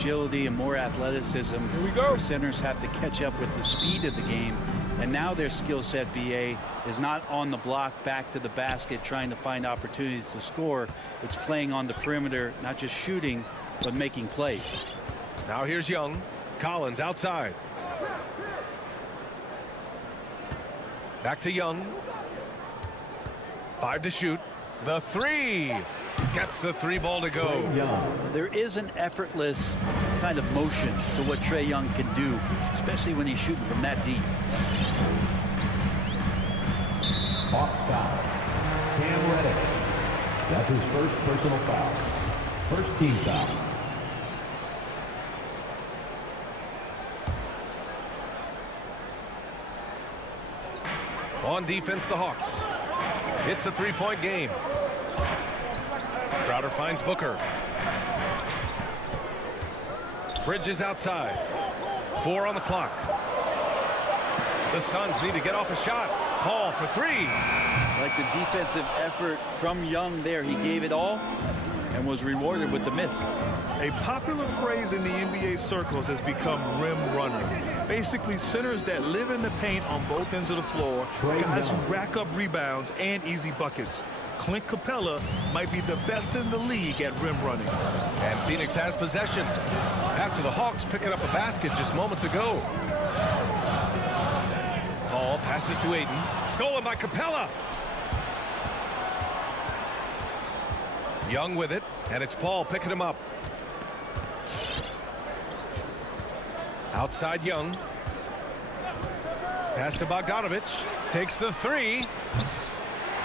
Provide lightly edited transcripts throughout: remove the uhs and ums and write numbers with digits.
agility and more athleticism. Here we go. Our centers have to catch up with the speed of the game. And now their skill set, BA, is not on the block back to the basket trying to find opportunities to score. It's playing on the perimeter, not just shooting, but making plays. Now here's Young. Collins outside. Back to Young. 5 to shoot. The three. Gets the three ball to go. There is an effortless kind of motion to what Trae Young can do, especially when he's shooting from that deep. Hawks foul. Cam Reddish. That's his first personal foul. First team foul. On defense, the Hawks. It's a three-point game. Crowder finds Booker. Bridges outside. 4 on the clock. The Suns need to get off a shot. Paul for three. Like the defensive effort from Young there. He gave it all and was rewarded with the miss. A popular phrase in the NBA circles has become rim runner. Basically, centers that live in the paint on both ends of the floor, guys who rack up rebounds and easy buckets. Clint Capella might be the best in the league at rim running. And Phoenix has possession after the Hawks picking up a basket just moments ago. Paul passes to Ayton. Stolen by Capella. Young with it, and it's Paul picking him up. Outside Young. Pass to Bogdanovich. Takes the three.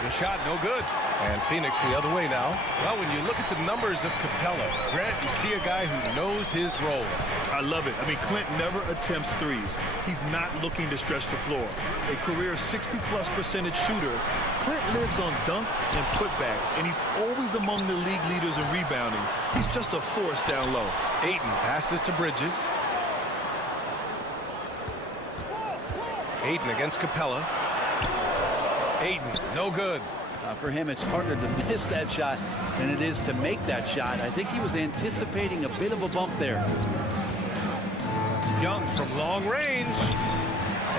The shot no good. And Phoenix the other way now. Well, when you look at the numbers of Capella, Grant, you see a guy who knows his role. I love it. I mean, Clint never attempts threes. He's not looking to stretch the floor. A career 60+% shooter, Clint lives on dunks and putbacks, and he's always among the league leaders in rebounding. He's just a force down low. Ayton passes to Bridges. Ayton against Capella. Ayton, no good. For him, it's harder to miss that shot than it is to make that shot. I think he was anticipating a bit of a bump there. Young from long range.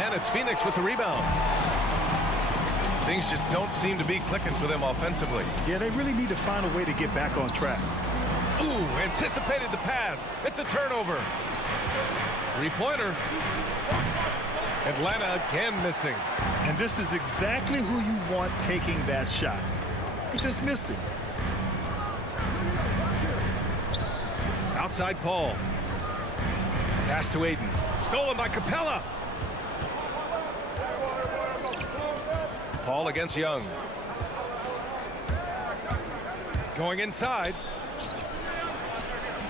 And it's Phoenix with the rebound. Things just don't seem to be clicking for them offensively. Yeah, they really need to find a way to get back on track. Ooh, anticipated the pass. It's a turnover. Three-pointer. Atlanta again missing. And this is exactly who you want taking that shot. He just missed it. Outside Paul. Pass to Ayton. Stolen by Capella. Paul against Young. Going inside.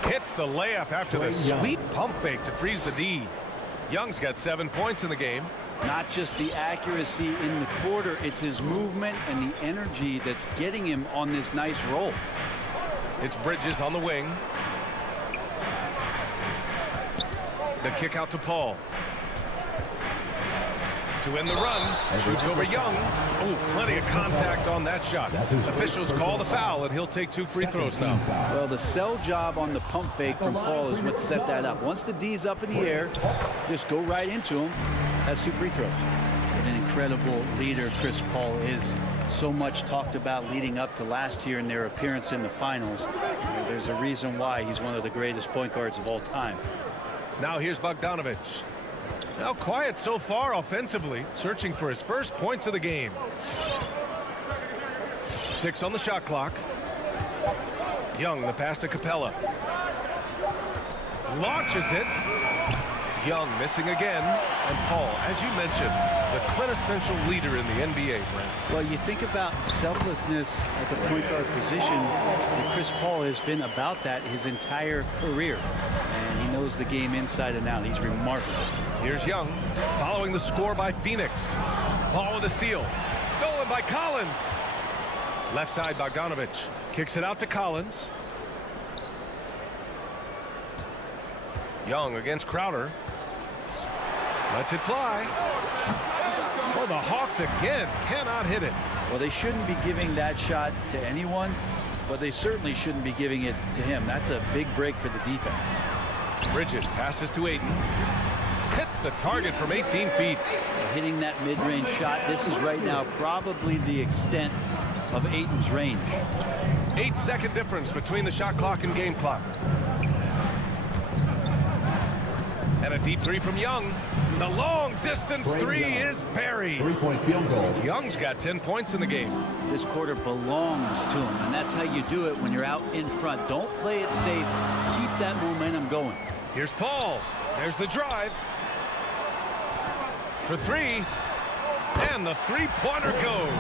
Hits the layup after the sweet pump fake to freeze the D. Young's got 7 points in the game. Not just the accuracy in the quarter, it's his movement and the energy that's getting him on this nice roll. It's Bridges on the wing. The kick out to Paul. To end the run. Shoots over Young. Oh, plenty of contact on that shot. Officials call the foul, and he'll take 2 free throws now. Well, the sell job on the pump fake from Paul is what set that up. Once the D's up in the air, just go right into him. That's 2 free throws. What an incredible leader Chris Paul is. So much talked about leading up to last year in their appearance in the finals. There's a reason why he's one of the greatest point guards of all time. Now here's Bogdanovich. Now quiet so far offensively, searching for his first points of the game. 6 on the shot clock. Young, the pass to Capella. Launches it. Young missing again. And Paul, as you mentioned, the quintessential leader in the NBA, Brent. Well, you think about selflessness at the point guard position, and Chris Paul has been about that his entire career. And he knows the game inside and out. He's remarkable. Here's Young, following the score by Phoenix. Paul with a steal. Stolen by Collins. Left side, Bogdanovich. Kicks it out to Collins. Young against Crowder. Lets it fly. Oh, the Hawks again cannot hit it. Well, they shouldn't be giving that shot to anyone, but they certainly shouldn't be giving it to him. That's a big break for the defense. Bridges passes to Ayton. Hits the target from 18 feet. Hitting that mid-range shot. This is right now probably the extent of Ayton's range. 8-second difference between the shot clock and game clock. And a deep three from Young. The long distance three is buried. 3-point field goal. Young's got 10 points in the game. This quarter belongs to him, and that's how you do it when you're out in front. Don't play it safe. Keep that momentum going. Here's Paul. There's the drive. For three. And the three-pointer goes.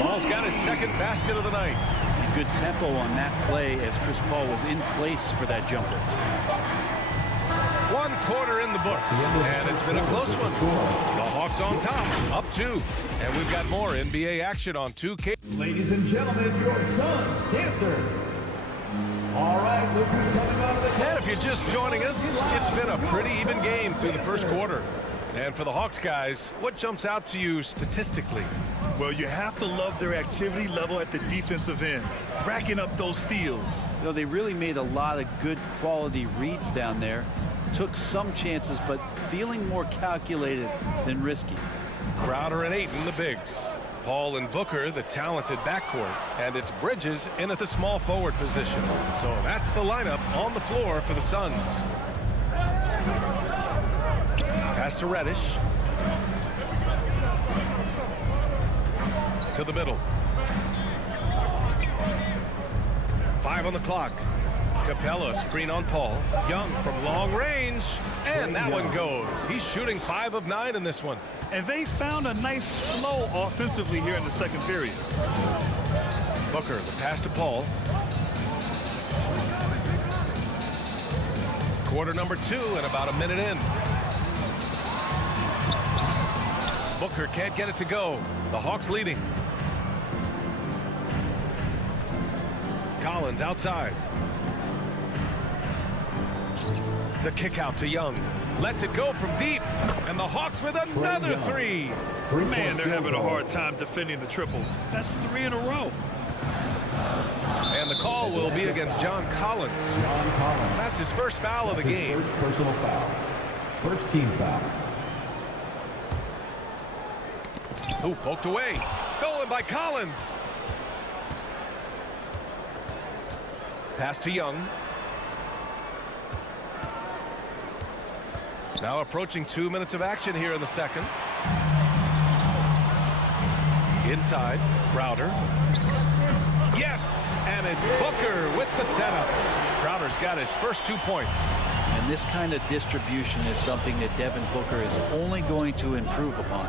Paul's got his second basket of the night. And good tempo on that play as Chris Paul was in place for that jumper. 1 quarter in the books, and it's been a close one. The Hawks on top, up 2. And we've got more NBA action on 2K. Ladies and gentlemen, your son's dancer. All right, look who's coming out of the And if you're just joining us, it's been a pretty even game through the first quarter. And for the Hawks guys, what jumps out to you statistically? Well, you have to love their activity level at the defensive end, racking up those steals. You know, they really made a lot of good quality reads down there. Took some chances, but feeling more calculated than risky. Crowder and Ayton, the bigs. Paul and Booker, the talented backcourt. And it's Bridges in at the small forward position. So that's the lineup on the floor for the Suns. Pass to Reddish. To the middle. 5 on the clock. Capella screen on Paul. Young from long range. And that one goes. He's shooting 5 of 9 in this one. And they found a nice flow offensively here in the second period. Booker, the pass to Paul. Quarter number 2 and about a minute in. Booker can't get it to go. The Hawks leading. Collins outside. The kick out to Young. Lets it go from deep. And the Hawks with another 3. Man, they're having a hard time defending the triple. That's 3 in a row. And the call will be against John Collins. That's his first foul of the game. First personal foul. First team foul. Ooh, poked away. Stolen by Collins. Pass to Young. Now approaching 2 minutes of action here in the second. Inside, Crowder. Yes, and it's Booker with the setup. Crowder's got his first 2 points. And this kind of distribution is something that Devin Booker is only going to improve upon.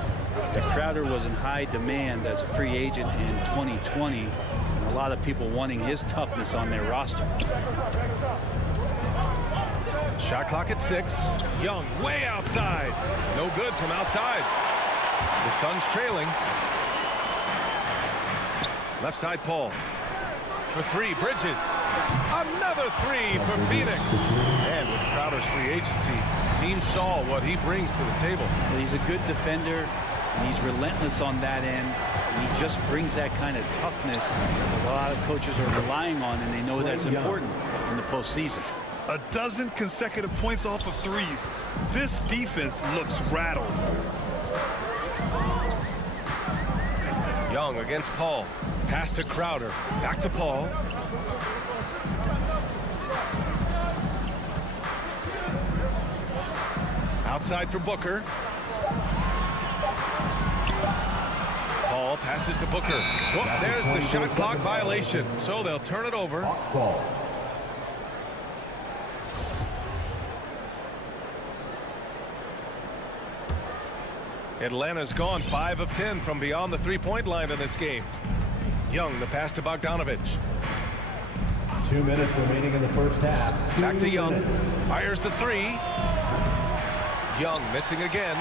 The Crowder was in high demand as a free agent in 2020. And a lot of people wanting his toughness on their roster. Shot clock at 6. Young way outside. No good from outside. The Suns trailing. Left side Paul. For 3, Bridges. Another 3 for Phoenix. And with Crowder's free agency, team saw what he brings to the table. But he's a good defender. And he's relentless on that end. And he just brings that kind of toughness that a lot of coaches are relying on, and they know that's important in the postseason. A dozen consecutive points off of threes. This defense looks rattled. Young against Paul. Pass to Crowder. Back to Paul. Outside for Booker. Paul passes to Booker. Oh, there's the shot clock violation. So they'll turn it over. Hawks ball. Atlanta's gone 5 of 10 from beyond the three-point line in this game. Young, the pass to Bogdanovich. 2 minutes remaining in the first half. Back to Young. Fires the 3. Young missing again.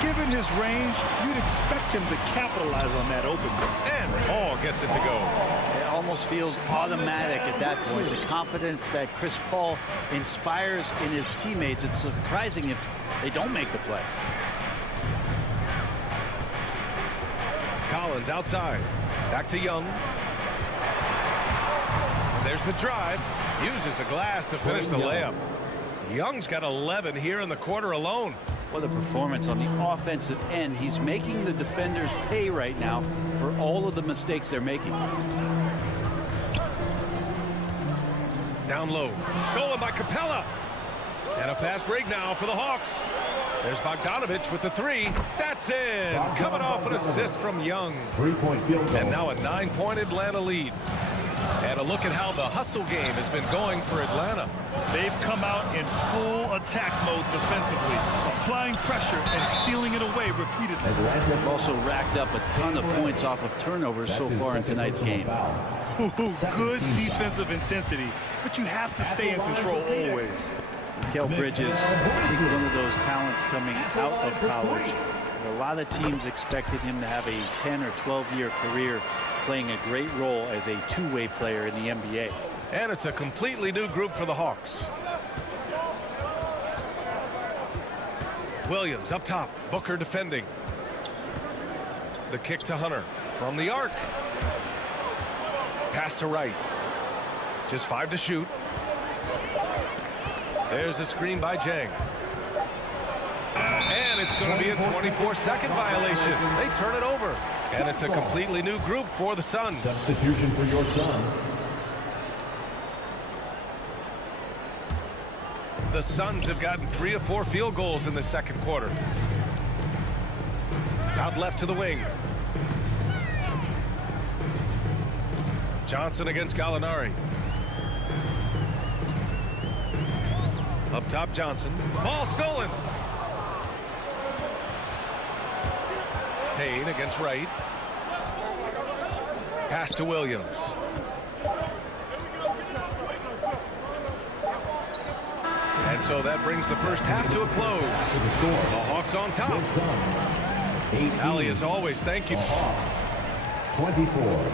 Given his range, you'd expect him to capitalize on that open. And Paul gets it to go. It almost feels automatic at that point. The confidence that Chris Paul inspires in his teammates. It's surprising if they don't make the play. Collins outside. Back to Young. And there's the drive. Uses the glass to finish the layup. Young's got 11 here in the quarter alone. What a performance on the offensive end. He's making the defenders pay right now for all of the mistakes they're making. Down low. Stolen by Capella. And a fast break now for the Hawks. There's Bogdanovich with the three. That's in. Coming off an assist from Young. 3-point field goal. And now a 9-point Atlanta lead. And a look at how the hustle game has been going for Atlanta. They've come out in full attack mode defensively, applying pressure and stealing it away repeatedly. They've also racked up a ton of points off of turnovers so far in tonight's game. Good defensive intensity, but you have to stay in control always. Mikal Bridges, I think one of those talents coming out of college. A lot of teams expected him to have a 10 or 12-year career playing a great role as a two-way player in the NBA. And it's a completely new group for the Hawks. Williams up top. Booker defending. The kick to Hunter from the arc. Pass to Wright. Just 5 to shoot. There's a screen by Jang. And it's going to be a 24-second violation. They turn it over. And it's a completely new group for the Suns. Substitution for your Suns. The Suns have gotten 3 of 4 field goals in the second quarter. Out left to the wing. Johnson against Gallinari. Up top, Johnson. Ball stolen. Payne against Wright. Pass to Williams. And so that brings the first half to a close. The Hawks on top. Ali, as always, thank you. 24.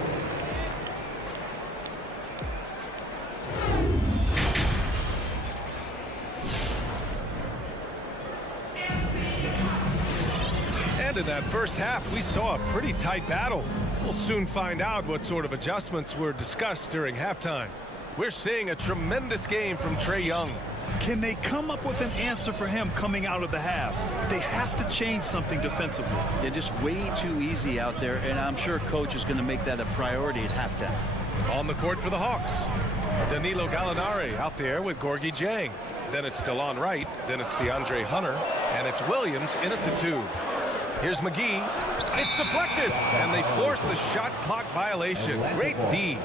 And in that first half, we saw a pretty tight battle. We'll soon find out what sort of adjustments were discussed during halftime. We're seeing a tremendous game from Trae Young. Can they come up with an answer for him coming out of the half? They have to change something defensively. They're just way too easy out there, and I'm sure coach is going to make that a priority at halftime. On the court for the Hawks. Danilo Gallinari out there with Gorgie Jang. Then it's DeLon Wright. Then it's DeAndre Hunter. And it's Williams in at the 2. Here's McGee. It's deflected. And they force the shot clock violation. Great D.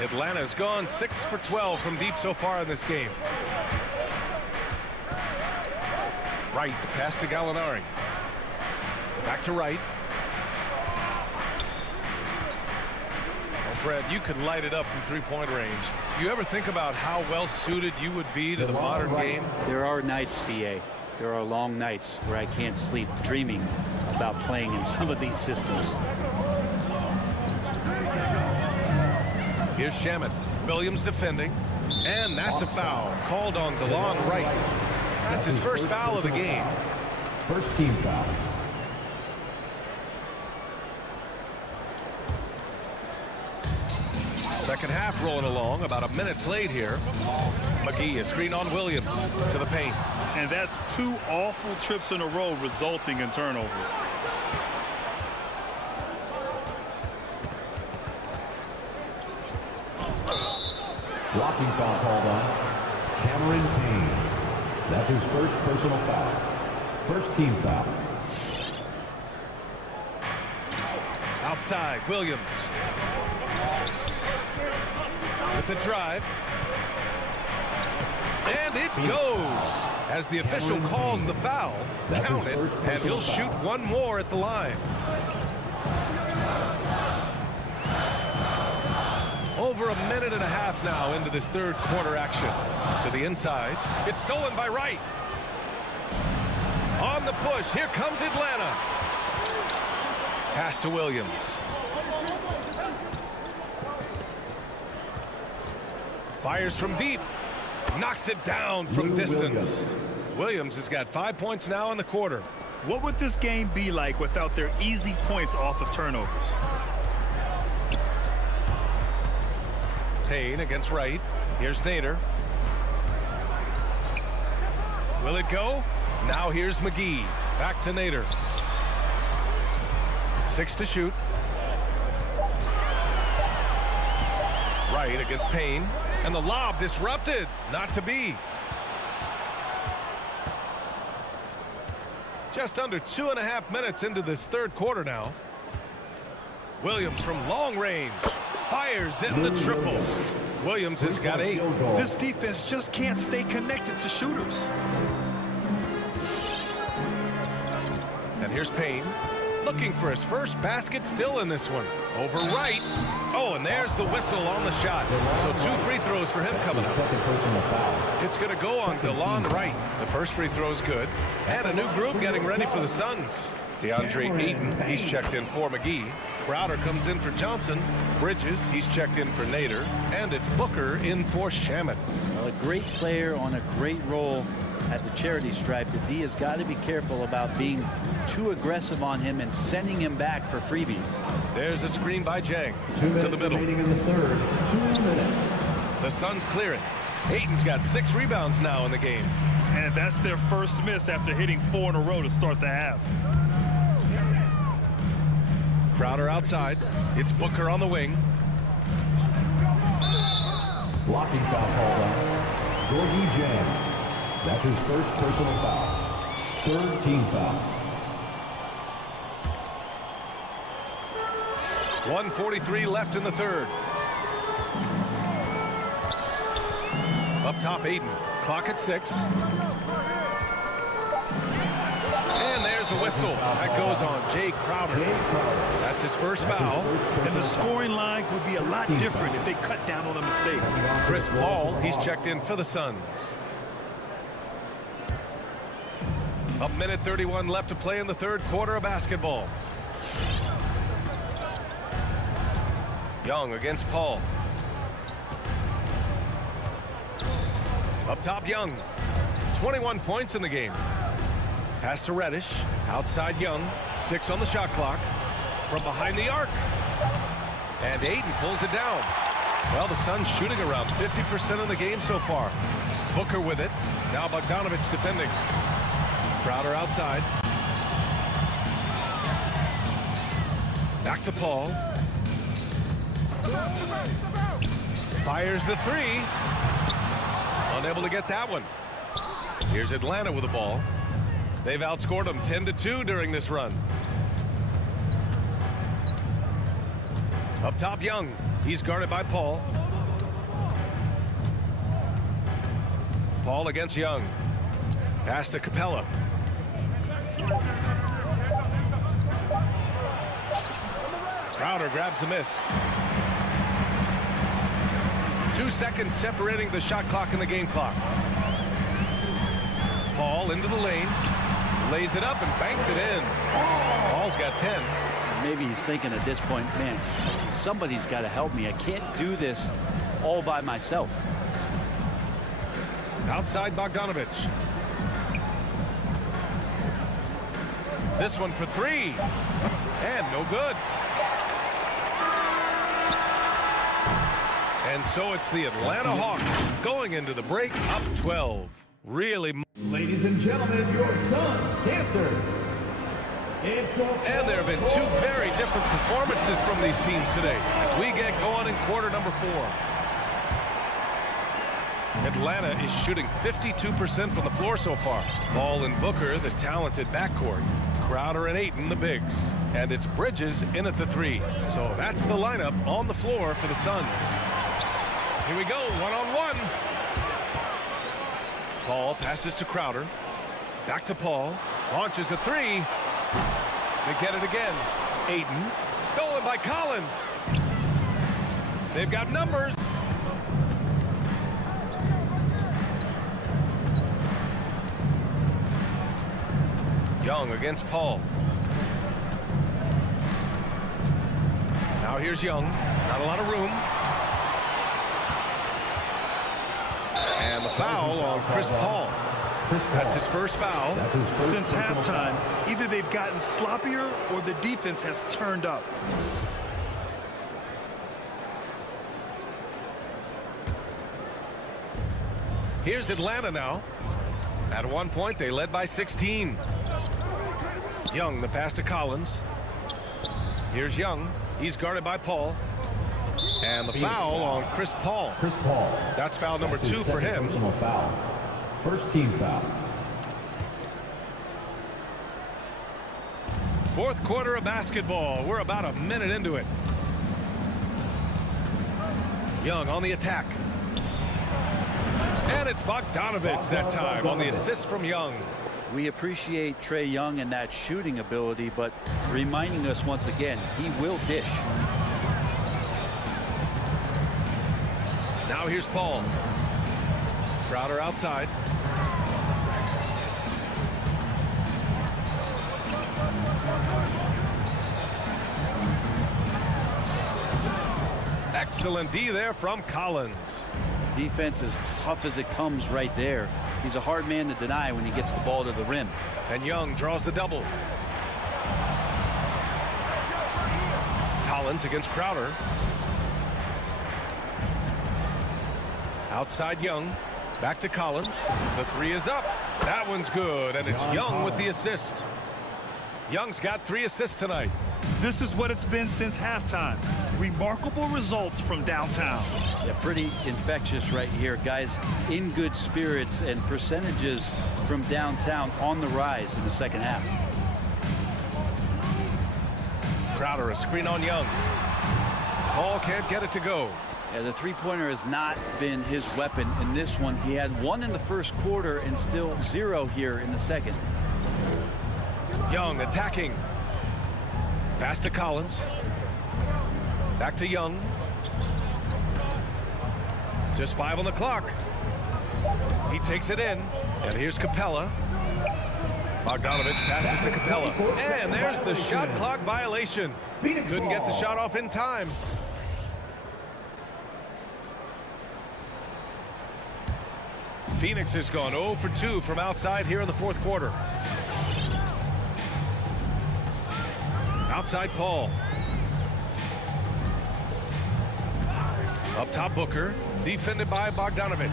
Atlanta's gone 6 for 12 from deep so far in this game. Wright, the pass to Gallinari. Back to Wright. Well, Brad, you could light it up from three-point range. You ever think about how well suited you would be to the modern game? There are nights, BA. There are long nights where I can't sleep dreaming about playing in some of these systems. Here's Shamet. Williams defending. And that's a foul called on DeLon Wright. That's his first foul of the game. First team foul. Second half rolling along. About a minute played here. McGee, a screen on Williams to the paint. And that's 2 awful trips in a row resulting in turnovers. Blocking foul called on Cameron Payne. That's his first personal foul. First team foul. Outside, Williams. With the drive. And it goes. As the official calls the foul, count it, and he'll shoot one more at the line. Over a minute and a half now into this third quarter action. To the inside. It's stolen by Wright. On the push. Here comes Atlanta. Pass to Williams. Fires from deep. Knocks it down from distance. Williams has got 5 points now in the quarter. What would this game be like without their easy points off of turnovers? Payne against Wright. Here's Nader. Will it go? Now here's McGee. Back to Nader. 6 to shoot. Wright against Payne. And the lob disrupted. Not to be. Just under 2.5 minutes into this third quarter now. Williams from long range fires in the triple. Williams has got 8. This defense just can't stay connected to shooters. And here's Payne looking for his first basket, still in this one. Over Wright. Oh, and there's the whistle on the shot. So 2 free throws for him coming up. Second personal foul. It's going to go on DeLon Wright. The first free throw is good. And a new group getting ready for the Suns. DeAndre Ayton, he's checked in for McGee. Crowder comes in for Johnson. Bridges, he's checked in for Nader. And it's Booker in for Shaman. Well, a great player on a great role at the charity stripe. The D has got to be careful about being too aggressive on him and sending him back for freebies. There's a screen by Jang 2 minutes to the middle. remaining in the third. 2 minutes. The Suns clear it. Ayton's got 6 rebounds now in the game. And that's their first miss after hitting 4 in a row to start the half. Crowder outside. It's Booker on the wing. Blocking foul called on Gorgie Jang. That's his first personal foul. Third team foul. 1:43 left in the third. Up top, Ayton. Clock at 6. And there's a whistle. That goes on Jay Crowder. That's his first foul. And the scoring line would be a lot different if they cut down on the mistakes. Chris Paul, he's checked in for the Suns. A minute 31 left to play in the third quarter of basketball. Young against Paul. Up top, Young. 21 points in the game. Pass to Reddish. Outside Young. 6 on the shot clock. From behind the arc. And Ayton pulls it down. Well, the Suns shooting around 50% of the game so far. Booker with it. Now Bogdanovich defending. Crowder outside. Back to Paul. Fires the 3. Unable to get that one. Here's Atlanta with the ball. They've outscored them 10-2 during this run. Up top, Young. He's guarded by Paul. Paul against Young. Pass to Capella. Crowder grabs the miss. 2 seconds separating the shot clock and the game clock. Paul into the lane. Lays it up and banks it in. Paul's got 10. Maybe he's thinking at this point, man, somebody's got to help me. I can't do this all by myself. Outside Bogdanovich. This one for 3. And no good. And so it's the Atlanta Hawks going into the break up 12. Really. Ladies and gentlemen, your Suns dancers. And there have been 2 very different performances from these teams today as we get going in quarter number 4. Atlanta is shooting 52% from the floor so far. Paul and Booker, the talented backcourt. Crowder and Ayton, the bigs. And it's Bridges in at the 3. So that's the lineup on the floor for the Suns. Here we go, one-on-one. Paul passes to Crowder. Back to Paul. Launches a 3. They get it again. Ayton. Stolen by Collins. They've got numbers. Young against Paul. Now here's Young. Not a lot of room. And the foul on Chris Paul. Chris Paul. That's his first foul. That's his first Since personal halftime, foul. either they've gotten sloppier or the defense has turned up. Here's Atlanta now. At one point, they led by 16. Young, the pass to Collins. Here's Young. He's guarded by Paul. And the foul on Chris Paul. Chris Paul. That's foul number That's his 2 for second him. Personal foul. First team foul. Fourth quarter of basketball. We're about a minute into it. Young on the attack. And it's Bogdanovich that time on the assist from Young. We appreciate Trae Young and that shooting ability, but reminding us once again, he will dish. Now here's Paul. Crowder outside. Excellent D there from Collins. Defense as tough as it comes right there. He's a hard man to deny when he gets the ball to the rim. And Young draws the double. Collins against Crowder. Outside Young. Back to Collins. The three is up. That one's good. And it's Young with the assist. Young's got 3 assists tonight. This is what it's been since halftime. Remarkable results from downtown. Yeah, pretty infectious right here. Guys in good spirits, and percentages from downtown on the rise in the second half. Crowder, a screen on Young. Paul can't get it to go. Yeah, the three-pointer has not been his weapon in this one. He had 1 in the first quarter and still 0 here in the second. Young attacking. Pass to Collins. Back to Young. Just 5 on the clock. He takes it in. And here's Capella. Bogdanovich passes to Capella. And there's the shot clock violation. Couldn't get the shot off in time. Phoenix has gone 0 for 2 from outside here in the fourth quarter. Outside Paul. Up top Booker. Defended by Bogdanovich.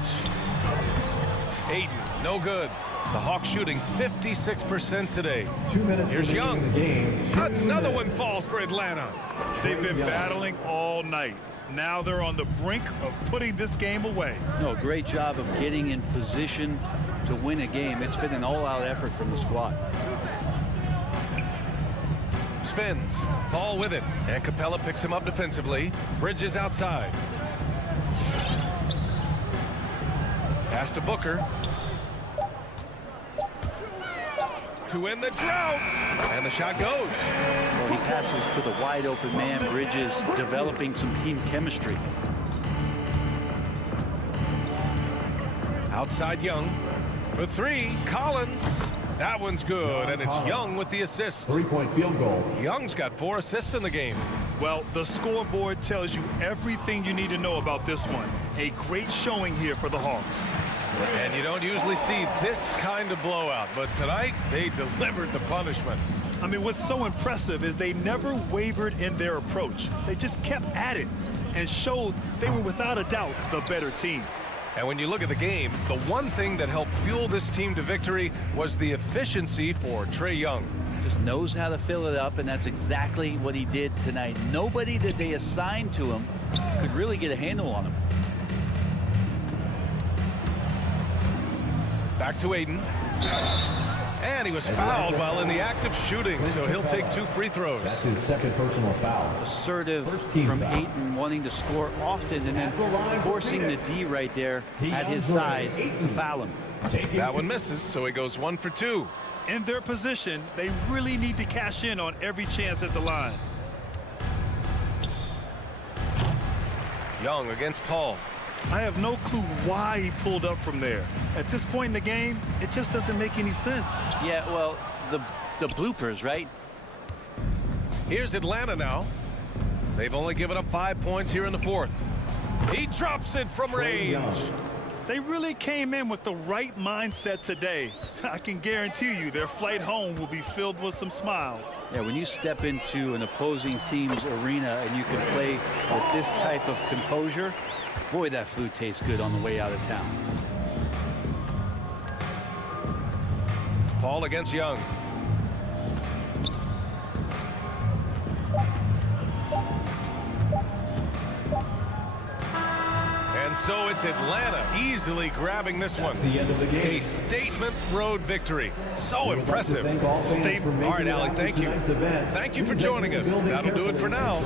Aiden, no good. The Hawks shooting 56% today. 2 minutes Here's remaining Young. in the game. Another one falls for Atlanta. They've been battling all night. Now they're on the brink of putting this game away. No, great job of getting in position to win a game. It's been an all-out effort from the squad. Spins. Paul with it. And Capella picks him up defensively. Bridges outside. Pass to Booker. To win the drought. And the shot goes. Well, he passes to the wide open man. Bridges developing some team chemistry. Outside Young. For 3, Collins. That one's good, and it's Young with the assist. 3-point field goal. Young's got 4 assists in the game. Well, the scoreboard tells you everything you need to know about this one. A great showing here for the Hawks. And you don't usually see this kind of blowout, but tonight they delivered the punishment. I mean, what's so impressive is they never wavered in their approach. They just kept at it and showed they were without a doubt the better team. And when you look at the game, the one thing that helped fuel this team to victory was the efficiency for Trae Young. Just knows how to fill it up, and that's exactly what he did tonight. Nobody that they assigned to him could really get a handle on him. Back to Aiden. And he was fouled while in the act of shooting, so he'll take 2 free throws. That's his second personal foul. Assertive First team from foul. Ayton, wanting to score often, and then forcing the D right there at his size to foul him. That one misses, so he goes 1 for 2. In their position, they really need to cash in on every chance at the line. Young against Paul. I have no clue why he pulled up from there. At this point in the game, it just doesn't make any sense. Yeah, well, the bloopers, right? Here's Atlanta now. They've only given up 5 points here in the fourth. He drops it from range. They really came in with the right mindset today. I can guarantee you their flight home will be filled with some smiles. Yeah, when you step into an opposing team's arena and you can play with this type of composure, boy, that food tastes good on the way out of town. Paul against Young. And so it's Atlanta easily grabbing this one. The end of the game. A statement road victory. So impressive. Statement. All right, Allie, thank you. Thank you for joining us. That'll do it for now.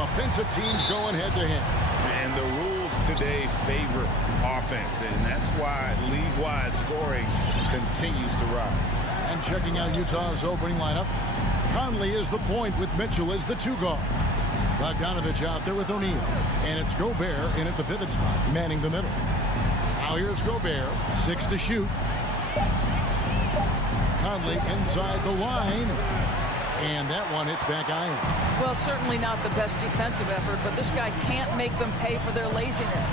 offensive teams going head-to-head. And the rules today favor offense, and that's why league-wide scoring continues to rise. And checking out Utah's opening lineup, Conley is the point with Mitchell as the 2 guard. Bogdanovich out there with O'Neal. And it's Gobert in at the pivot spot, manning the middle. Now here's Gobert, 6 to shoot. Conley inside the line. And that one hits back iron. Well, certainly not the best defensive effort, but this guy can't make them pay for their laziness.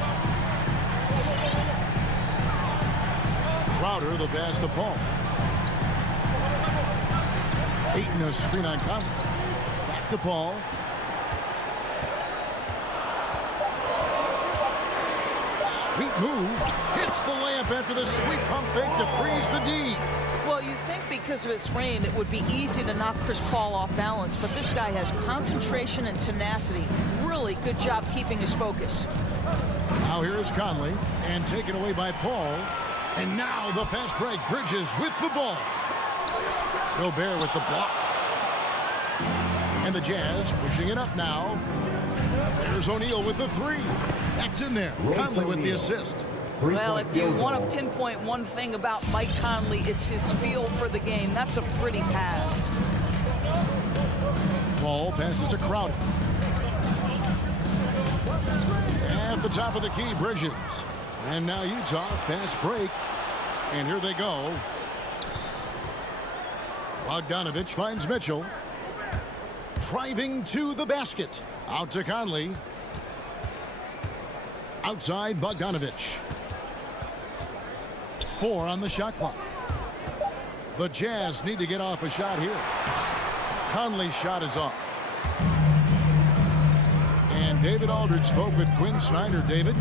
Crowder, the pass to Paul. Ayton, a screen on Conley. Back to Paul. Sweet move. Hits the layup after the sweet pump fake to freeze the D. Well, you think because of his frame, it would be easy to knock Chris Paul off balance, but this guy has concentration and tenacity. Really good job keeping his focus. Now here is Conley, and taken away by Paul. And now the fast break. Bridges with the ball. Gobert with the block. And the Jazz pushing it up now. There's O'Neal with the 3. That's in there. Conley with the assist. Well, if you want to pinpoint one thing about Mike Conley, it's his feel for the game. That's a pretty pass. Paul passes to Crowder. At the top of the key, Bridges. And now Utah, fast break. And here they go. Bogdanovich finds Mitchell. Driving to the basket. Out to Conley. Outside Bogdanovich. 4 on the shot clock. The Jazz need to get off a shot here. Conley's shot is off. And David Aldridge spoke with Quinn Snyder. David?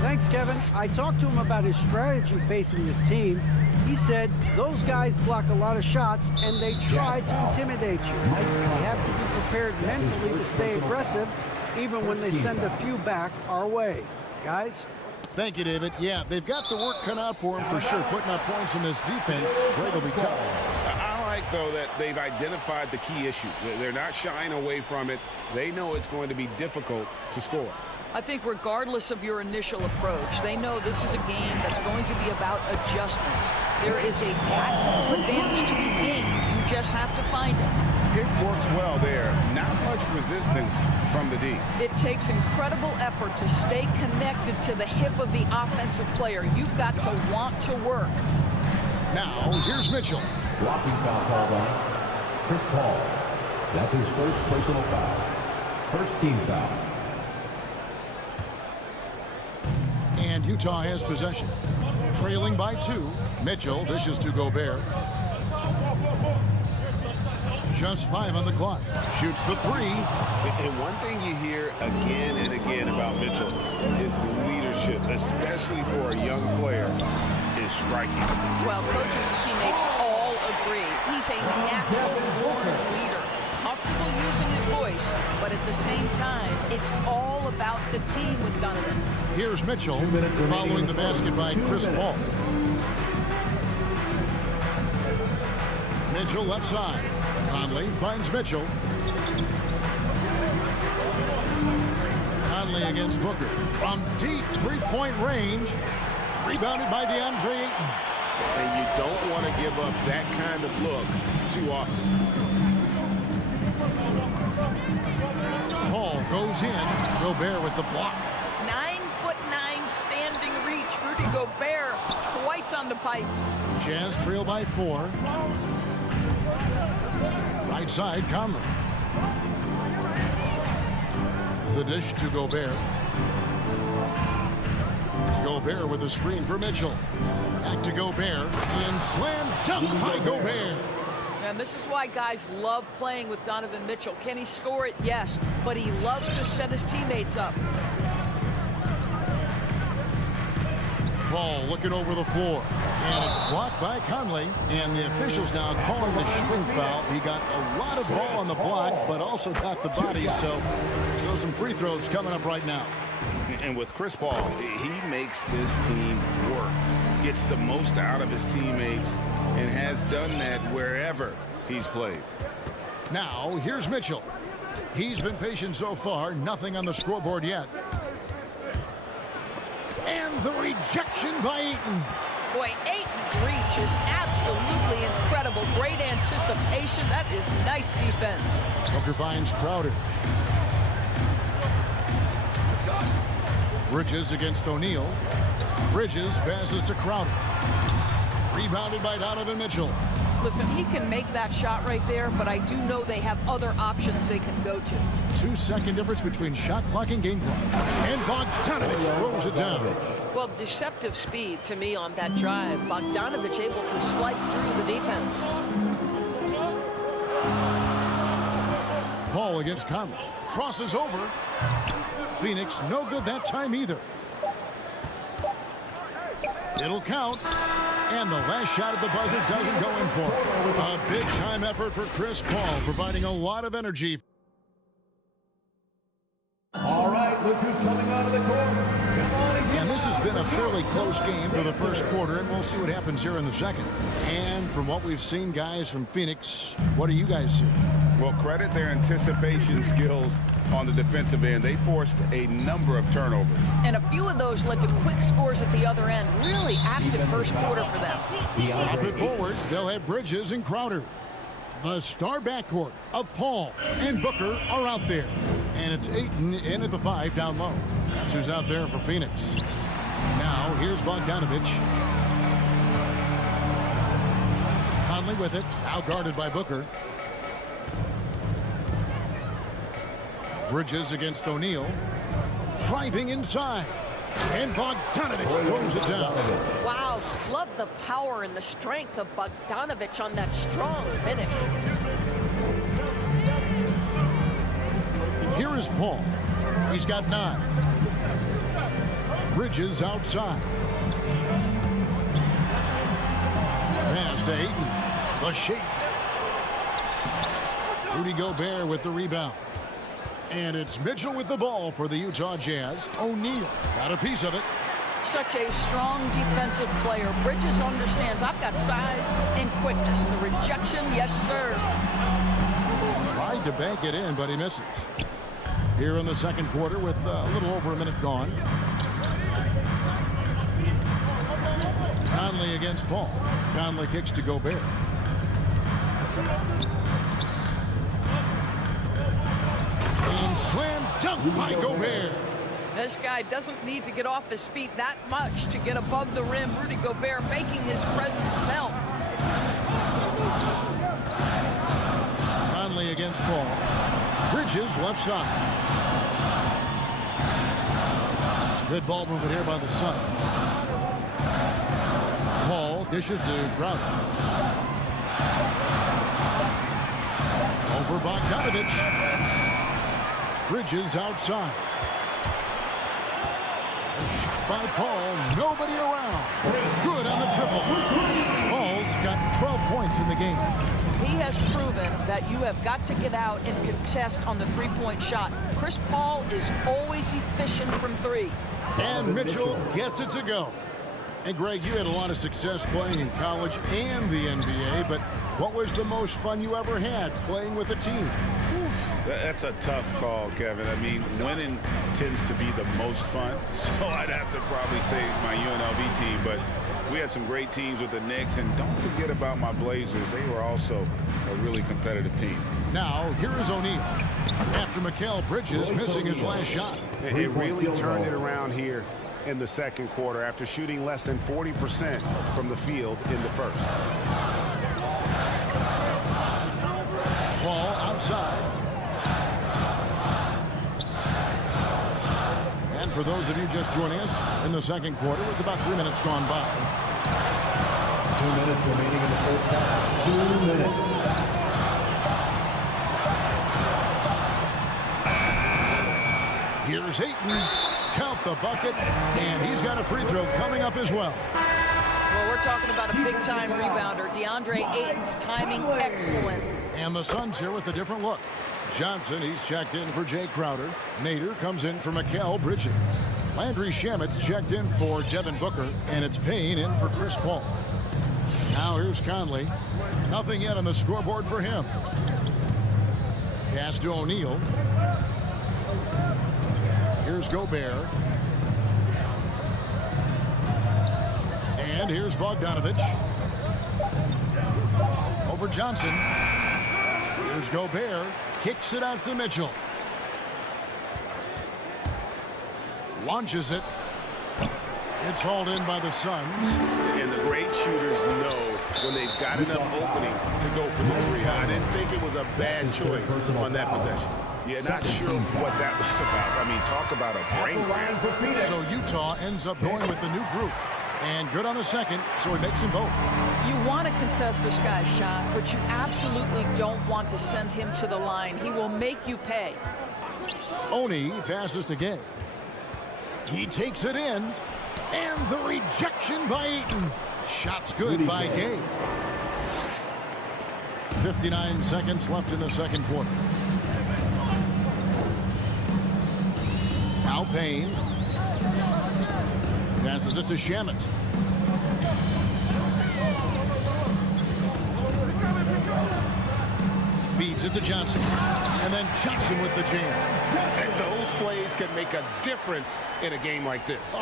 Thanks, Kevin. I talked to him about his strategy facing his team. He said those guys block a lot of shots and they try to intimidate you. You have to be prepared mentally to stay aggressive even when they send a few back our way. Guys? Thank you, David. Yeah, they've got the work cut out for them for sure. Putting up points in this defense, Greg will be tough. I like, though, that they've identified the key issue. They're not shying away from it. They know it's going to be difficult to score. I think regardless of your initial approach, they know this is a game that's going to be about adjustments. There is a tactical advantage to be gained. You just have to find it. It works well there. Not much resistance from the D. It takes incredible effort to stay connected to the hip of the offensive player. You've got to want to work. Now, here's Mitchell. Blocking foul called on Chris Paul. That's his first personal foul. First team foul. And Utah has possession. Trailing by 2. Mitchell dishes to Gobert. Just 5 on the clock. Shoots the 3. And one thing you hear again and again about Mitchell is leadership, especially for a young player, is striking. Well, coaches and teammates all agree. He's a natural-born leader. Comfortable using his voice, but at the same time, it's all about the team with Donovan. Here's Mitchell following the basket by Chris Paul. Mitchell left side. Conley finds Mitchell. Conley against Booker. From deep three-point range. Rebounded by DeAndre Ayton. And you don't want to give up that kind of look too often. Paul goes in. Gobert with the block. 9'9" standing reach. Rudy Gobert twice on the pipes. Jazz trail by 4. Right side, Conley. The dish to Gobert. Gobert with a screen for Mitchell. Back to Gobert. And slam dunk by Gobert. And this is why guys love playing with Donovan Mitchell. Can he score it? Yes. But he loves to set his teammates up. Ball looking over the floor. And it's blocked by Conley. And the officials now calling the shooting foul. He got a lot of ball on the block, but also got the body. So some free throws coming up right now. And with Chris Paul, he makes this team work. Gets the most out of his teammates and has done that wherever he's played. Now, here's Mitchell. He's been patient so far. Nothing on the scoreboard yet. And the rejection by Eaton. Boy, Aiton's reach is absolutely incredible. Great anticipation. That is nice defense. Booker finds Crowder. Bridges against O'Neal. Bridges passes to Crowder. Rebounded by Donovan Mitchell. Listen, he can make that shot right there, but I do know they have other options they can go to. 2-second difference between shot clock and game clock. And Bogdanovich throws it down. Well, deceptive speed to me on that drive. Bogdanovich able to slice through the defense. Paul against Conley. Crosses over. Phoenix no good that time either. It'll count. And the last shot at the buzzer doesn't go in for it. A big-time effort for Chris Paul, providing a lot of energy. All right, look who's coming out of the court. And this has been a fairly close game for the first quarter, and we'll see what happens here in the second. And from what we've seen, guys, from Phoenix, what do you guys see? Well, credit their anticipation skills on the defensive end. They forced a number of turnovers. And a few of those led to quick scores at the other end. Really active first quarter for them. Up it forward, they'll have Bridges and Crowder. The star backcourt of Paul and Booker are out there. And it's Ayton in at the 5 down low. That's who's out there for Phoenix. Now, here's Bogdanovich. Conley with it, now guarded by Booker. Bridges against O'Neal. Driving inside. And Bogdanovich throws it down. Wow, love the power and the strength of Bogdanovich on that strong finish. Here is Paul. He's got 9. Bridges outside. Pass to Ayton. The shake. Rudy Gobert with the rebound. And it's Mitchell with the ball for the Utah Jazz. O'Neal got a piece of it. Such a strong defensive player. Bridges understands I've got size and quickness. The rejection, yes, sir. Tried to bank it in, but he misses. Here in the second quarter with a little over a minute gone. Conley against Paul. Conley kicks to Gobert. And slam dunk by Gobert. This guy doesn't need to get off his feet that much to get above the rim. Rudy Gobert making his presence felt. Conley against Paul. Bridges left side. Good ball movement here by the Suns. Paul dishes to Crowder. Over Bogdanovich. Bridges outside. A shot by Paul. Nobody around. Good on the triple. Paul's got 12 points in the game. He has proven that you have got to get out and contest on the three-point shot. Chris Paul is always efficient from 3. And Mitchell gets it to go. And Greg, you had a lot of success playing in college and the NBA, but what was the most fun you ever had playing with a team? That's a tough call, Kevin. I mean, winning tends to be the most fun, so I'd have to probably say my UNLV team, but we had some great teams with the Knicks, and don't forget about my Blazers. They were also a really competitive team. Now, here is O'Neal. After Mikal Bridges missing his last shot. It really turned it around here in the second quarter after shooting less than 40% from the field in the first. Ball outside. And for those of you just joining us in the second quarter, with about 3 minutes gone by. 2 minutes remaining in the first half. 2 minutes. Here's Ayton. Count the bucket. And he's got a free throw coming up as well. Well, we're talking about a big-time rebounder. DeAndre Ayton's timing excellent. And the Suns here with a different look. Johnson, he's checked in for Jay Crowder. Nader comes in for Mikal Bridges. Landry Shamet's checked in for Devin Booker. And it's Payne in for Chris Paul. Now here's Conley. Nothing yet on the scoreboard for him. Pass to O'Neal. Here's Gobert. And here's Bogdanovich. Over Johnson. Here's Gobert. Kicks it out to Mitchell. Launches it. It's hauled in by the Suns. And the great shooters know when they've got enough opening to go for the three. I didn't think it was a bad choice on that possession. Yeah, not sure what that was about. I mean, talk about a brain cramp. So Utah ends up going with the new group. And good on the second, so he makes them both. You want to contest this guy's shot, but you absolutely don't want to send him to the line. He will make you pay. Oni passes to Gay. He takes it in. And the rejection by Eaton. Shots good by Gay. 59 seconds left in the second quarter. Now Payne. Passes it to Shamet. Feeds it to Johnson. And then Johnson with the jam. And those plays can make a difference in a game like this.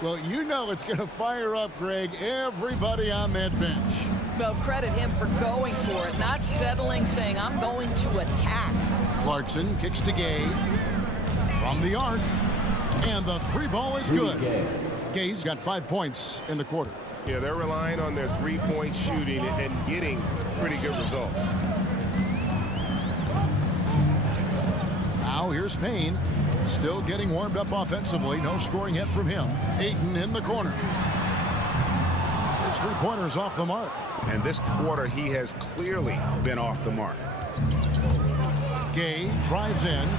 Well, you know it's going to fire up, Greg, everybody on that bench. Well, credit him for going for it, not settling, saying, I'm going to attack. Clarkson kicks to Gay from the arc. And the three ball is good. Gay's got 5 points in the quarter. Yeah, they're relying on their three-point shooting and getting pretty good results. Now here's Payne. Still getting warmed up offensively. No scoring yet from him. Ayton in the corner. His three-pointers off the mark. And this quarter, he has clearly been off the mark. Gay drives in.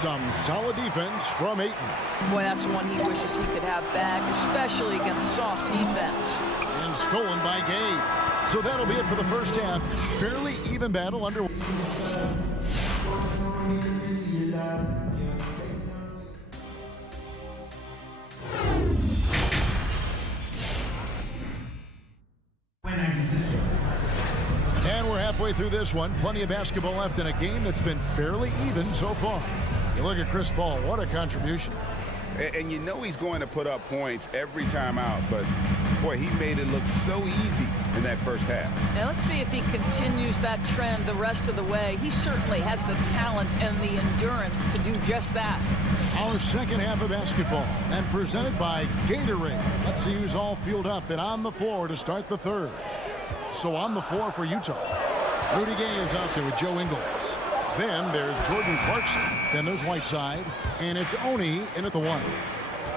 Some solid defense from Ayton. Boy, that's one he wishes he could have back, especially against soft defense. And stolen by Gay. So that'll be it for the first half. Fairly even battle under. And we're halfway through this one. Plenty of basketball left in a game that's been fairly even so far. You look at Chris Paul, what a contribution. And you know he's going to put up points every time out, but boy, he made it look so easy in that first half. Now let's see if he continues that trend the rest of the way. He certainly has the talent and the endurance to do just that. Our second half of basketball, and presented by Gatorade. Let's see who's all fueled up and on the floor to start the third. So on the floor for Utah, Rudy Gay is out there with Joe Ingles. Then there's Jordan Clarkson. Then there's Whiteside. And it's Oni in at the one.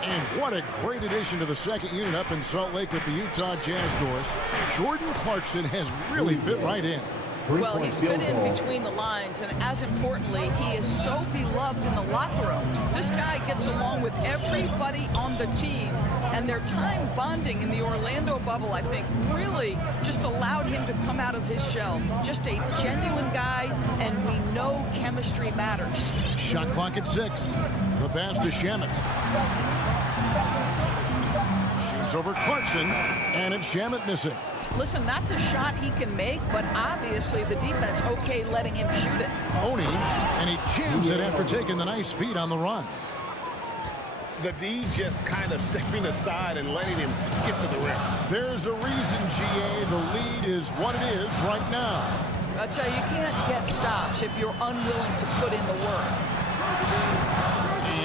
And what a great addition to the second unit up in Salt Lake with the Utah Jazz doors. Jordan Clarkson has really fit right in. Well, he's fit in between the lines, and as importantly, he is so beloved in the locker room. This guy gets along with everybody on the team, and their time bonding in the Orlando bubble, I think, really just allowed him to come out of his shell. Just a genuine guy, and we know chemistry matters. Shot clock at 6. The pass to Shamet. Shoots over Clarkson, and it's Shamet missing. Listen, that's a shot he can make, but obviously the defense okay letting him shoot it. Oni, and he jams it after taking the nice feed on the run. The D just kind of stepping aside and letting him get to the rim. There's a reason, GA, the lead is what it is right now. I tell you, you can't get stops if you're unwilling to put in the work.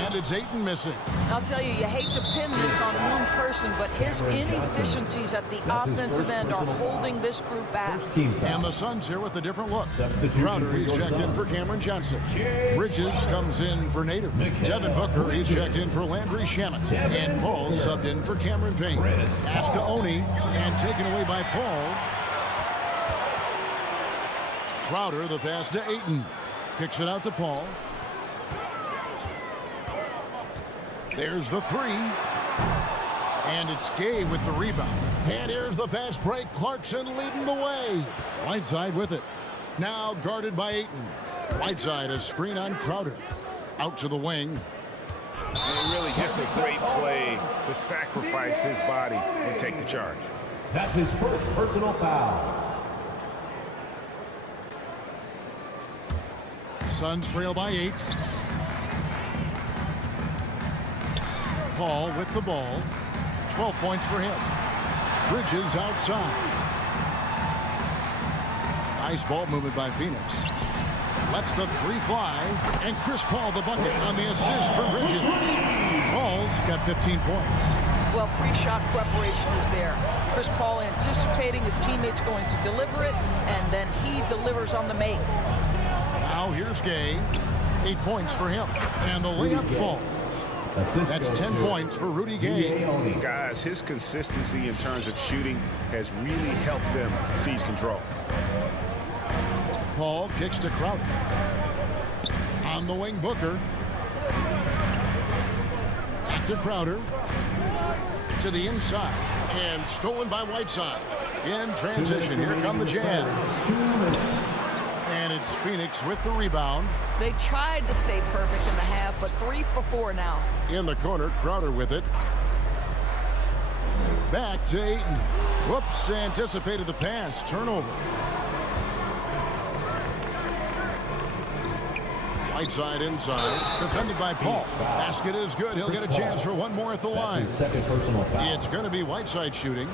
And it's Ayton missing. I'll tell you, you hate to pin this on one person, but his inefficiencies at the offensive end are holding this group back. And the Suns here with a different look. Crowder, he's checked in for Cameron Johnson. Bridges comes in for Nader. Devin Booker, he's checked in for Landry Shamet. And Paul subbed in for Cameron Payne. Pass to Oni, and taken away by Paul. Crowder, the pass to Ayton. Kicks it out to Paul. There's the three. And it's Gay with the rebound. And here's the fast break. Clarkson leading the way. Whiteside with it. Now guarded by Ayton. Whiteside, a screen on Crowder. Out to the wing. And really just a great play to sacrifice his body and take the charge. That's his first personal foul. Suns trail by 8. Paul with the ball. 12 points for him. Bridges outside. Nice ball movement by Phoenix. Lets the three fly. And Chris Paul the bucket on the assist for Bridges. Paul's got 15 points. Well, pre-shot preparation is there. Chris Paul anticipating his teammates going to deliver it, and then he delivers on the make. Now here's Gay. 8 points for him. And the layup falls. That's 10 points for Rudy Gay. Guys, his consistency in terms of shooting has really helped them seize control. Paul kicks to Crowder. On the wing, Booker. Back to Crowder. To the inside. And stolen by Whiteside. In transition, here come the Jazz. And it's Phoenix with the rebound. They tried to stay perfect in the half, but 3 for 4 now. In the corner, Crowder with it. Back to Ayton. Whoops, anticipated the pass. Turnover. Whiteside inside. Defended by Paul. Basket is good. He'll get a chance for one more at the line. Second personal foul. It's going to be Whiteside shooting.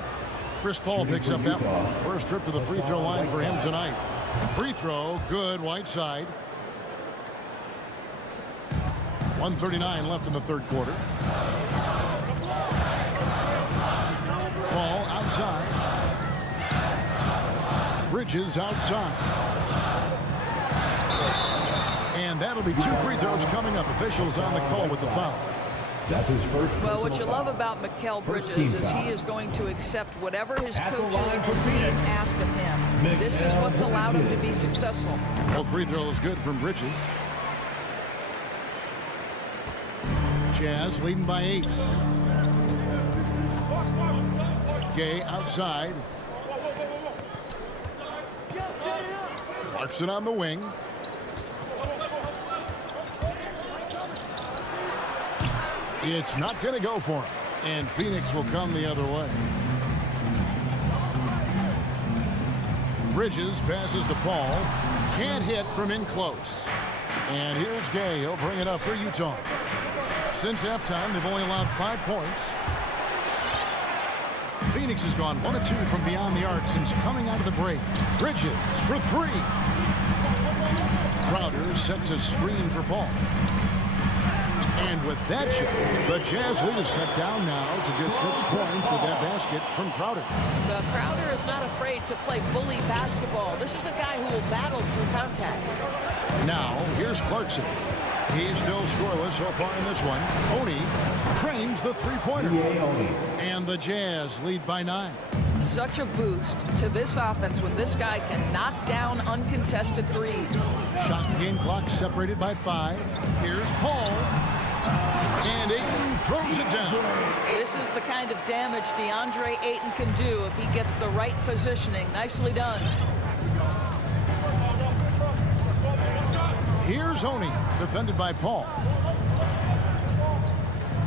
Chris Paul picks up that one. First trip to the free throw line for him tonight. Free throw, good, Whiteside. 1:39 left in the third quarter. Paul outside. Bridges outside. And that'll be 2 free throws coming up. Officials on the call with the foul. That's his first. Well, what you love about Mikal Bridges is he is going to accept whatever his coaches and team ask of him. This is what's allowed him to be successful. Both free throws good from Bridges. Jazz leading by 8. Gay outside. Clarkson on the wing. It's not going to go for him. And Phoenix will come the other way. Bridges passes to Paul. Can't hit from in close. And here's Gay. He'll bring it up for Utah. Since halftime, they've only allowed 5 points. Phoenix has gone 1 of 2 from beyond the arc since coming out of the break. Bridges for 3. Crowder sets a screen for Paul. And with that shot, the Jazz lead is cut down now to just 6 points with that basket from Crowder. Well, Crowder is not afraid to play bully basketball. This is a guy who will battle through contact. Now, here's Clarkson. He's still scoreless so far in this one. Oni trains the three-pointer. And the Jazz lead by 9. Such a boost to this offense when this guy can knock down uncontested threes. Shot game clock separated by 5. Here's Paul. And Ayton throws it down. This is the kind of damage DeAndre Ayton can do if he gets the right positioning. Nicely done. Here's Oni, defended by Paul.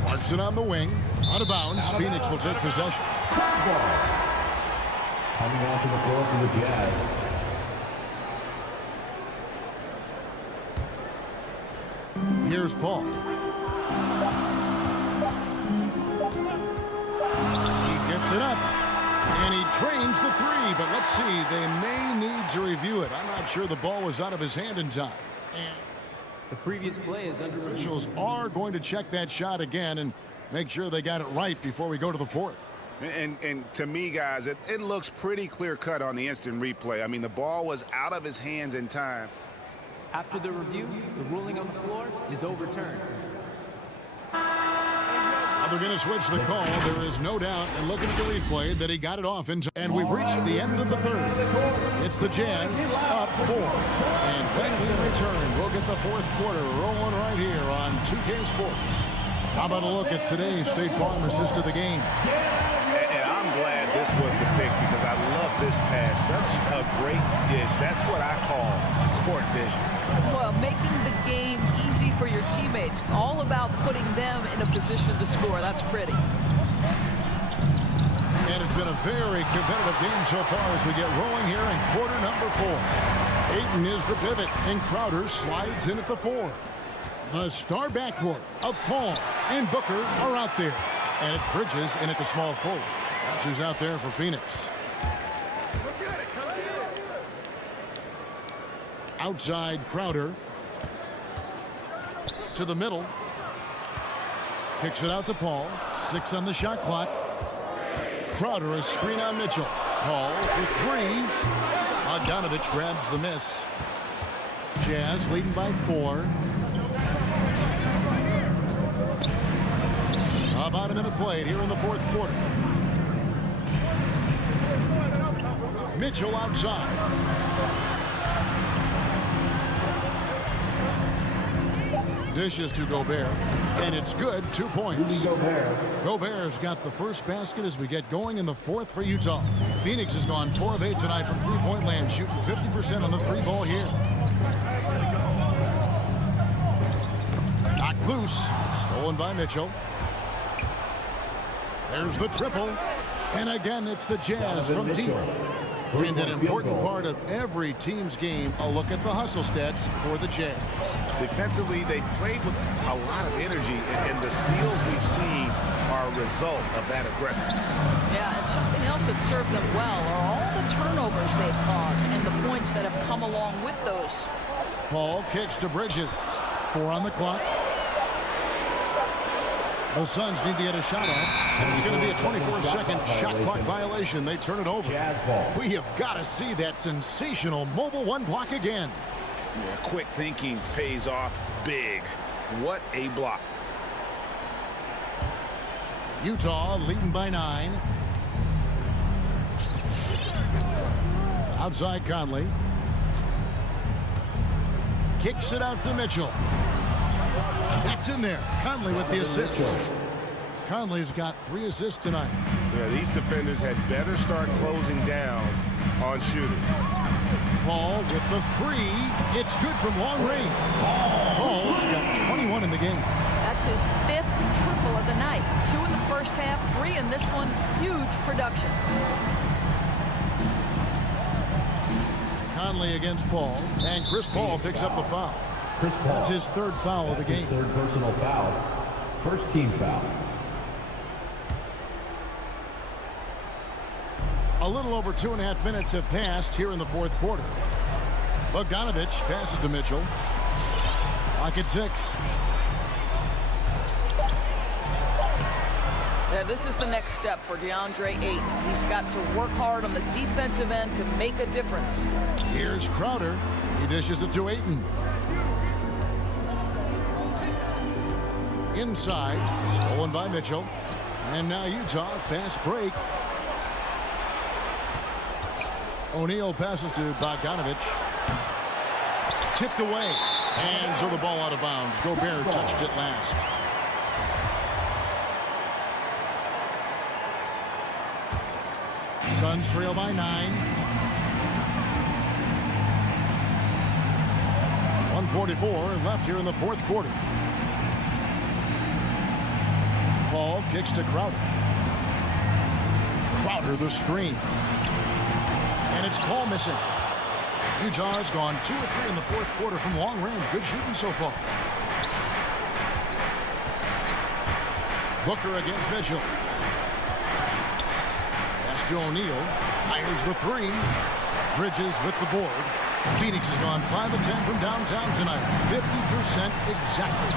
Clarkson on the wing. Out of bounds. Phoenix will take possession. Coming out to the floor for the Jazz. Here's Paul. He gets it up. And he trains the 3, but let's see. They may need to review it. I'm not sure the ball was out of his hand in time. And the previous play is under review. Officials are going to check that shot again and make sure they got it right before we go to the 4th. And to me, guys, it looks pretty clear-cut on the instant replay. I mean, the ball was out of his hands in time. After the review, the ruling on the floor is overturned. They're going to switch the call. There is no doubt, and looking at the replay, that he got it off in time. And we've reached the end of the 3rd. It's the Jazz up 4. And when we return, we'll get the 4th quarter rolling right here on 2K Sports. How about a look at today's State Farm assist of the game? And I'm glad this was the pick because I love this pass. Such a great dish. That's what I call court vision. Well, making the game easy for your teammates. All about putting them in a position to score. That's pretty. And it's been a very competitive game so far as we get rolling here in quarter number 4. Ayton is the pivot, and Crowder slides in at the 4. The star backcourt of Paul and Booker are out there. And it's Bridges in at the small forward. That's who's out there for Phoenix. Outside Crowder. To the middle. Kicks it out to Paul. 6 on the shot clock. Crowder, a screen on Mitchell. Paul for 3. Bogdanovich grabs the miss. Jazz leading by 4. About a minute played here in the fourth quarter. Mitchell outside. Dishes to Gobert, and it's good. 2 points. Gobert's got the first basket as we get going in the fourth for Utah. Phoenix has gone 4 of 8 tonight from three-point land, shooting 50% on the 3-ball here. Knocked loose, stolen by Mitchell. There's the triple, and again it's the Jazz from deep. And an important part of every team's game, a look at the hustle stats for the Jazz. Defensively, they played with a lot of energy, and the steals we've seen are a result of that aggressiveness. Yeah, and something else that served them well are all the turnovers they've caused and the points that have come along with those. Paul kicks to Bridges. 4 on the clock. The Suns need to get a shot off, and it's going to be a 24-second shot clock violation. They turn it over. We have got to see that sensational mobile one block again. Yeah, quick thinking pays off big. What a block. Utah leading by 9. Outside Conley. Kicks it out to Mitchell. That's in there. Conley with the assist. Conley's got 3 assists tonight. Yeah, these defenders had better start closing down on shooting. Paul with the 3. It's good from long range. Paul's got 21 in the game. That's his 5th triple of the night. 2 in the first half, 3 in this one. Huge production. Conley against Paul, and Chris Paul picks up the foul. That's his 3rd foul of the game. 3rd personal foul. First team foul. A little over 2.5 minutes have passed here in the fourth quarter. Bogdanovich passes to Mitchell. Clock at 6. Yeah, this is the next step for DeAndre Ayton. He's got to work hard on the defensive end to make a difference. Here's Crowder. He dishes it to Ayton. Inside, stolen by Mitchell. And now Utah, fast break. O'Neal passes to Bogdanovich. Tipped away. And so the ball out of bounds. Gobert touched it last. Suns trail by 9. 1:44 left here in the fourth quarter. Paul kicks to Crowder. Crowder the screen. And it's Paul missing. Utah has gone 2 of 3 in the fourth quarter from long range. Good shooting so far. Booker against Mitchell. Pass to O'Neal. Fires the 3. Bridges with the board. Phoenix has gone 5 of 10 from downtown tonight. 50% exactly.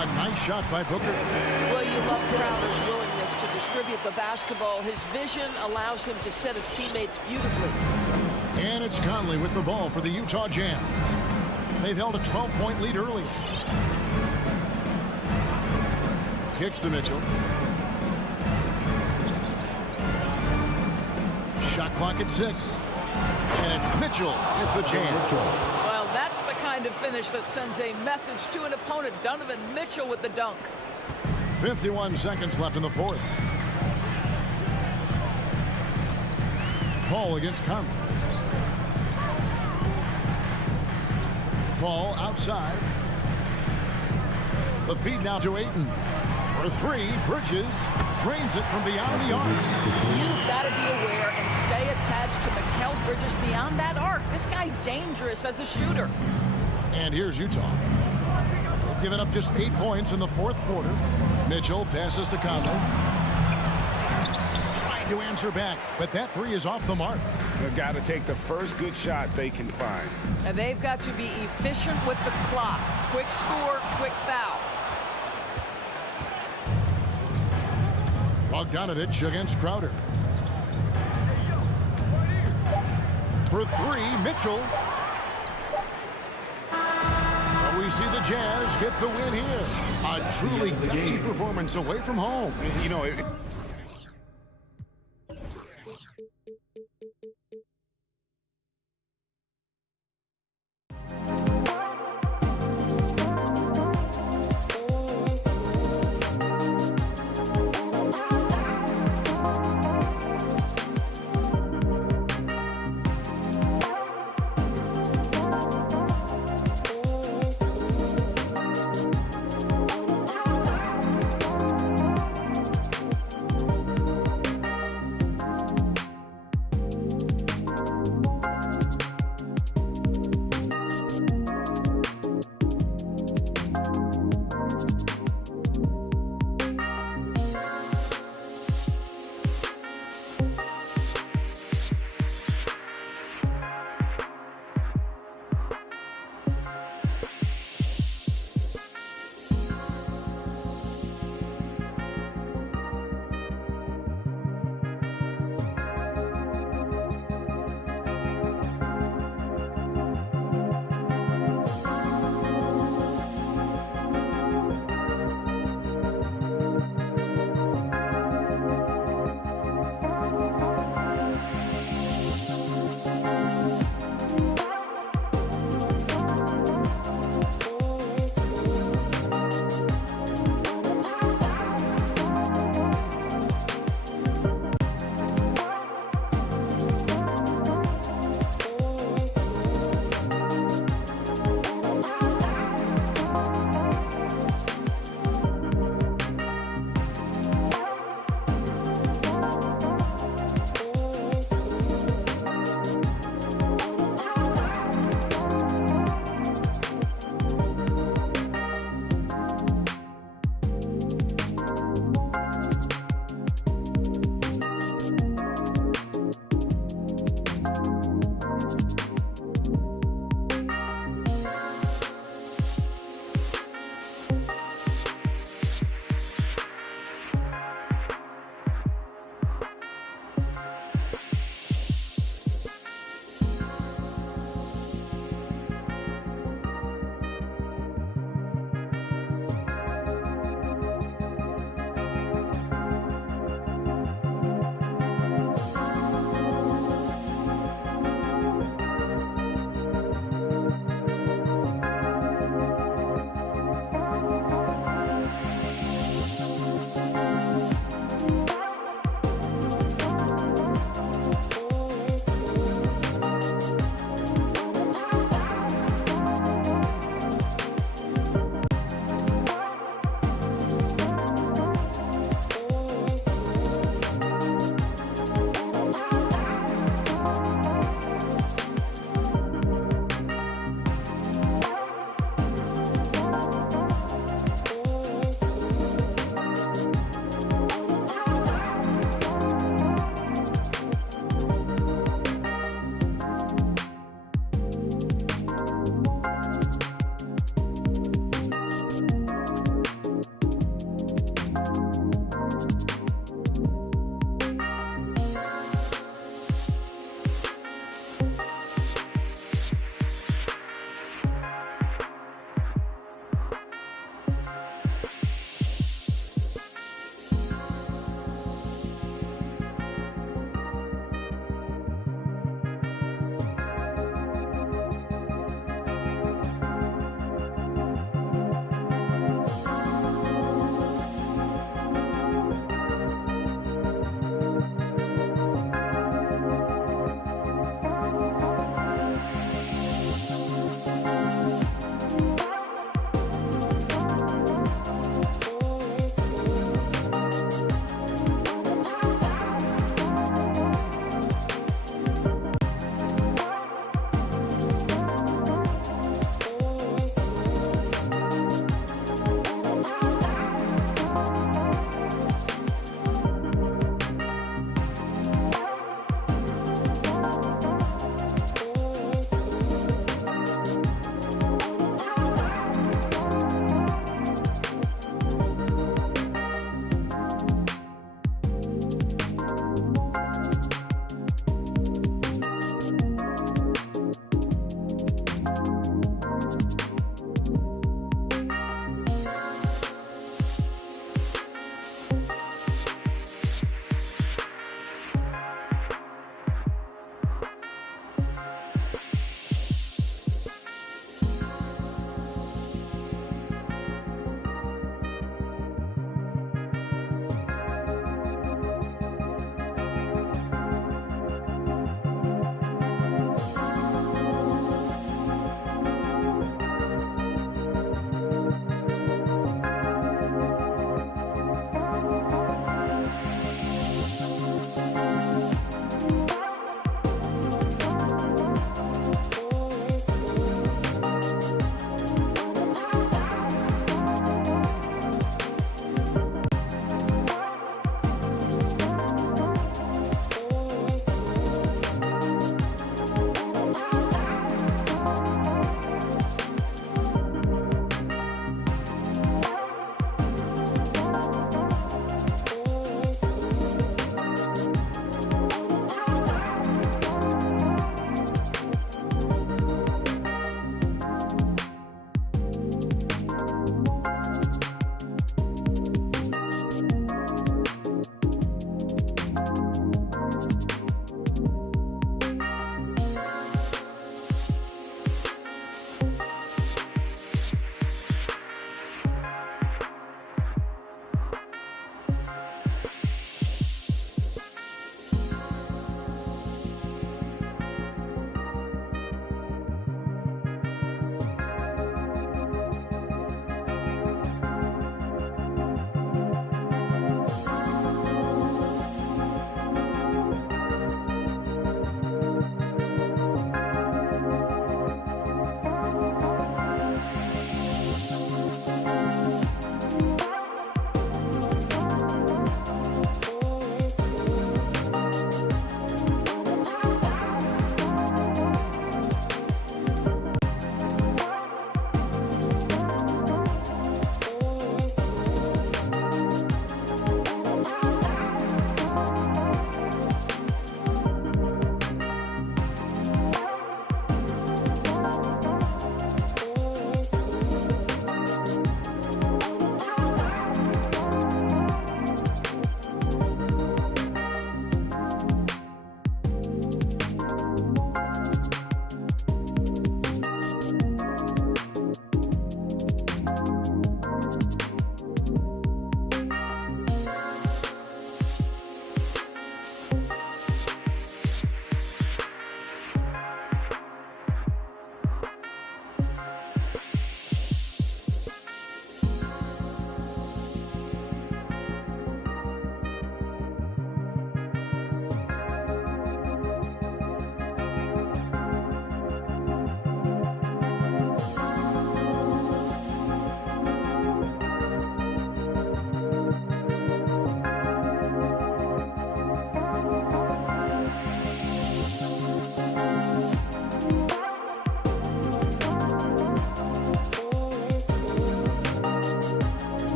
A nice shot by Booker. Well, you love Crowder's willingness to distribute the basketball. His vision allows him to set his teammates beautifully. And it's Conley with the ball for the Utah Jazz. They've held a 12-point lead early. Kicks to Mitchell. Shot clock at 6. And it's Mitchell with the jam. Well, that's the kind of finish that sends a message to an opponent. Donovan Mitchell with the dunk. 51 seconds left in the fourth. Paul against Conley. Paul outside. The feed now to Ayton. For three, Bridges drains it from beyond the arc. You've got to be aware and stay attached to Mikal Bridges beyond that arc. This guy's dangerous as a shooter. And here's Utah. They've given up just 8 points in the fourth quarter. Mitchell passes to Conley. Trying to answer back, but that three is off the mark. They've got to take the first good shot they can find. And they've got to be efficient with the clock. Quick score, quick foul. Bogdanovich against Crowder. For three, Mitchell. So we see the Jazz get the win here. A truly gutsy performance away from home. You know,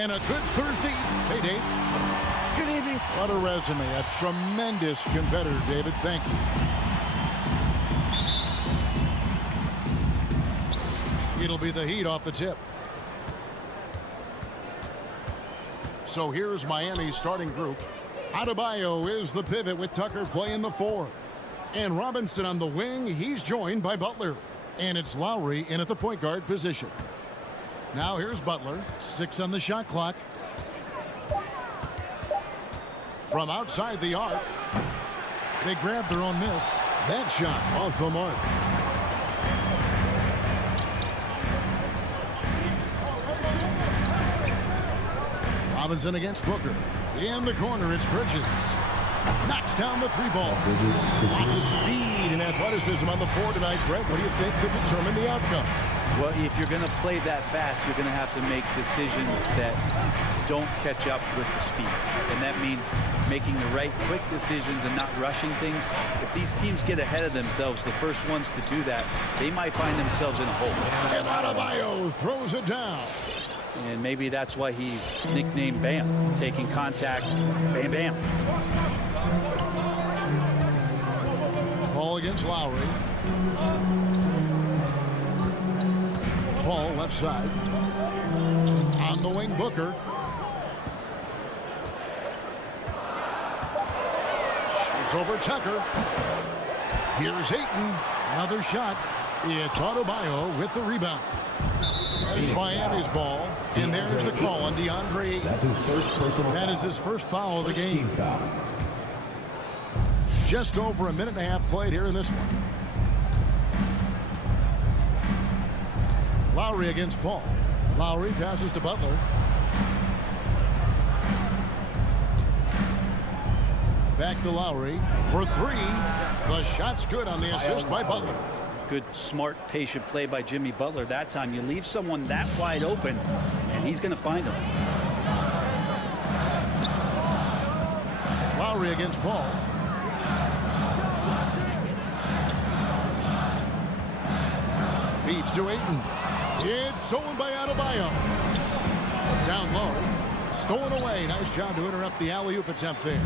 And a good Thursday. Hey, Dave. Good evening. What a resume. A tremendous competitor, David. Thank you. It'll be the Heat off the tip. So here's Miami's starting group. Adebayo is the pivot with Tucker playing the 4. And Robinson on the wing. He's joined by Butler. And it's Lowry in at the point guard position. Now here's Butler. 6 on the shot clock. From outside the arc. They grab their own miss. That shot off the mark. Robinson against Booker. In the corner, it's Bridges. Knocks down the 3-ball. Lots of speed and athleticism on the floor tonight, Brett. What do you think could determine the outcome? Well, if you're going to play that fast, you're going to have to make decisions that don't catch up with the speed. And that means making the right quick decisions and not rushing things. If these teams get ahead of themselves, the first ones to do that, they might find themselves in a hole. And Adebayo throws it down. And maybe that's why he's nicknamed Bam. Taking contact, bam, bam. Paul against Lowry. Paul left side. On the wing, Booker. Shoots over Tucker. Here's Hayton. Another shot. It's Adebayo with the rebound. It's Miami's ball. And there's the call on DeAndre Ayton. That's his first personal. That is his first foul of the game. Just over a minute and a half played here in this one. Lowry against Paul. Lowry passes to Butler. Back to Lowry for 3. The shot's good on the assist by Butler. Good, smart, patient play by Jimmy Butler. That time you leave someone that wide open, and he's going to find him. Lowry against Paul. Feeds to Ayton. It's stolen by Adebayo. Down low. Stolen away. Nice job to interrupt the alley-oop attempt there.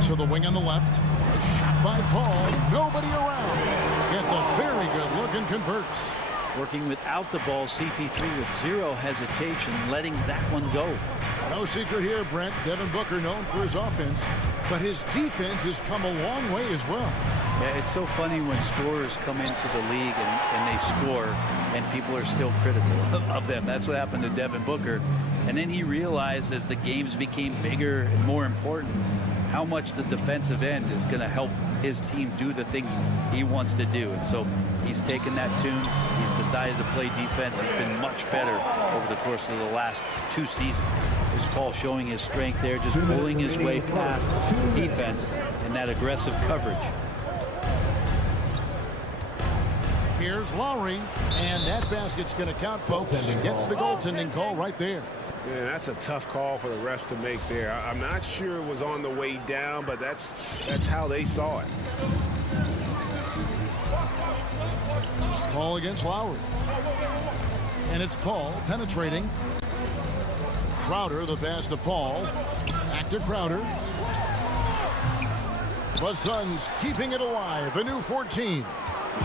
So the wing on the left. It's shot by Paul. Nobody around. Gets a very good look and converts. Working without the ball, CP3 with 0 hesitation, letting that one go. No secret here, Brent. Devin Booker known for his offense, but his defense has come a long way as well. Yeah, it's so funny when scorers come into the league and they score, and people are still critical of them. That's what happened to Devin Booker. And then he realized as the games became bigger and more important, how much the defensive end is going to help his team do the things he wants to do. And so he's taken that tune. He's decided to play defense. He's been much better over the course of the last 2 seasons. There's Paul showing his strength there, just pulling his way past defense and that aggressive coverage. Here's Lowry, and that basket's going to count, folks. Gets the goaltending call right there. Yeah, that's a tough call for the refs to make there. I'm not sure it was on the way down, but that's how they saw it. Paul against Lowry. And it's Paul penetrating. Crowder, the pass to Paul. Back to Crowder. The Suns keeping it alive. A new 14.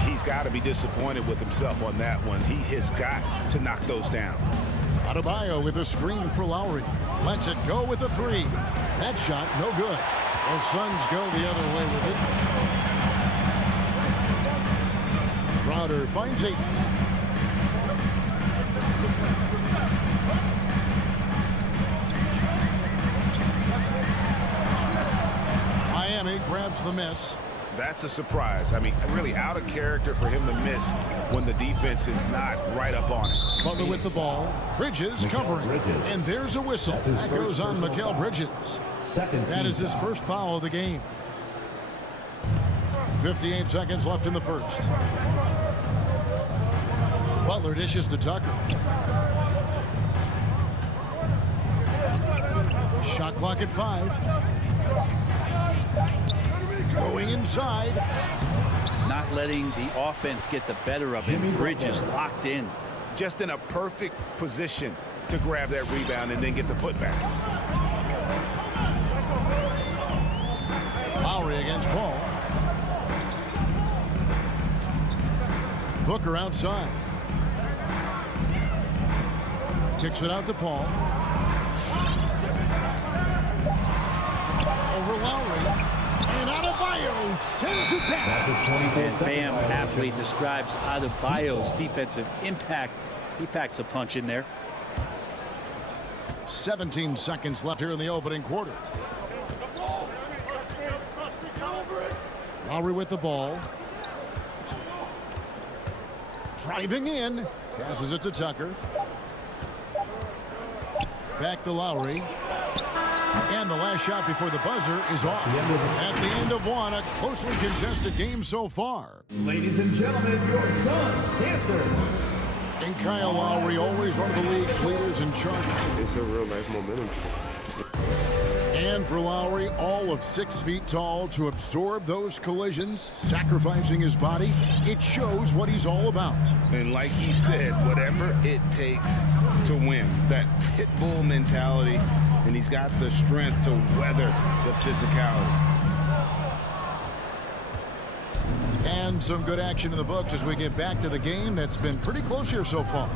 He's got to be disappointed with himself on that one. He has got to knock those down. Adebayo with a screen for Lowry. Lets it go with a 3. That shot, no good. The Suns go the other way with it. Crowder finds Ayton. Miami grabs the miss. That's a surprise. I mean, really out of character for him to miss when the defense is not right up on it. Butler with the ball. Bridges covering. And there's a whistle. That goes on Mikal Bridges. That is his first foul of the game. 58 seconds left in the first. Butler dishes to Tucker. Shot clock at 5. Going inside. Not letting the offense get the better of him. Bridges locked in. Just in a perfect position to grab that rebound and then get the putback. Lowry against Paul. Booker outside. Kicks it out to Paul. Over Lowry. And Adebayo sends it back. And Bam aptly describes Adebayo's defensive impact. He packs a punch in there. 17 seconds left here in the opening quarter. Lowry with the ball. Driving in. Passes it to Tucker. Back to Lowry. And the last shot before the buzzer is off. At the end of one, a closely contested game so far. Ladies and gentlemen, your son's dancer. And Kyle Lowry, always one of the league's leaders in charges. It's a real nice momentum. And for Lowry, all of 6 feet tall, to absorb those collisions, sacrificing his body, it shows what he's all about. And like he said, whatever it takes to win, that pit bull mentality, and he's got the strength to weather the physicality. And some good action in the books as we get back to the game that's been pretty close here so far.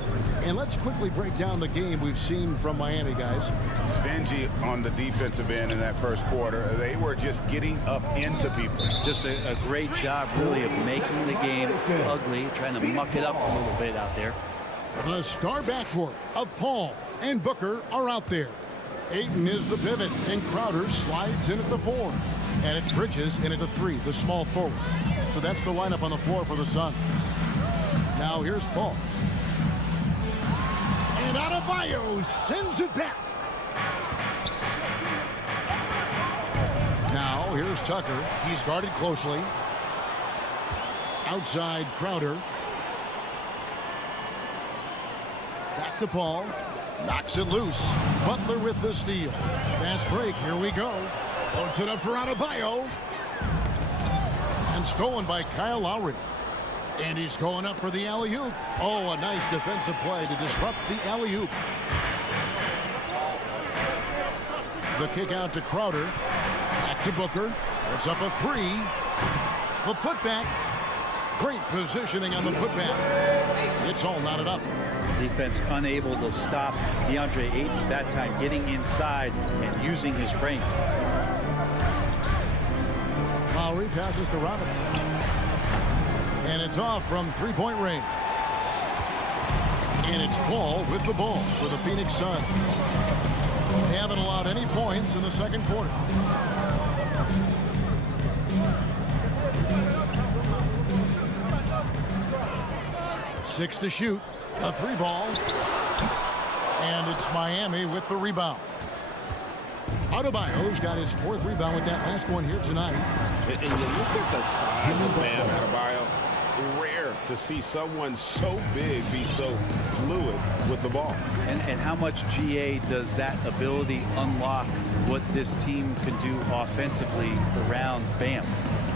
And let's quickly break down the game we've seen from Miami, guys. Stingy on the defensive end in that first quarter. They were just getting up into people. Just a great job, really, of making the game ugly, trying to muck it up a little bit out there. The star backcourt of Paul and Booker are out there. Ayton is the pivot, and Crowder slides in at the 4. And it's Bridges in at the 3, the small forward. So that's the lineup on the floor for the Suns. Now here's Paul. And Adebayo sends it back. Now here's Tucker. He's guarded closely. Outside Crowder. Back to Paul. Knocks it loose. Butler with the steal. Fast break. Here we go. Puts it up for Adebayo. And stolen by Kyle Lowry. And he's going up for the alley-oop. Oh, a nice defensive play to disrupt the alley-oop. The kick out to Crowder. Back to Booker. It's up a 3. The putback. Great positioning on the putback. It's all knotted up. Defense unable to stop DeAndre Ayton that time, getting inside and using his frame. Lowry passes to Robinson. And it's off from three-point range. And it's Paul with the ball for the Phoenix Suns. They haven't allowed any points in the second quarter. Six to shoot. A 3-ball. And it's Miami with the rebound. Adebayo's got his 4th rebound with that last one here tonight. And you look at the size of Bam Adebayo. Rare to see someone so big be so fluid with the ball. And how much GA does that ability unlock what this team can do offensively around Bam?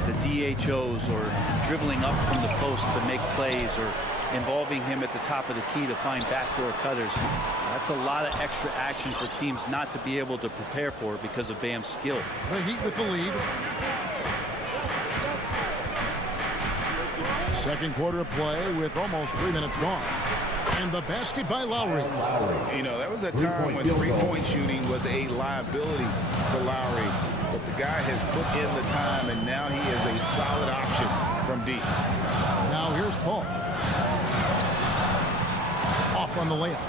The DHOs or dribbling up from the post to make plays or involving him at the top of the key to find backdoor cutters. That's a lot of extra action for teams not to be able to prepare for because of Bam's skill. The Heat with the lead. Second quarter of play with almost 3 minutes gone. And the basket by Lowry. You know, that was a time when three-point shooting was a liability to Lowry. But the guy has put in the time, and now he is a solid option from deep. Now here's Paul. Off on the layup.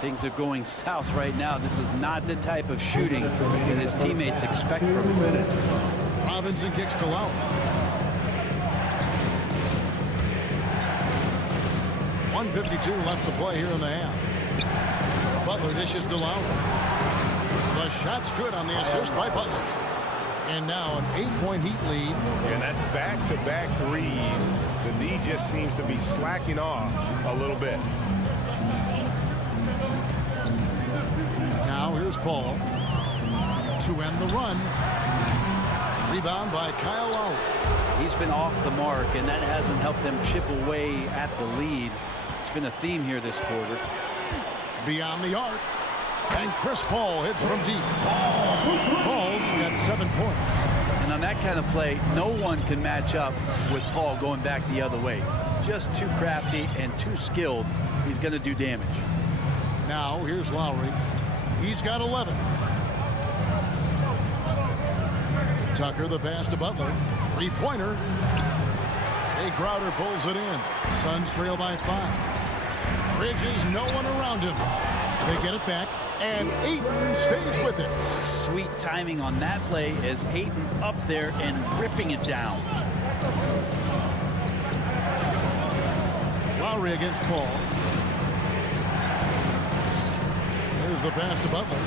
Things are going south right now. This is not the type of shooting that his teammates expect from him. Robinson kicks to Lowry. 1:52 left to play here in the half. Butler dishes to Lowry. The shot's good on the assist by Butler. And now an 8-point Heat lead. And that's back-to-back threes. The knee just seems to be slacking off a little bit. Now here's Paul to end the run. Rebound by Kyle Lowry. He's been off the mark, and that hasn't helped them chip away at the lead. It's been a theme here this quarter. Beyond the arc. And Chris Paul hits from deep. Paul's got 7 points. And on that kind of play, no one can match up with Paul going back the other way. Just too crafty and too skilled. He's going to do damage. Now, here's Lowry. He's got 11. Tucker, the pass to Butler. Three-pointer. Jay Crowder pulls it in. Suns trail by 5. Bridges, no one around him. They get it back, and Ayton stays with it. Sweet timing on that play as Ayton up there and ripping it down. Lowry against Paul. There's the pass to Butler.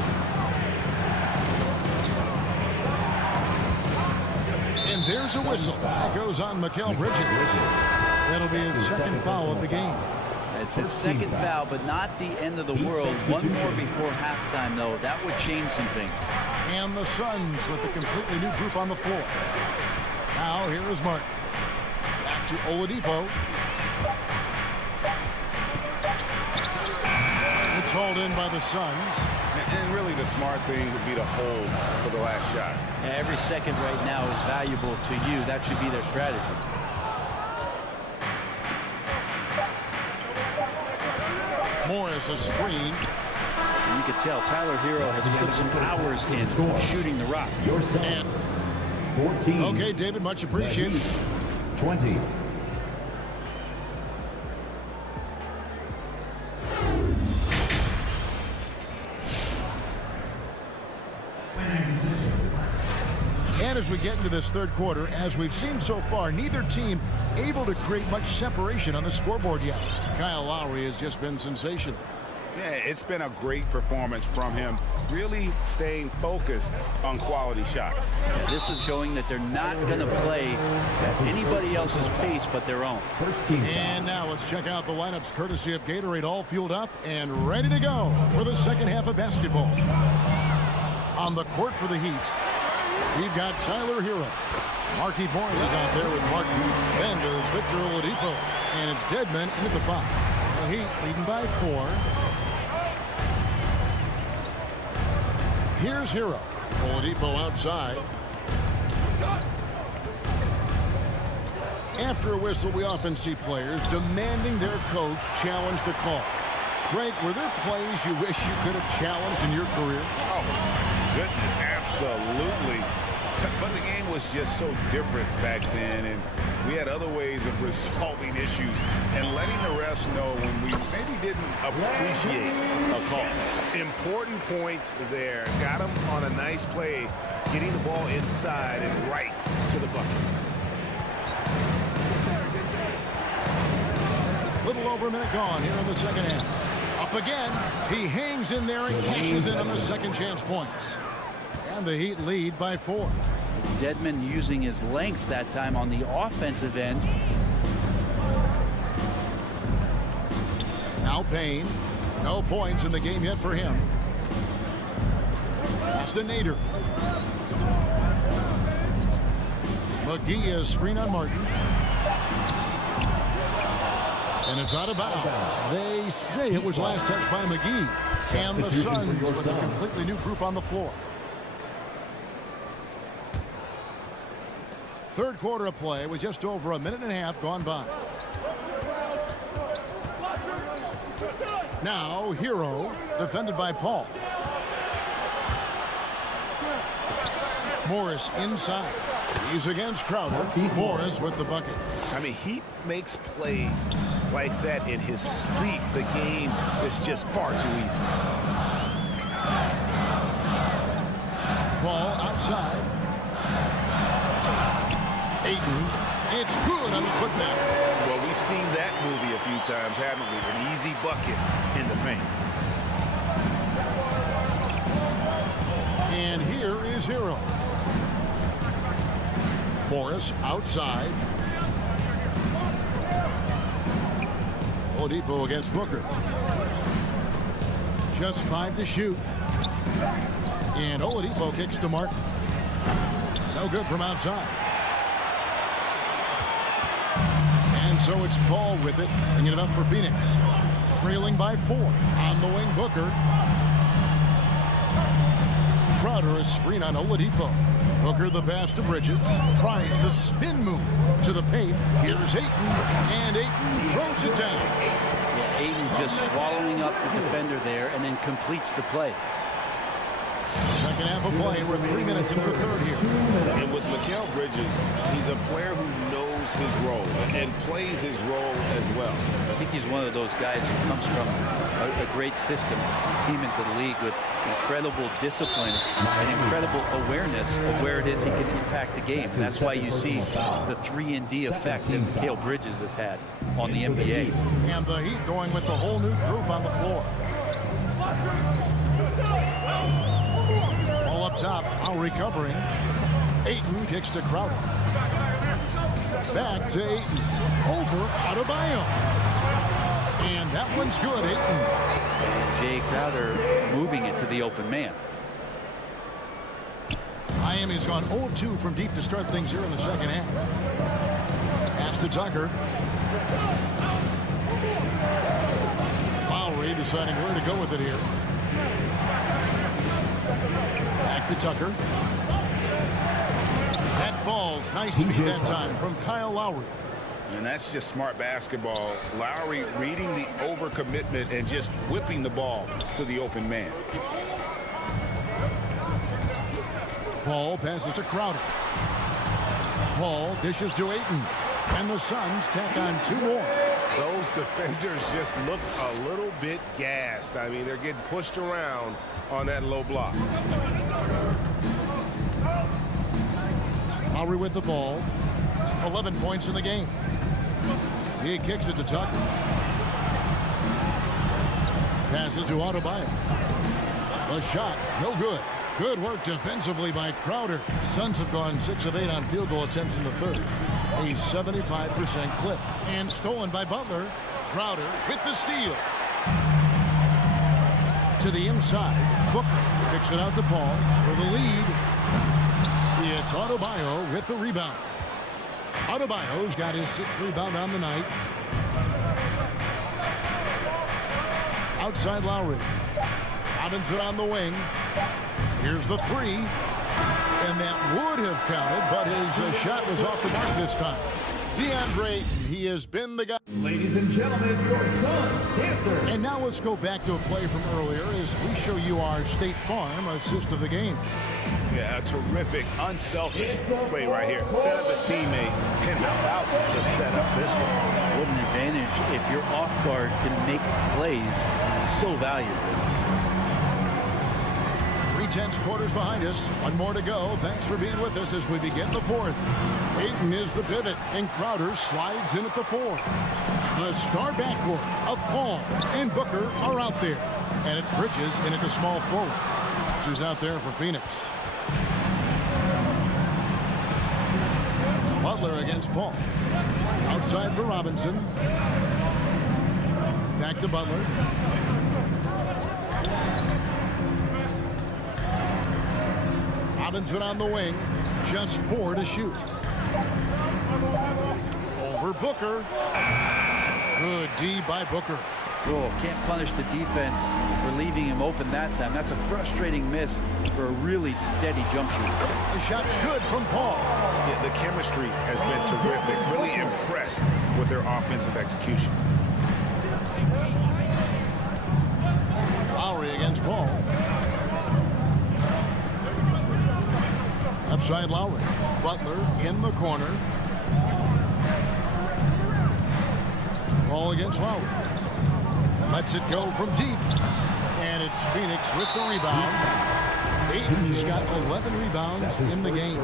And there's a whistle. That goes on Mikal Bridges. That'll be his second foul of the game. It's his second foul, but not the end of the world. One more before halftime, though. That would change some things. And the Suns with a completely new group on the floor. Now, here is Martin. Back to Oladipo. It's hauled in by the Suns. And really the smart thing would be to hold for the last shot. Yeah, every second right now is valuable to you. That should be their strategy. Morris a screen. And you can tell Tyler Hero has put some hours in shooting the rock. And 14. okay, David, much appreciated. 20. And as we get into this third quarter, as we've seen so far, neither team able to create much separation on the scoreboard yet. Kyle Lowry has just been sensational. Yeah, it's been a great performance from him, really staying focused on quality shots. This is showing that they're not going to play at anybody else's pace but their own. First team. And now let's check out the lineups courtesy of Gatorade, all fueled up and ready to go for the second half of basketball. On the court for the Heat, we've got Tyler Hero. Markieff Morris is out there with Martin. Then there's Victor Oladipo. And it's Deadman into the 5. The Heat leading by 4. Here's Hero. Oladipo outside. After a whistle, we often see players demanding their coach challenge the call. Greg, were there plays you wish you could have challenged in your career? Oh, goodness, absolutely. But the game was just so different back then, and we had other ways of resolving issues and letting the refs know when we maybe didn't appreciate a call. Important points there. Got him on a nice play, getting the ball inside and right to the bucket. Little over a minute gone here in the second half. Up again. He hangs in there and cashes in on the second chance points. And the Heat lead by 4. Deadman using his length that time on the offensive end. Now Payne. No points in the game yet for him. Austin Nader. McGee is screen on Martin. And it's out of bounds. They say it was last touched by McGee. And the Suns with a completely new group on the floor. Third quarter of play with just over a minute and a half gone by. Now Hero, defended by Paul. Morris inside. He's against Crowder. Morris with the bucket. I mean, he makes plays like that in his sleep. The game is just far too easy. Ball outside. Ayton. It's good on the putback. Well, we've seen that movie a few times, haven't we? An easy bucket in the paint. And here is Hero. Morris outside. Oladipo against Booker. Just 5 to shoot. And Oladipo kicks to Martin. No good from outside. And so it's Paul with it, bringing it up for Phoenix. Trailing by 4. On the wing, Booker. Crowder a screen on Oladipo. Booker the pass to Bridges. Tries the spin move to the paint. Here's Ayton, and Ayton throws it down. Yeah, Ayton just swallowing up the defender there and then completes the play. Second half of play, and we're 3 minutes into the third here. And with Mikal Bridges, he's a player who knows his role and plays his role as well. I think he's one of those guys who comes from a great system. He came into the league with incredible discipline and incredible awareness of where it is he can impact the game. And that's why you see the 3-and-D effect that Mikal Bridges has had on the NBA. And the Heat going with the whole new group on the floor. All up top, now recovering. Ayton kicks to Crowder. Back to Ayton. Over Adebayo. And that one's good, Ayton. And Jay Crowder moving it to the open man. Miami's gone 0-2 from deep to start things here in the second half. Pass to Tucker. Lowry deciding where to go with it here. Back to Tucker. That falls. Nice feed that time from Kyle Lowry. And that's just smart basketball. Lowry reading the overcommitment and just whipping the ball to the open man. Paul passes to Crowder. Paul dishes to Ayton. And the Suns tack on 2 more. Those defenders just look a little bit gassed. I mean, they're getting pushed around on that low block. Lowry with the ball. 11 points in the game. He kicks it to Tucker. Passes to Adebayo. The shot, no good. Good work defensively by Crowder. Suns have gone 6 of 8 on field goal attempts in the third. A 75% clip. And stolen by Butler. Crowder with the steal. To the inside. Booker kicks it out to Paul for the lead. It's Adebayo with the rebound. Adebayo's got his 6th rebound on the night. Outside Lowry. Robinson on the wing. Here's the 3. And that would have counted, but his shot was off the mark this time. DeAndre, he has been the guy. Ladies and gentlemen, your Suns dancer. And now let's go back to a play from earlier as we show you our State Farm assist of the game. Yeah, a terrific, unselfish play right here. Set up his teammate, and how about to set up this one? What an advantage if your off guard can make plays so valuable. 3/10 quarters behind us. 1 more to go. Thanks for being with us as we begin the 4th. Ayton is the pivot, and Crowder slides in at the 4. The star backcourt of Paul and Booker are out there. And it's Bridges in at the small forward. Who's out there for Phoenix. Butler against Paul. Outside for Robinson. Back to Butler. Robinson on the wing. Just 4 to shoot. Over Booker. Good D by Booker. Oh, can't punish the defense for leaving him open that time. That's a frustrating miss for a really steady jump shooter. The shot's good from Paul. Yeah, the chemistry has been terrific. Really impressed with their offensive execution. Lowry against Paul. Left side Lowry. Butler in the corner. Paul against Lowry. Lets it go from deep. And it's Phoenix with the rebound. Ayton's got 11 rebounds in the game.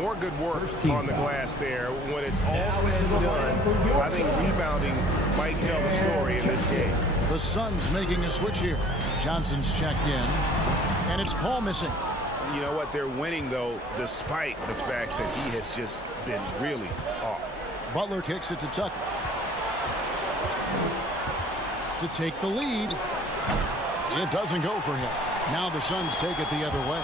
More good work on the glass there. When it's all said and done, I think rebounding might tell the story in this game. The Suns making a switch here. Johnson's checked in. And it's Paul missing. You know what? They're winning, though, despite the fact that he has just been really off. Butler kicks it to Tucker. To take the lead. It doesn't go for him. Now the Suns take it the other way.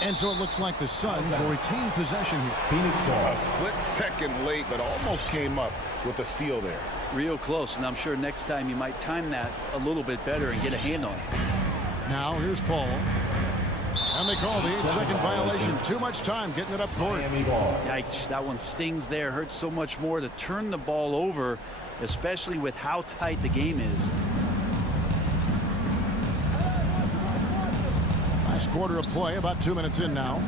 And so it looks like the Suns will retain possession here. Phoenix ball. A split second late, but almost came up with a steal there. Real close, and I'm sure next time you might time that a little bit better and get a hand on it. Now here's Paul. And they call the 8-second violation. Too much time getting it up court. Miami ball. Yikes, that one stings there. Hurts so much more to turn the ball over, especially with how tight the game is. Last quarter of play, about 2 minutes in now.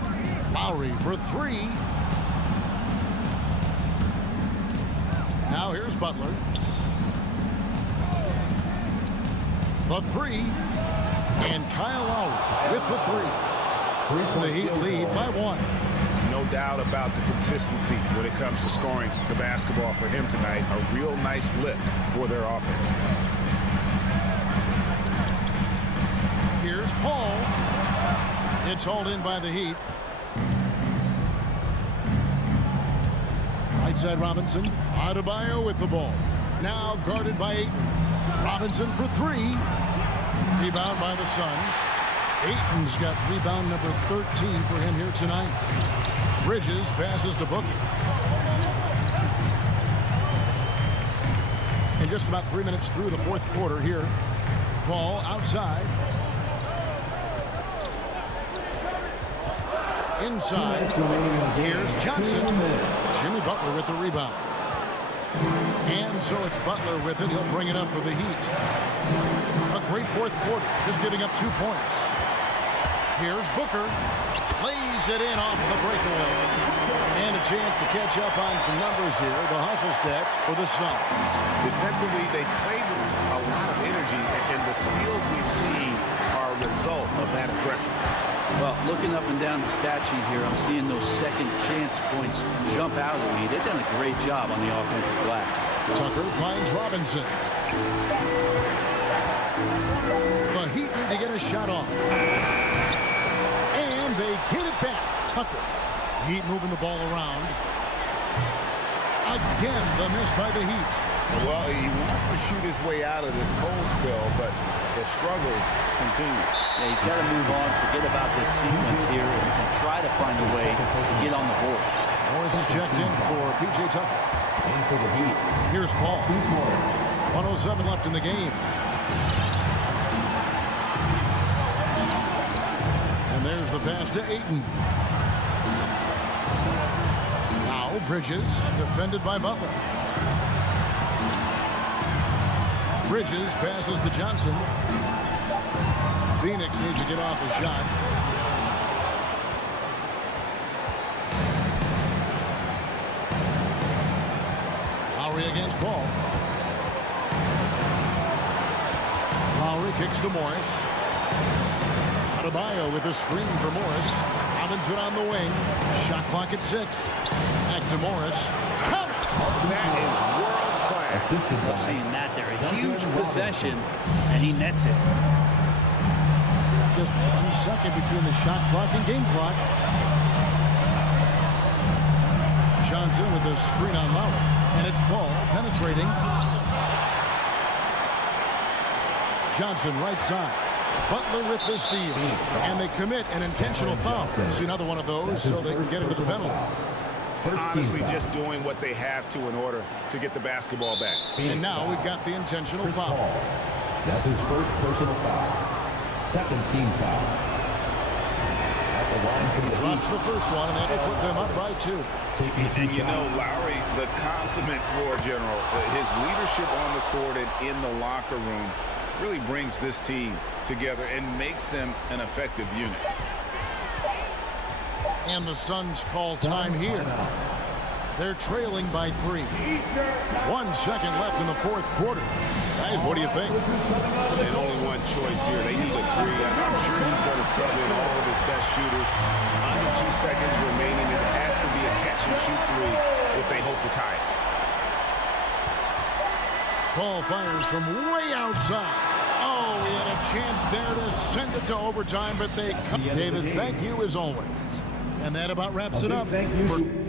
Lowry for three. Now here's Butler. The three. And Kyle Lowry with the three. The Heat lead by one. No doubt about the consistency when it comes to scoring the basketball for him tonight. A real nice lift for their offense. Here's Paul. It's hauled in by the Heat. Right side Robinson. Adebayo with the ball. Now guarded by Ayton. Robinson for three. Rebound by the Suns. Ayton's got rebound number 13 for him here tonight. Bridges passes to Boogie. And just about 3 minutes through the fourth quarter here. Ball outside. Inside. Here's Johnson. Jimmy Butler with the rebound. And so it's Butler with it. He'll bring it up for the Heat. A great fourth quarter. Just giving up 2 points. Here's Booker. Lays it in off the breakaway. And a chance to catch up on some numbers here. The hustle stats for the Suns. Defensively, they played with a lot of energy, and the steals we've seen are a result of that aggressiveness. Well, looking up and down the stat sheet here, I'm seeing those second chance points jump out at me. They've done a great job on the offensive glass. Tucker finds Robinson. The Heat need to get a shot off. And they get it back. Tucker. Heat moving the ball around. Again, the miss by the Heat. Well, he wants to shoot his way out of this cold spell, but the struggles continue. Yeah, he's got to move on, forget about this sequence here, and try to find a way to get on the board. Morris is checked in for P.J. Tucker. And for the Heat. Here's Paul. 1:07 left in the game. And there's the pass to Ayton. Now Bridges, defended by Butler. Bridges passes to Johnson. Phoenix needs to get off the shot. Lowry against Paul. Lowry kicks to Morris. Adebayo with a screen for Morris. Robinson on the wing. Shot clock at 6. Back to Morris. Count! That is world-class. Assisted by I've seen that there. A huge possession, and he nets it. Just 1 second between the shot clock and game clock. Johnson with a screen on Lowry. And it's Paul penetrating. Johnson right side. Butler with the steal. And they commit an intentional foul. See another one of those so they can get into the penalty. Honestly, just doing what they have to in order to get the basketball back. And now we've got the intentional foul. That's his first personal foul. Second team foul. At the line from the Drops the first one, and that will put them up by 2. And you know, Lowry, the consummate floor general, his leadership on the court and in the locker room really brings this team together and makes them an effective unit. And the Suns call time here. They're trailing by 3. 1 second left in the fourth quarter. Guys, what do you think? There's only one choice here. They need a 3. I'm sure he's going to sub in all of his best shooters. Under 2 seconds remaining. It has to be a catch-and-shoot 3 if they hope to tie it. Paul fires from way outside. Oh, he had a chance there to send it to overtime, but they cut. David, thank you as always. And that about wraps it up. Thank you.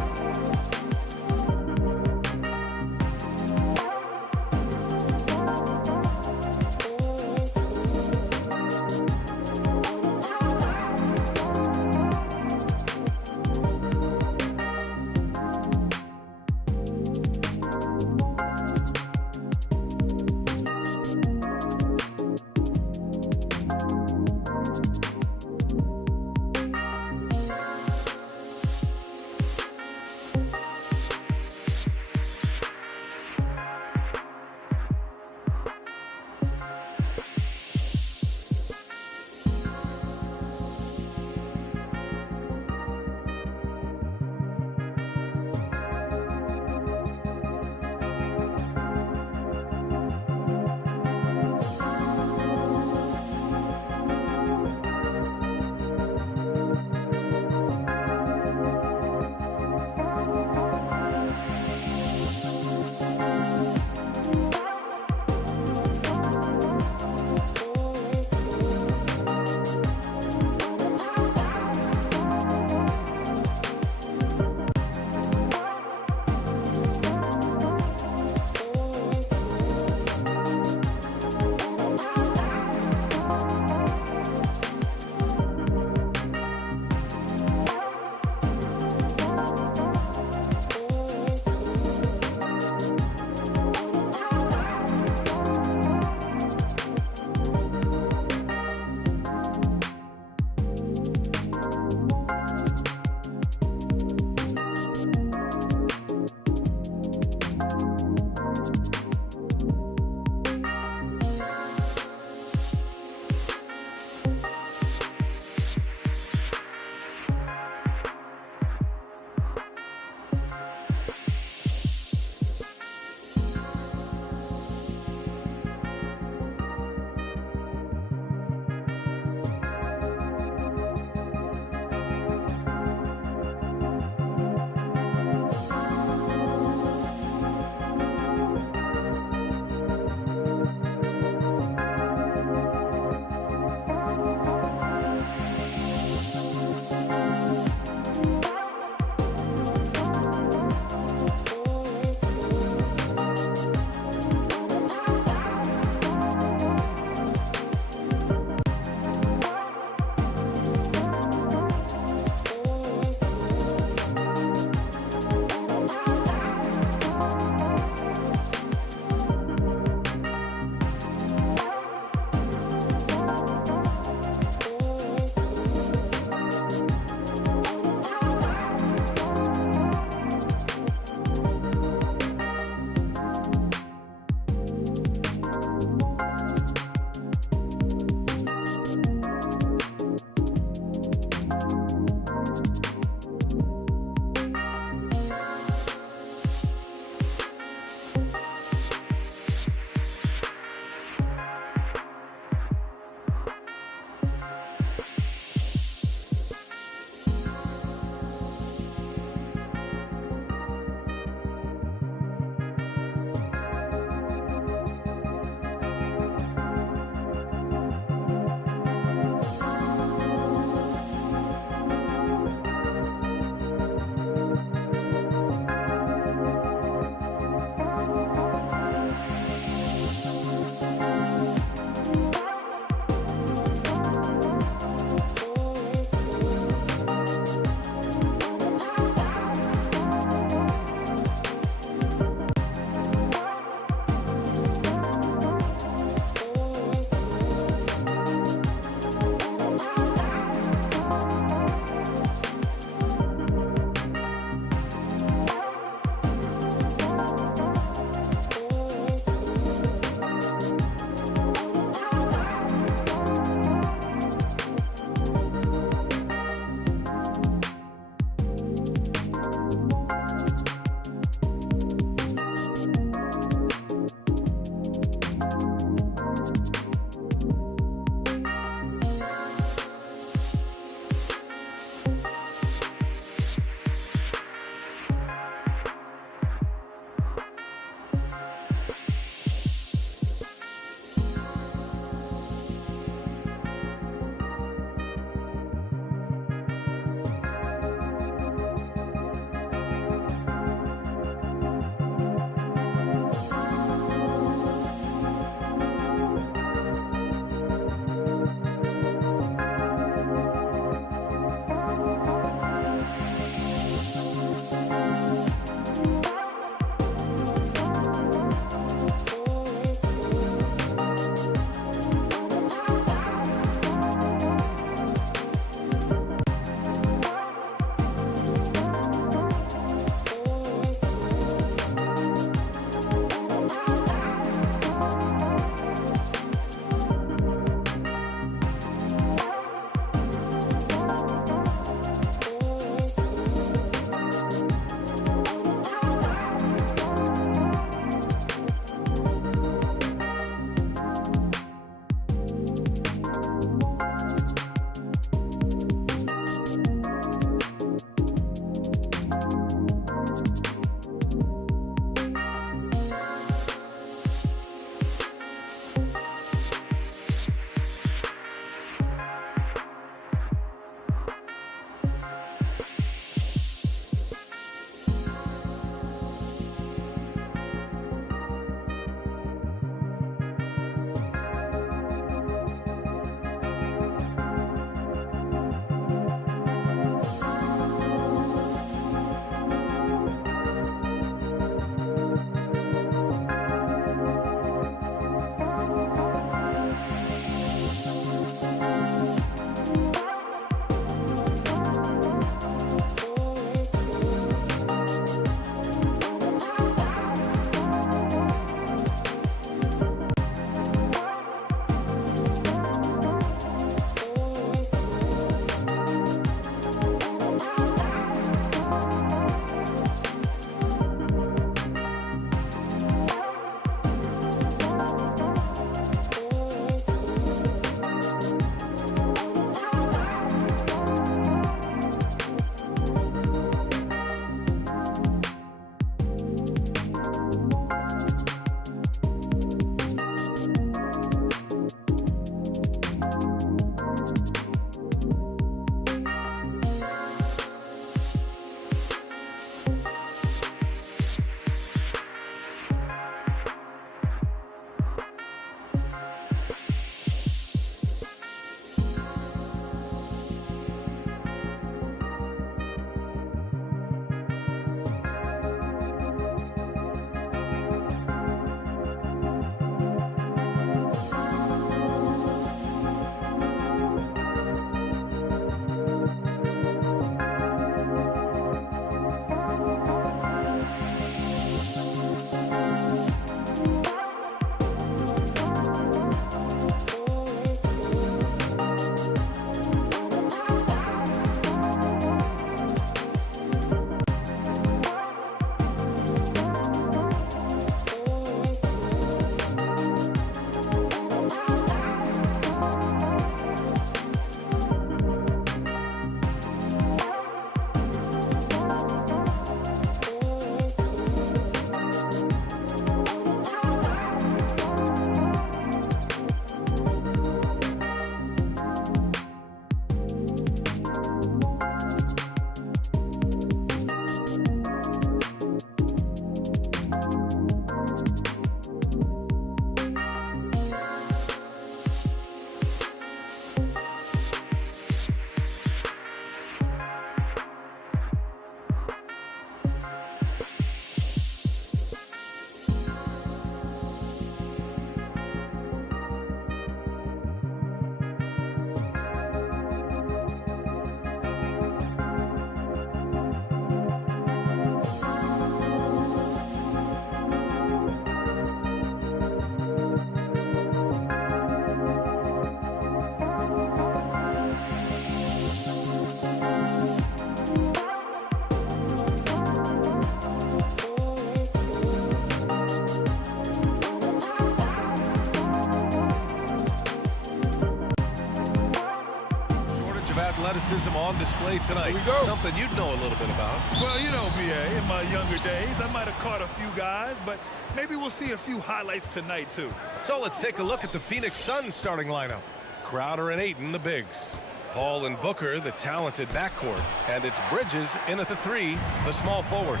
athleticism on display tonight. Here we go. Something you'd know a little bit about. Well, you know, BA, in my younger days, I might have caught a few guys, but maybe we'll see a few highlights tonight, too. So let's take a look at the Phoenix Suns starting lineup. Crowder and Ayton, the bigs. Paul and Booker, the talented backcourt. And it's Bridges in at the 3, the small forward.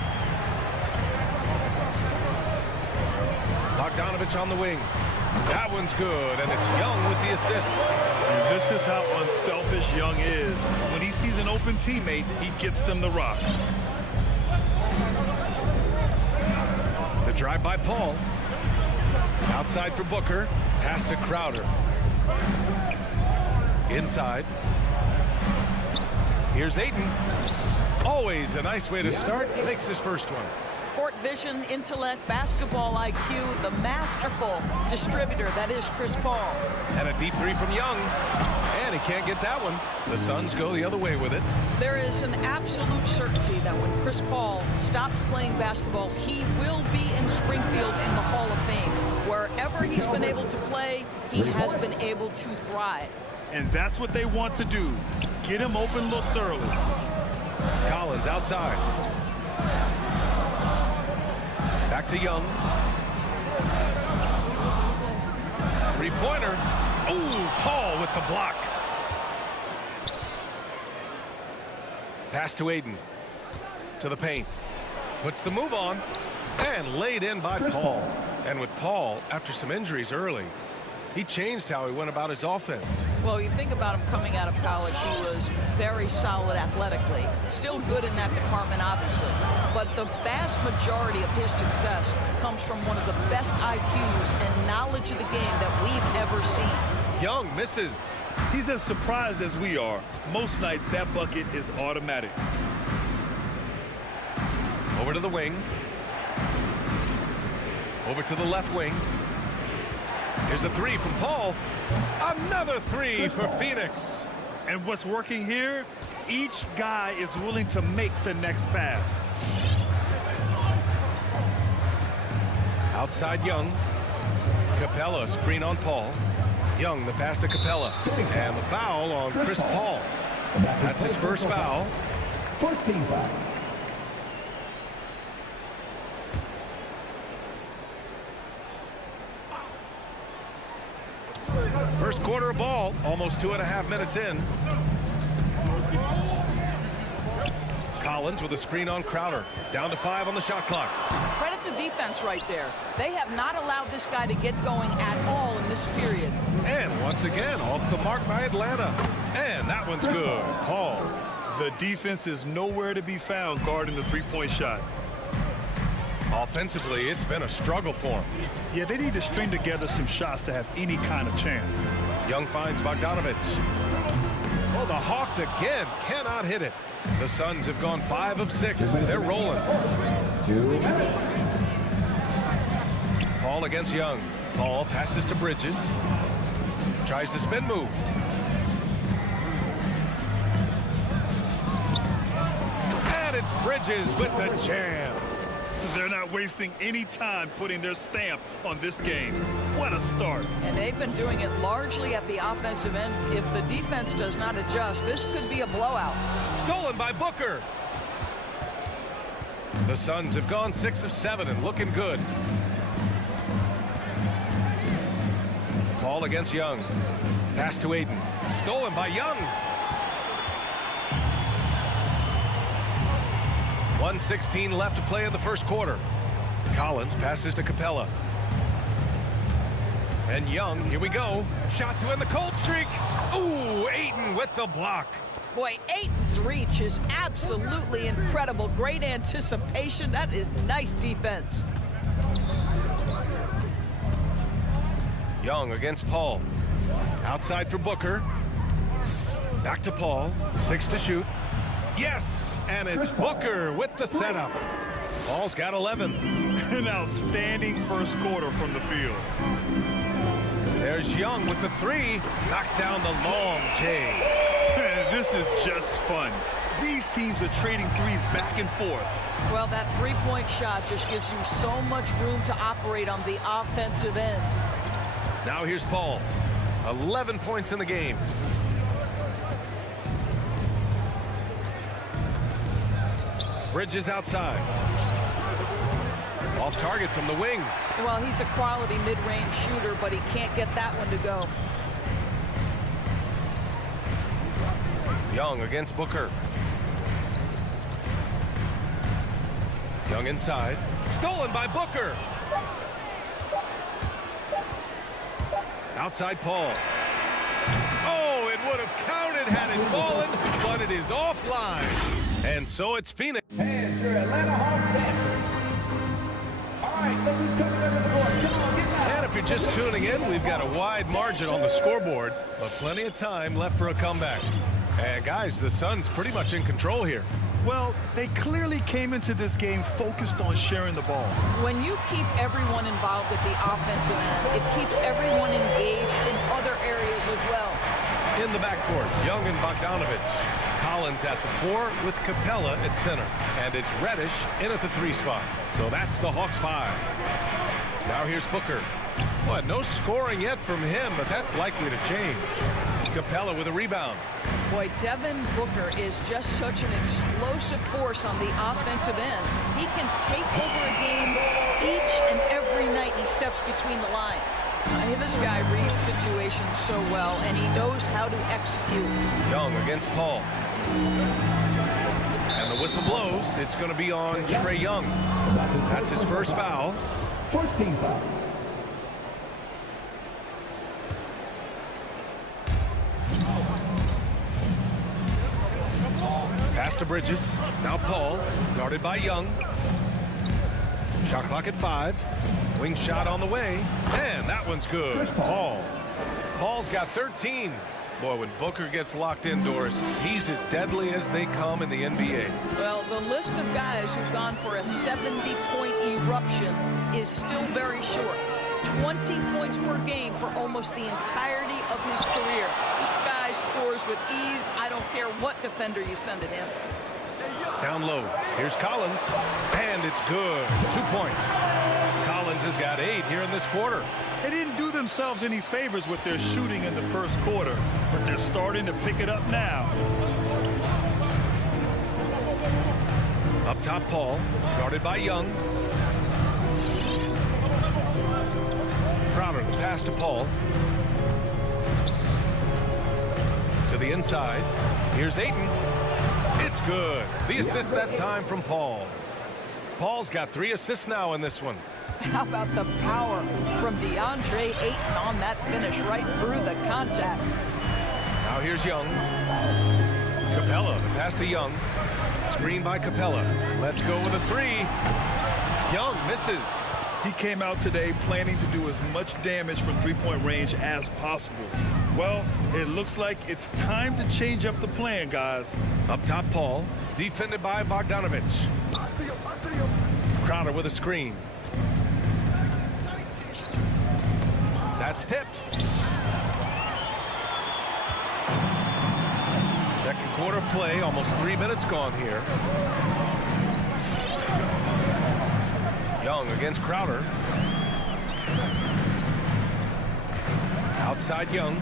Bogdanovich on the wing. That one's good, and it's Young with the assist. And this is how unselfish Young is. When he sees an open teammate, he gets them the rock. The drive by Paul. Outside for Booker. Pass to Crowder. Inside. Here's Ayton. Always a nice way to start. Makes his first one. Court vision, intellect, basketball IQ, the masterful distributor that is Chris Paul. And a deep 3 from Young. And he can't get that one. The Suns go the other way with it. There is an absolute certainty that when Chris Paul stops playing basketball, he will be in Springfield in the Hall of Fame. Wherever he's been able to play, he has been able to thrive. And that's what they want to do. Get him open looks early. Collins outside. Back to Young. Three-pointer. Oh, Paul with the block. Pass to Ayton. To the paint. Puts the move on. And laid in by Paul. And with Paul, after some injuries early, he changed how he went about his offense. Well, you think about him coming out of college, he was very solid athletically. Still good in that department, obviously. But the vast majority of his success comes from one of the best IQs and knowledge of the game that we've ever seen. Young misses. He's as surprised as we are. Most nights, that bucket is automatic. Over to the wing. Over to the left wing. Here's a 3 from Paul. Another 3 for Phoenix. And what's working here, each guy is willing to make the next pass. Outside Young. Capella screen on Paul. Young the pass to Capella. And the foul on Chris Paul. That's his first foul. First team foul. First quarter of ball, almost 2.5 minutes in. Collins with a screen on Crowder. Down to 5 on the shot clock. Credit the defense right there. They have not allowed this guy to get going at all in this period. And once again, off the mark by Atlanta. And that one's good. Paul. The defense is nowhere to be found guarding the three-point shot. Offensively, it's been a struggle for him. Yeah, they need to string together some shots to have any kind of chance. Young finds Bogdanovich. Oh, the Hawks again cannot hit it. The Suns have gone 5 of 6. They're rolling. 2 minutes. Paul against Young. Paul passes to Bridges. Tries the spin move. And it's Bridges with the jam. They're not wasting any time putting their stamp on this game. What a start. And they've been doing it largely at the offensive end. If the defense does not adjust, this could be a blowout. Stolen by Booker. The Suns have gone 6 of 7 and looking good. Paul against Young. Pass to Ayton. Stolen by Young. 1:16 left to play in the first quarter. Collins passes to Capella. And Young, here we go. Shot to end the cold streak. Ooh, Ayton with the block. Boy, Ayton's reach is absolutely incredible. Great anticipation. That is nice defense. Young against Paul. Outside for Booker. Back to Paul. 6 to shoot. Yes, and it's Booker with the setup. Paul's got 11. An outstanding first quarter from the field. There's Young with the 3. Knocks down the long J. This is just fun. These teams are trading threes back and forth. Well, that three-point shot just gives you so much room to operate on the offensive end. Now here's Paul. 11 points in the game. Bridges outside. Off target from the wing. Well, he's a quality mid-range shooter, but he can't get that one to go. Young against Booker. Young inside. Stolen by Booker. Outside Paul. Oh, it would have counted had it fallen, but it is offline. And so it's Phoenix. And your Atlanta Hawks dancers. All right, look who's coming over the board. Come on, get back. And if you're just tuning in, we've got a wide margin on the scoreboard, but plenty of time left for a comeback. And guys, the Suns pretty much in control here. Well, they clearly came into this game focused on sharing the ball. When you keep everyone involved at the offensive end, it keeps everyone engaged in other areas as well. In the backcourt, Young and Bogdanovich. Collins at the 4 with Capella at center. And it's Reddish in at the 3 spot. So that's the Hawks 5. Now here's Booker. What, no scoring yet from him, but that's likely to change. Capella with a rebound. Boy, Devin Booker is just such an explosive force on the offensive end. He can take over a game each and every night he steps between the lines. I mean, this guy reads situations so well, and he knows how to execute. Young against Paul. And the whistle blows. It's going to be on Trey Young. That's his first foul. First team foul. Pass to Bridges. Now Paul, guarded by Young. Shot clock at 5. Wing shot on the way. And that one's good. Paul. Paul's got 13. Boy, when Booker gets locked indoors, he's as deadly as they come in the NBA. Well, the list of guys who've gone for a 70-point eruption is still very short. 20 points per game for almost the entirety of his career. This guy scores with ease. I don't care what defender you send at him. Down low. Here's Collins. And it's good. 2 points. Collins has got 8 here in this quarter. They didn't do themselves any favors with their shooting in the first quarter, but they're starting to pick it up now. Up top, Paul. Guarded by Young. Crowder, the pass to Paul. To the inside. Here's Ayton. It's good. The assist that time from Paul. Paul's got 3 assists now in this one. How about the power from DeAndre Ayton on that finish right through the contact. Now here's Young. Capella, the pass to Young. Screen by Capella. Let's go with a 3. Young misses. He came out today planning to do as much damage from three-point range as possible. Well, it looks like it's time to change up the plan, guys. Up top, Paul. Defended by Bogdanovich. I see him. Crowder with a screen. That's tipped. Second quarter play, almost 3 minutes gone here. Young against Crowder. Outside Young.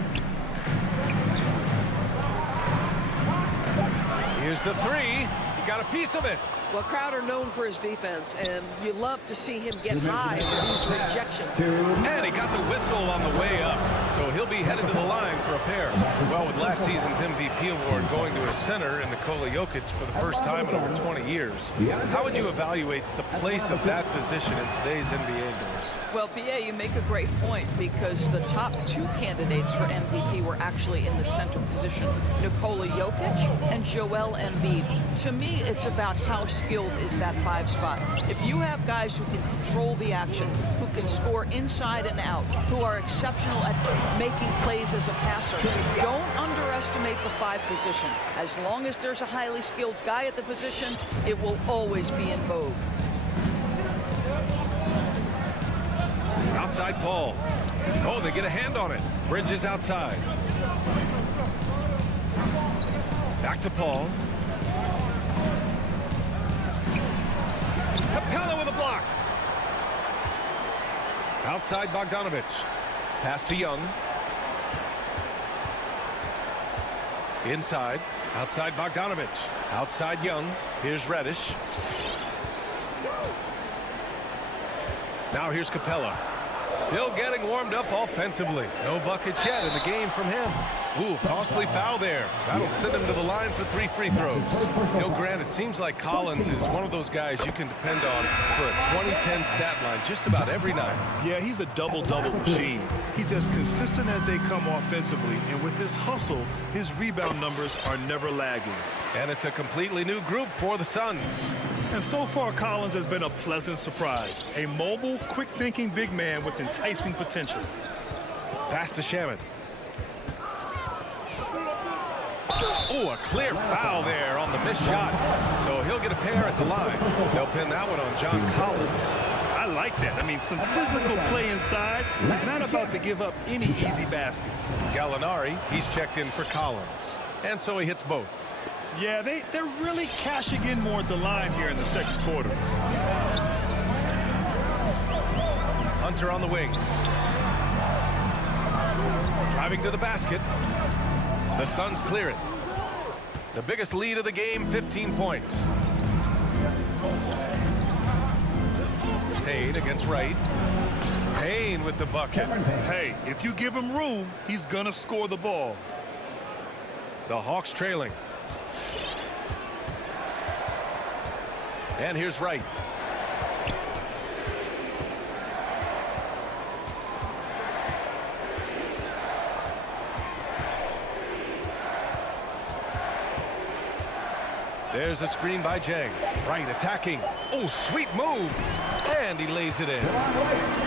Here's the 3. He got a piece of it. Well, Crowder known for his defense, and you love to see him get high for these rejections. And he got the whistle on the way up, so he'll be headed to the line for a pair. Well, with last season's MVP award going to a center in Nikola Jokic for the first time in over 20 years, how would you evaluate the place of that position in today's NBA games? Well, BA, you make a great point because the top 2 candidates for MVP were actually in the center position, Nikola Jokic and Joel Embiid. To me, it's about how skilled is that 5 spot. If you have guys who can control the action, who can score inside and out, who are exceptional at making plays as a passer, don't underestimate the 5 position. As long as there's a highly skilled guy at the position, it will always be in vogue. Outside Paul. Oh, they get a hand on it. Bridges outside. Back to Paul. Capella with a block. Outside Bogdanovich. Pass to Young. Inside. Outside Bogdanovich. Outside Young. Here's Reddish. Now here's Capella. Still getting warmed up offensively. No buckets yet in the game from him. Ooh, costly foul there. That'll send him to the line for 3 free throws. You know, Grant, it seems like Collins is one of those guys you can depend on for a 2010 stat line just about every night. Yeah, he's a double-double machine. He's as consistent as they come offensively, and with his hustle, his rebound numbers are never lagging. And it's a completely new group for the Suns. And so far, Collins has been a pleasant surprise. A mobile, quick-thinking big man with enticing potential. Pass to Shaman. Oh, a clear foul there on the missed shot. So he'll get a pair at the line. They'll pin that one on John Collins. I like that. I mean, some physical play inside. He's not about to give up any easy baskets. Gallinari, he's checked in for Collins. And so he hits both. Yeah, they're really cashing in more at the line here in the second quarter. Hunter on the wing. Driving to the basket. The Suns clear it. The biggest lead of the game, 15 points. Payne against Wright. Payne with the bucket. Hey, if you give him room, he's gonna score the ball. The Hawks trailing. And here's Wright. There's a screen by Jang. Wright attacking. Oh, sweet move. And he lays it in.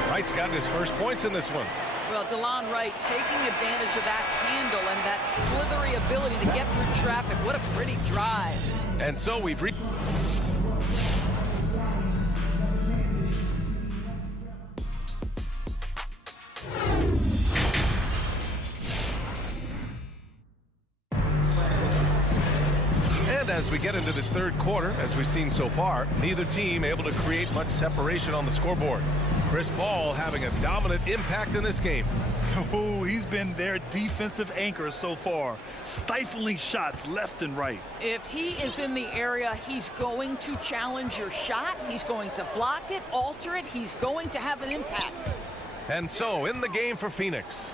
Wright's got his first points in this one. Well, DeLon Wright taking advantage of that handle and that slithery ability to get through traffic. What a pretty drive. And so we've reached... As we get into this third quarter, as we've seen so far, neither team able to create much separation on the scoreboard. Chris Paul having a dominant impact in this game. Oh, he's been their defensive anchor so far, stifling shots left and right. If he is in the area, he's going to challenge your shot. He's going to block it, alter it. He's going to have an impact. And so in the game for Phoenix,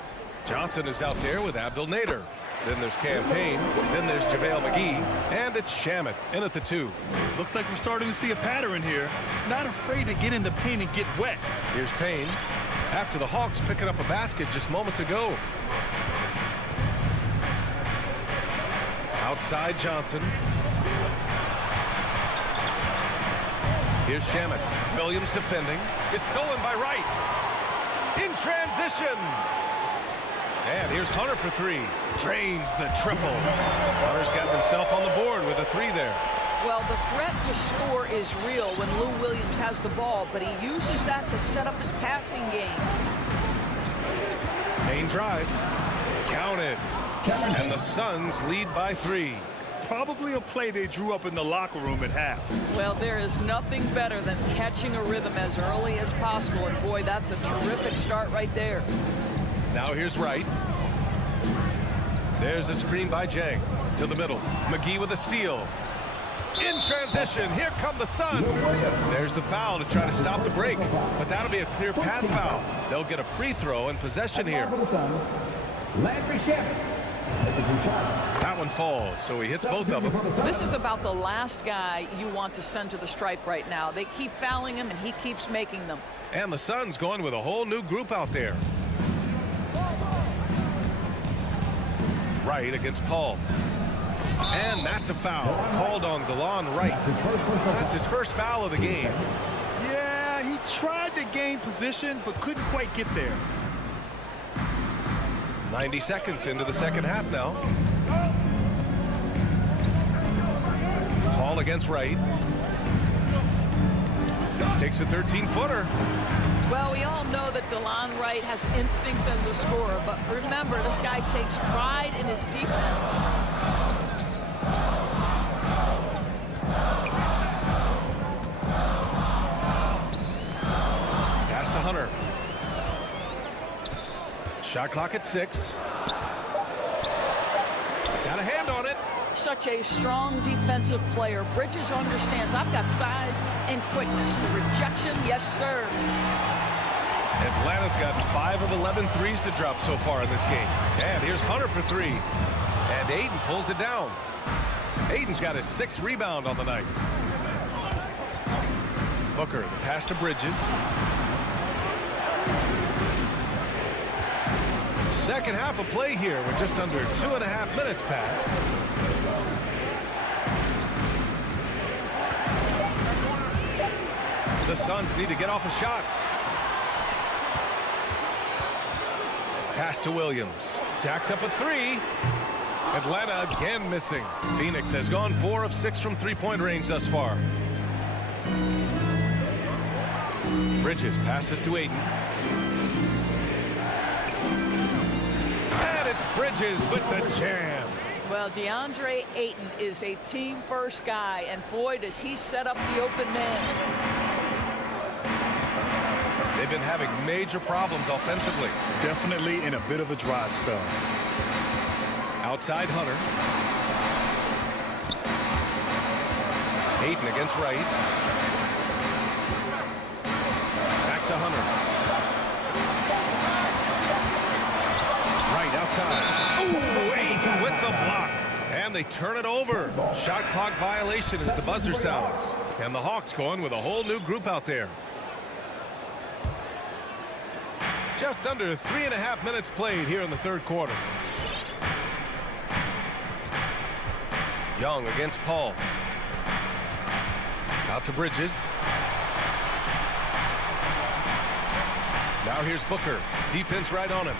Johnson is out there with Abdel Nader. Then there's Cam Payne. Then there's JaVale McGee. And it's Shamet in at the 2. Looks like we're starting to see a pattern here. Not afraid to get in the paint and get wet. Here's Payne. After the Hawks picking up a basket just moments ago. Outside Johnson. Here's Shamet. Williams defending. It's stolen by Wright. In transition. And here's Hunter for 3. Drains the triple. Hunter's got himself on the board with a 3 there. Well, the threat to score is real when Lou Williams has the ball, but he uses that to set up his passing game. Payne drives. Counted. And the Suns lead by 3. Probably a play they drew up in the locker room at half. Well, there is nothing better than catching a rhythm as early as possible, and boy, that's a terrific start right there. Now here's Wright. There's a screen by Jang. To the middle. McGee with a steal. In transition. Here come the Suns. There's the foul to try to stop the break. But that'll be a clear path foul. They'll get a free throw and possession here. That one falls, so he hits both of them. This is about the last guy you want to send to the stripe right now. They keep fouling him, and he keeps making them. And the Suns going with a whole new group out there. Wright against Paul. And that's a foul called on DeLon Wright. That's his first foul of the game. Yeah, he tried to gain position, but couldn't quite get there. 90 seconds into the second half now. Paul against Wright. Takes a 13-footer. Well, we all know that DeLon Wright has instincts as a scorer, but remember, this guy takes pride in his defense. Pass to Hunter. Shot clock at 6. Got a hand on it. such a strong defensive player. Bridges understands I've got size and quickness. The rejection, yes, sir. Atlanta's got 5 of 11 threes to drop so far in this game. And here's Hunter for 3. And Ayton pulls it down. Ayton's got his 6th rebound on the night. Booker, the pass to Bridges. Second half of play here with just under 2.5 minutes passed. The Suns need to get off a shot. Pass to Williams. Jacks up a 3. Atlanta again missing. Phoenix has gone 4 of 6 from three-point range thus far. Bridges passes to Ayton. And it's Bridges with the jam. Well, DeAndre Ayton is a team-first guy, and boy, does he set up the open man. They've been having major problems offensively. Definitely in a bit of a dry spell. Outside Hunter. Ayton against Wright. Back to Hunter. Wright outside. Ooh, Ayton with the block. And they turn it over. Shot clock violation as the buzzer sounds. And the Hawks going with a whole new group out there. Just under 3.5 minutes played here in the third quarter. Young against Paul. Out to Bridges. Now here's Booker. Defense right on him.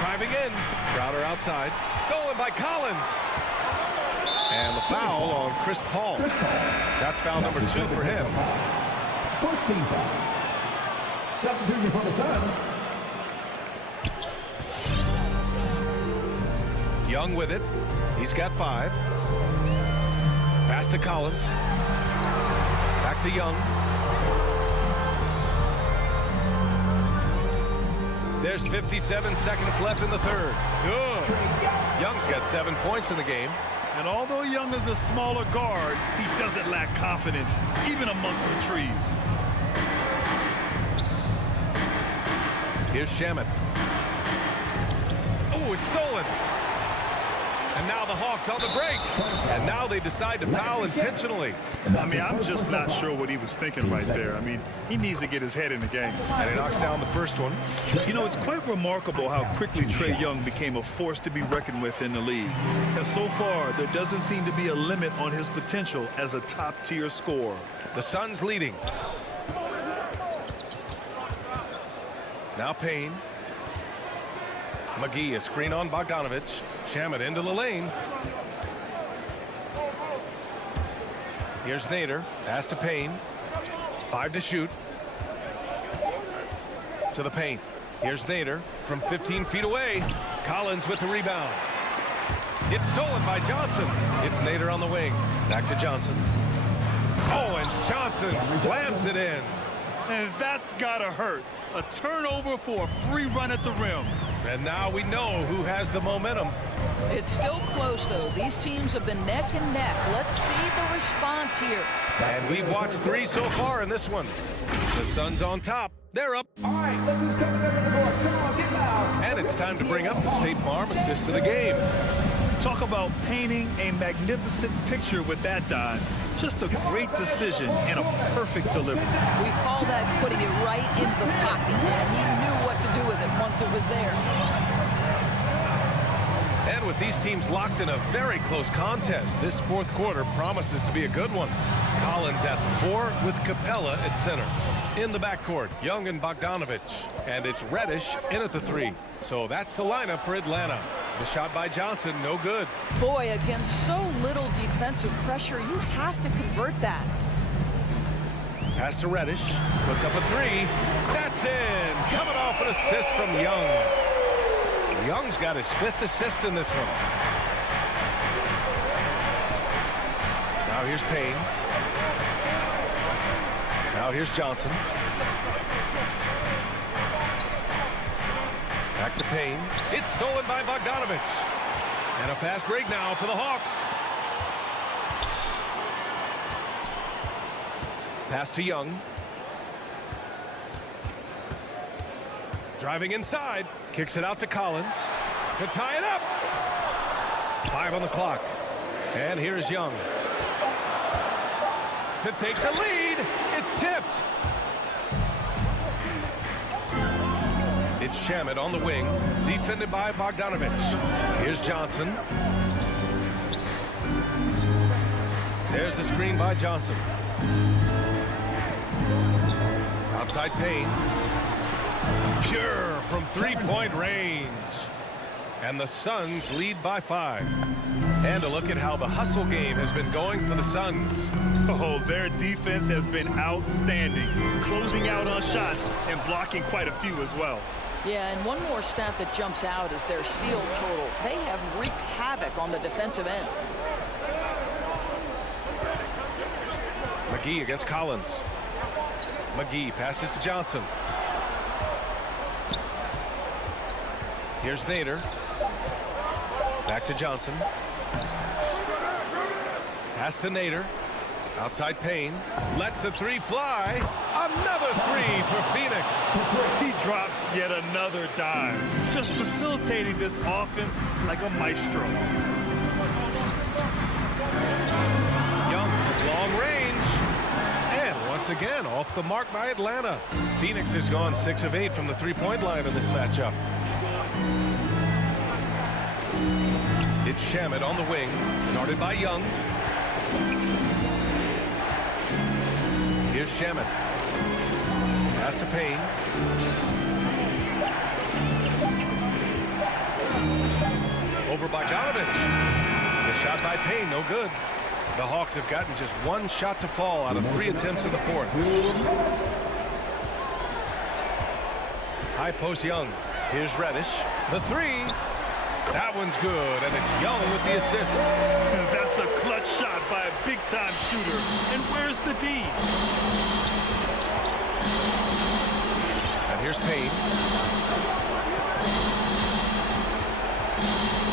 Driving in. Crowder outside. Stolen by Collins. And the foul on Chris Paul. That's foul number 2 for him. First team foul. Substituting for the Suns. Young with it. He's got 5. Pass to Collins. Back to Young. There's 57 seconds left in the third. Good. Young's got 7 points in the game. And although Young is a smaller guard, he doesn't lack confidence, even amongst the trees. Here's Shamet. Oh, it's stolen. And now the Hawks on the break. And now they decide to foul intentionally. I mean, I'm just not sure what he was thinking right there. I mean, he needs to get his head in the game. And he knocks down the first one. You know, it's quite remarkable how quickly Trae Young became a force to be reckoned with in the league. And so far, there doesn't seem to be a limit on his potential as a top-tier scorer. The Suns leading. Now Payne. McGee, a screen on Bogdanovich. Shamet into the lane. Here's Nader. Pass to Payne. 5 to shoot. To the paint. Here's Nader from 15 feet away. Collins with the rebound. It's stolen by Johnson. It's Nader on the wing. Back to Johnson. Oh, and Johnson slams it in. And that's gotta hurt. A turnover for a free run at the rim. And now we know who has the momentum. It's still close, though. These teams have been neck and neck. Let's see the response here. And we've watched 3 so far in this one. The Suns on top. They're up. All right, let's just come together the board. Come on, get loud. And it's time to bring up the State Farm assist of the game. Talk about painting a magnificent picture with that dime. Just a great decision and a perfect delivery. We call that putting it right in the pocket, and he knew what to do with it once it was there. And with these teams locked in a very close contest, this fourth quarter promises to be a good one. Collins at the 4 with Capella at center. In the backcourt, Young and Bogdanovich. And it's Reddish in at the 3. So that's the lineup for Atlanta. The shot by Johnson, no good. Boy, against so little defensive pressure, you have to convert that. Pass to Reddish. Puts up a 3. That's in. Coming off an assist from Young. Young's got his 5th assist in this one. Now here's Payne. Now here's Johnson. Back to Payne. It's stolen by Bogdanovich. And a fast break now for the Hawks. Pass to Young. Driving inside. Kicks it out to Collins to tie it up. 5 on the clock. And here's Young to take the lead. It's tipped. It's Shamet on the wing, defended by Bogdanovich. Here's Johnson. There's the screen by Johnson. Outside Payne. Pure from three-point range. And the Suns lead by 5. And a look at how the hustle game has been going for the Suns. Oh, their defense has been outstanding, closing out on shots and blocking quite a few as well. Yeah, and one more stat that jumps out is their steal total. They have wreaked havoc on the defensive end. McGee against Collins. McGee passes to Johnson. Here's Nader. Back to Johnson. Pass to Nader. Outside Payne. Lets the three fly. Another three for Phoenix. He drops yet another dime. Just facilitating this offense like a maestro. Young from long range. And once again, off the mark by Atlanta. Phoenix has gone 6 of 8 from the three-point line in this matchup. It's Shamet on the wing, guarded by Young. Here's Shamet. Pass to Payne. Over by Bogdanovich. The shot by Payne, no good. The Hawks have gotten just 1 shot to fall out of 3 attempts in the 4th. High post Young. Here's Reddish. The 3. That one's good, and it's Young with the assist. That's a clutch shot by a big-time shooter. And where's the D? And here's Payne.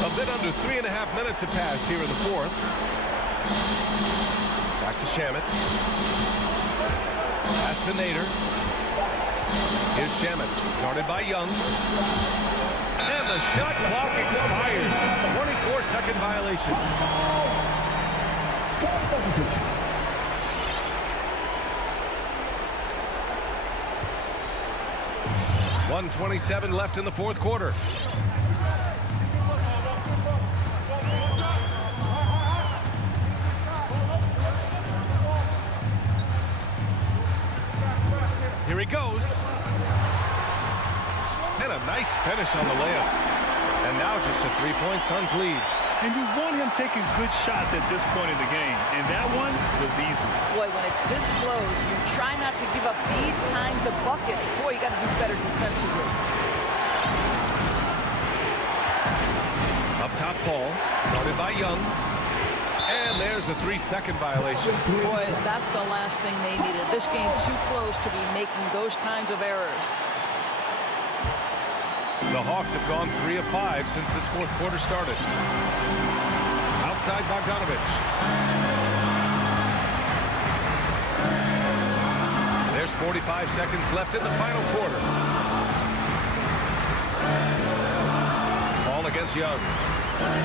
A bit under 3.5 minutes have passed here in the 4th. Back to Shamet. Pass to Nader. Here's Shamet, guarded by Young. And the shot clock expired. 24-second violation. 1:27 left in the 4th quarter. Here he goes. And a nice finish on the layup. And now just a 3-point Suns lead. And you want him taking good shots at this point in the game. And that one was easy. Boy, when it's this close, you try not to give up these kinds of buckets. Boy, you got to do better defensively. Up top, Paul, guarded by Young. And there's a 3-second violation. Boy, that's the last thing they needed. This game's too close to be making those kinds of errors. The Hawks have gone 3 of 5 since this 4th quarter started. Outside Bogdanovich. There's 45 seconds left in the final quarter. Ball against Young.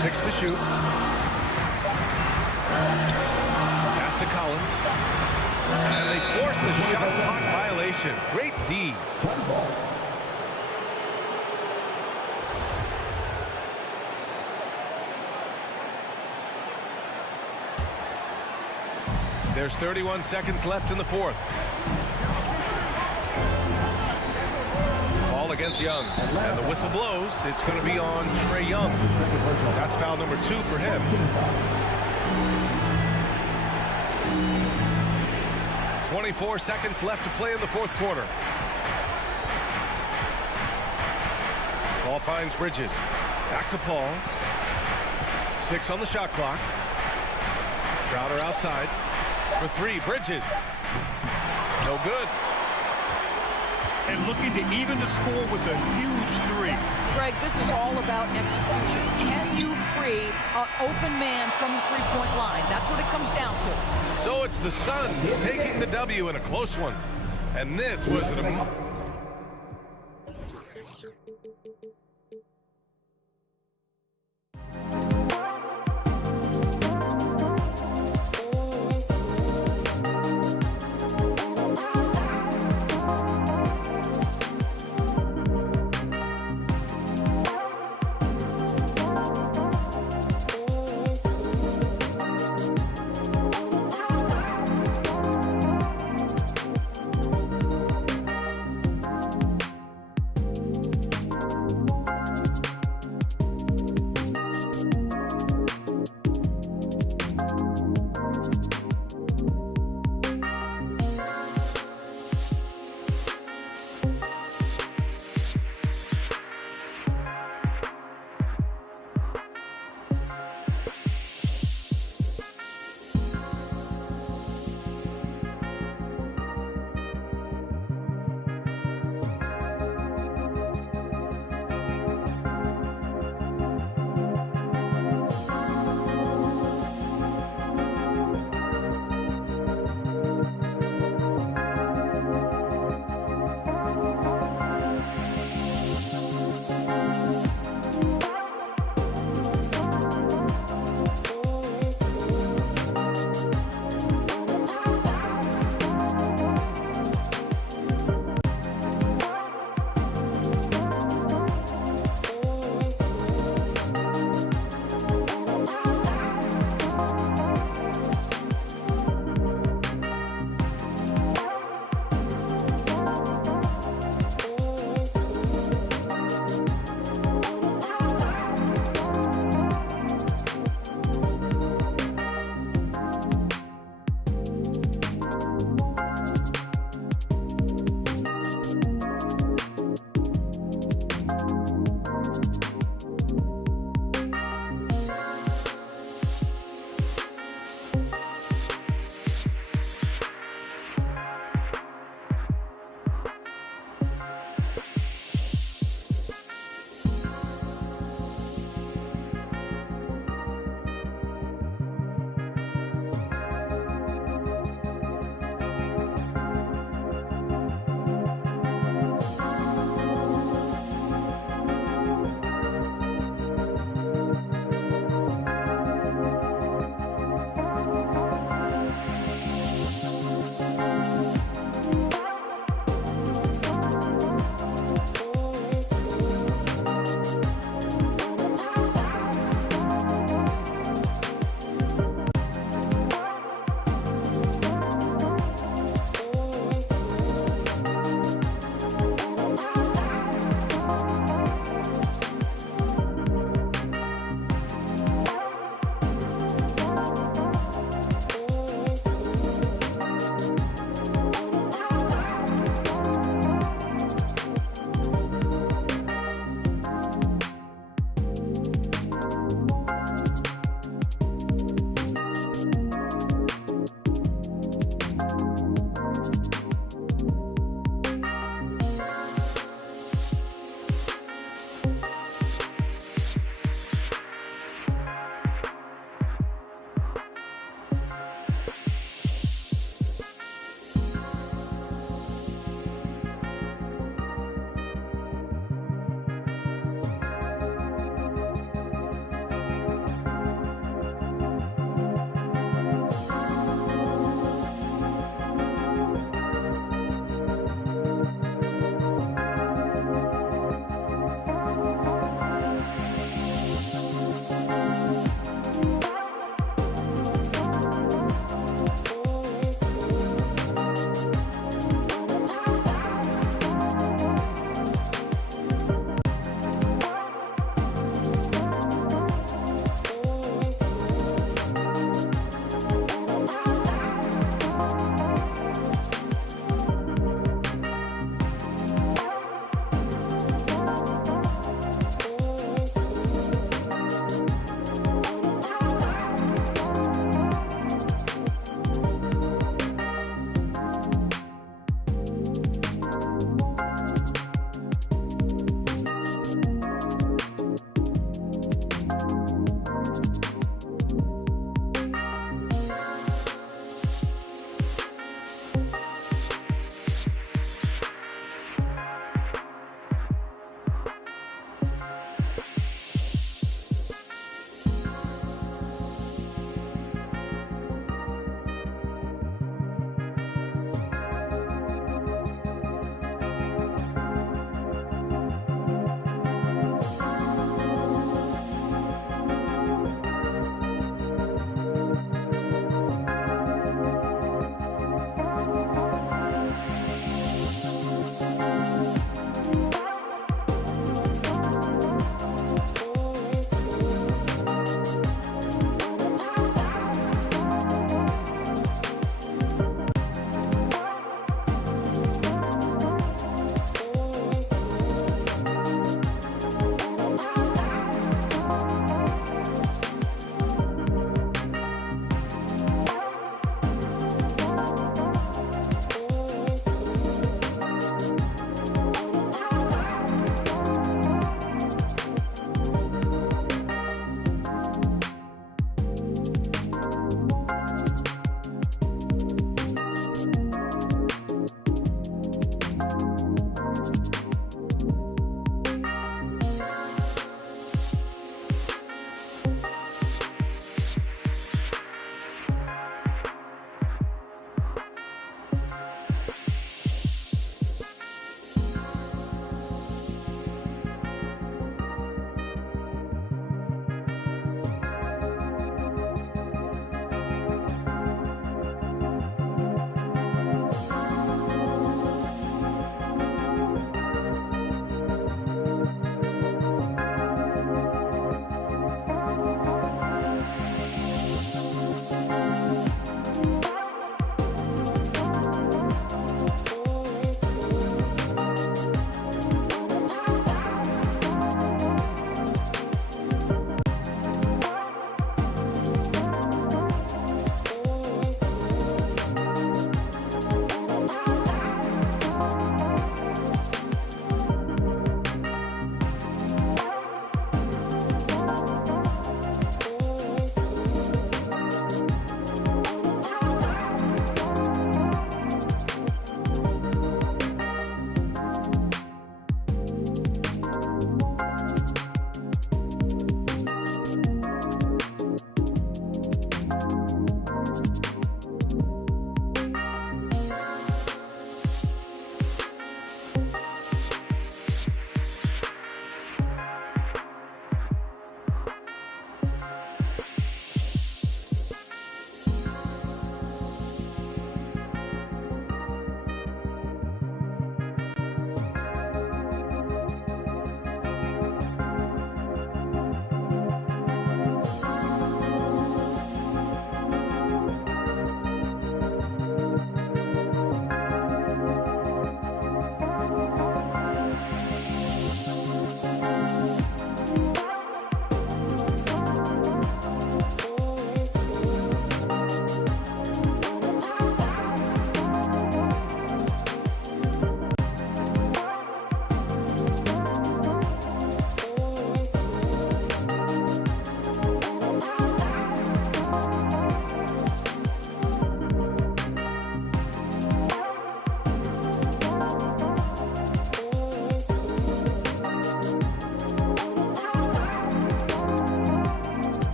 6 to shoot. Pass to Collins. And they forced the shot clock violation. Great D. There's 31 seconds left in the 4th. Ball against Young. And the whistle blows. It's going to be on Trae Young. That's foul number 2 for him. .24 seconds left to play in the 4th quarter. Paul finds Bridges. Back to Paul. 6 on the shot clock. Crowder outside. For 3, Bridges. No good. And looking to even the score with a huge 3. Greg, this is all about execution. Can you free an open man from the three-point line? That's what it comes down to. So it's the Suns taking the W in a close one. And this was an...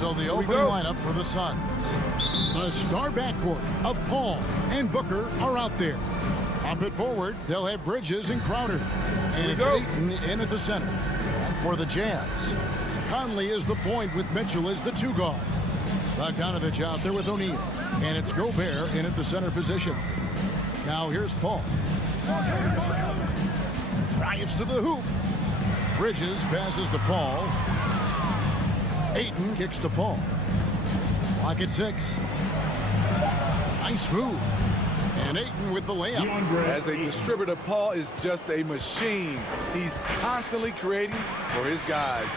So the opening lineup for the Suns. The star backcourt of Paul and Booker are out there. Up at forward, they'll have Bridges and Crowder. And it's Ayton in at the center. For the Jazz, Conley is the point with Mitchell as the 2 guard. Bogdanovich out there with O'Neal. And it's Gobert in at the center position. Now here's Paul. Drives to the hoop. Bridges passes to Paul. Ayton kicks to Paul. Clock at 6. Nice move. And Ayton with the layup. As a distributor, Paul is just a machine. He's constantly creating for his guys.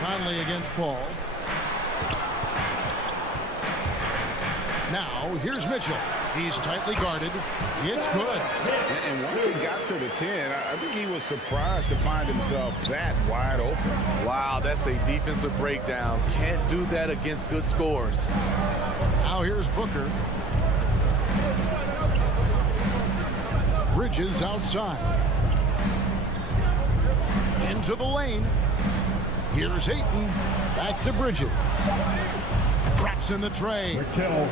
Conley against Paul. Now, here's Mitchell. He's tightly guarded. It's good. And once he got to the 10, I think he was surprised to find himself that wide open. Wow, that's a defensive breakdown. Can't do that against good scorers. Now here's Booker. Bridges outside. Into the lane. Here's Ayton. Back to Bridges. Drops in the tray.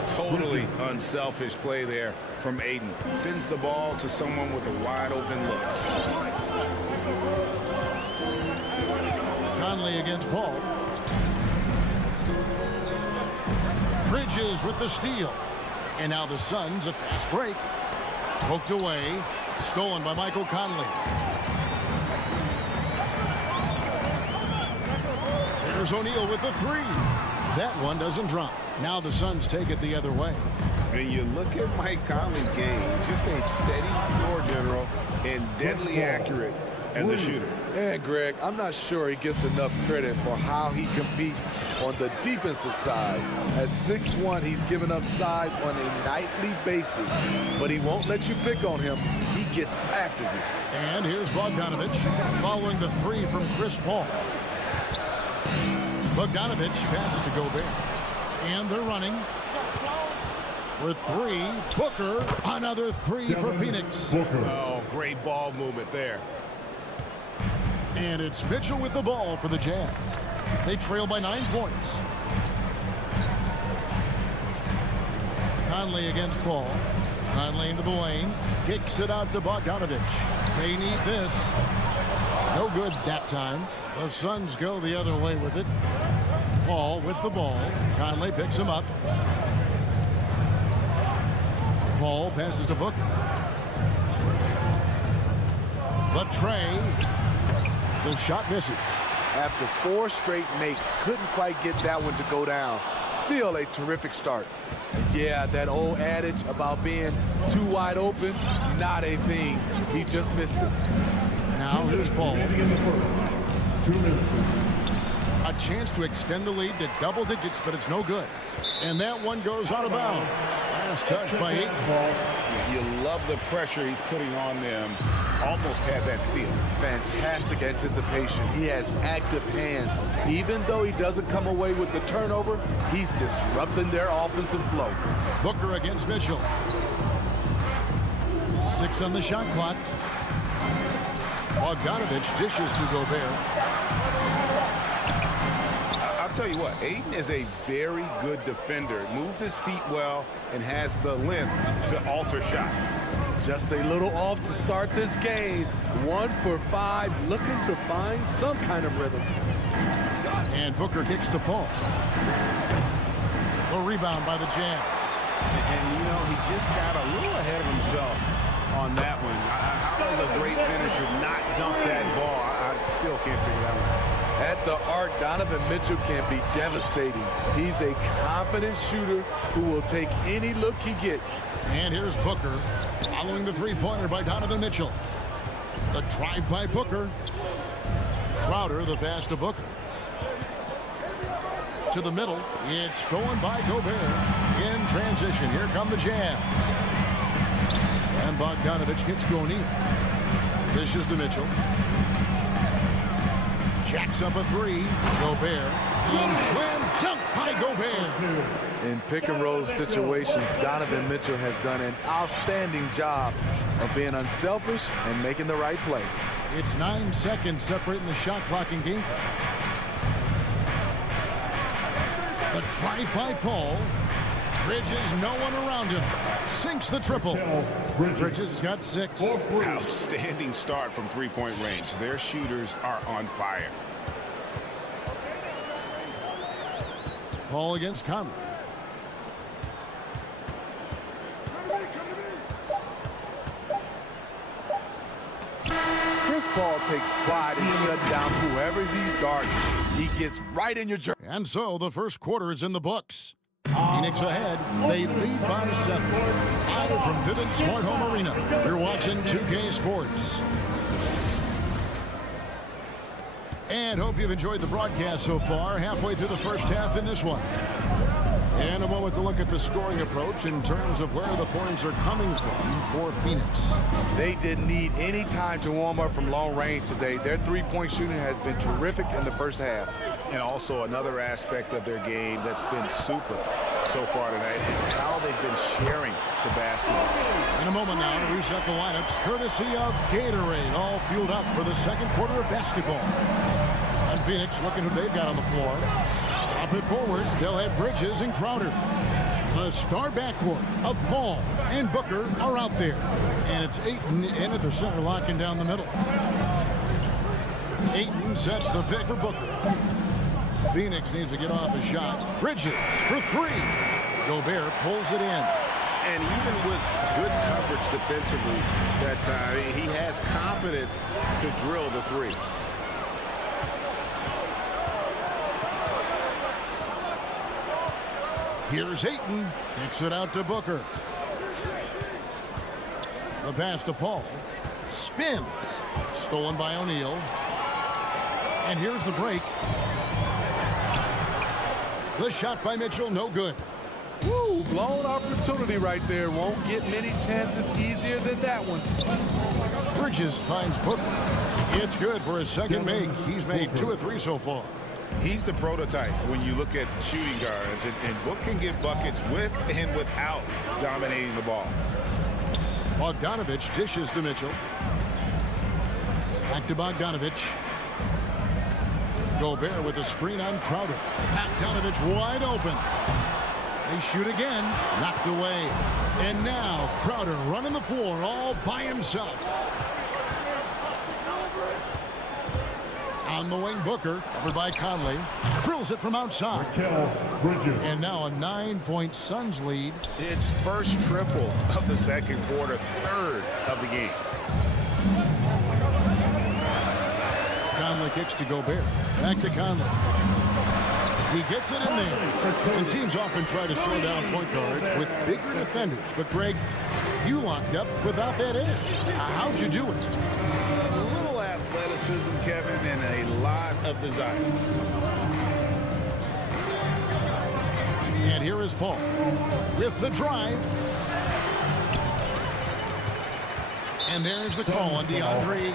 Totally unselfish play there from Ayton. Sends the ball to someone with a wide open look. Conley against Paul. Bridges with the steal. And now the Suns, a fast break. Poked away. Stolen by Michael Conley. There's O'Neal with the 3. That one doesn't drop. Now the Suns take it the other way. And you look at Mike Conley's game, just a steady floor general and deadly accurate as a shooter. And Greg, I'm not sure he gets enough credit for how he competes on the defensive side. At 6'1", he's given up size on a nightly basis, but he won't let you pick on him. He gets after you. And here's Bogdanovich following the 3 from Chris Paul. Bogdanovich passes to Gobert. And they're running. For 3, Booker. Another 3 for Phoenix. Oh, great ball movement there. And it's Mitchell with the ball for the Jazz. They trail by 9 points. Conley against Paul. Conley into the lane. Kicks it out to Bogdanovich. They need this. No good that time. The Suns go the other way with it. Paul with the ball. Conley picks him up. Paul passes to Booker. The tray. The shot misses. After 4 straight makes, couldn't quite get that one to go down. Still a terrific start. And yeah, that old adage about being too wide open, not a thing. He just missed it. Now here's Paul. 2 minutes. A chance to extend the lead to double digits, but it's no good. And that one goes out of bounds. Last touch by Ayton. You love the pressure he's putting on them. Almost had that steal. Fantastic anticipation. He has active hands. Even though he doesn't come away with the turnover, he's disrupting their offensive flow. Booker against Mitchell. 6 on the shot clock. Bogdanovich dishes to Gobert. I'll tell you what, Ayton is a very good defender. Moves his feet well and has the length to alter shots. Just a little off to start this game. 1 for 5, looking to find some kind of rhythm. And Booker kicks to Paul. The rebound by the Jazz. And you know, he just got a little ahead of himself on that one. How does a great finisher not dunk that ball? I still can't figure that one out. At the arc, Donovan Mitchell can be devastating. He's a confident shooter who will take any look he gets. And here's Booker following the 3-pointer by Donovan Mitchell. The drive by Booker. Crowder, the pass to Booker. To the middle. It's stolen by Gobert. In transition, here come the Jazz. And Bogdanovich kicks to O'Neal. Dishes to Mitchell. Jacks up a 3. Gobert. And slam dunk by Gobert. In pick-and-roll situations, Donovan Mitchell has done an outstanding job of being unselfish and making the right play. It's 9 seconds separating the shot clock and game clock. The drive by Paul. Bridges, no one around him. Sinks the triple. Bridges got 6. Outstanding start from three-point range. Their shooters are on fire. Paul against Conley. Chris Paul takes pride in shutting down whoever he's guarding. He gets right in your jersey. And so the first quarter is in the books. Phoenix ahead. They lead by 7. Live from Vivint Smart Home Arena. You're watching 2K Sports. And hope you've enjoyed the broadcast so far. Halfway through the first half in this one. And a moment to look at the scoring approach in terms of where the points are coming from for Phoenix. They didn't need any time to warm up from long range today. Their three-point shooting has been terrific in the first half. And also another aspect of their game that's been super so far tonight is how they've been sharing the basketball. In a moment now to reset the lineups, courtesy of Gatorade, all fueled up for the second quarter of basketball. And Phoenix looking who they've got on the floor. Up it forward, they'll have Bridges and Crowder. The star backcourt of Paul and Booker are out there. And it's Ayton in at the center, locking down the middle. Ayton sets the pick for Booker. Phoenix needs to get off his shot. Bridges for 3. Gobert pulls it in. And even with good coverage defensively that time, he has confidence to drill the 3. Here's Ayton. Kicks it out to Booker. The pass to Paul. Spins. Stolen by O'Neal. And here's the break. The shot by Mitchell, no good. Woo, blown opportunity right there. Won't get many chances easier than that one. Bridges finds Booker. It's good for his second make. He's made 2 of 3 so far. He's the prototype when you look at shooting guards, and Book can get buckets with and without dominating the ball. Bogdanovich dishes to Mitchell. Back to Bogdanovich. Gobert with a screen on Crowder. Bogdanovich wide open. They shoot again. Knocked away. And now Crowder running the floor all by himself. On the wing, Booker, covered by Conley. Drills it from outside. And now a 9-point Suns lead. It's first triple of the second quarter, third of the game. Conley kicks to Gobert. Back to Conley. He gets it in there. And teams often try to slow down point guards with bigger defenders. But, Greg, you locked up without that edge. How'd you do it? A little athleticism, Kevin, and a lot of desire. And here is Paul with the drive. And there's the call on DeAndre Ayton.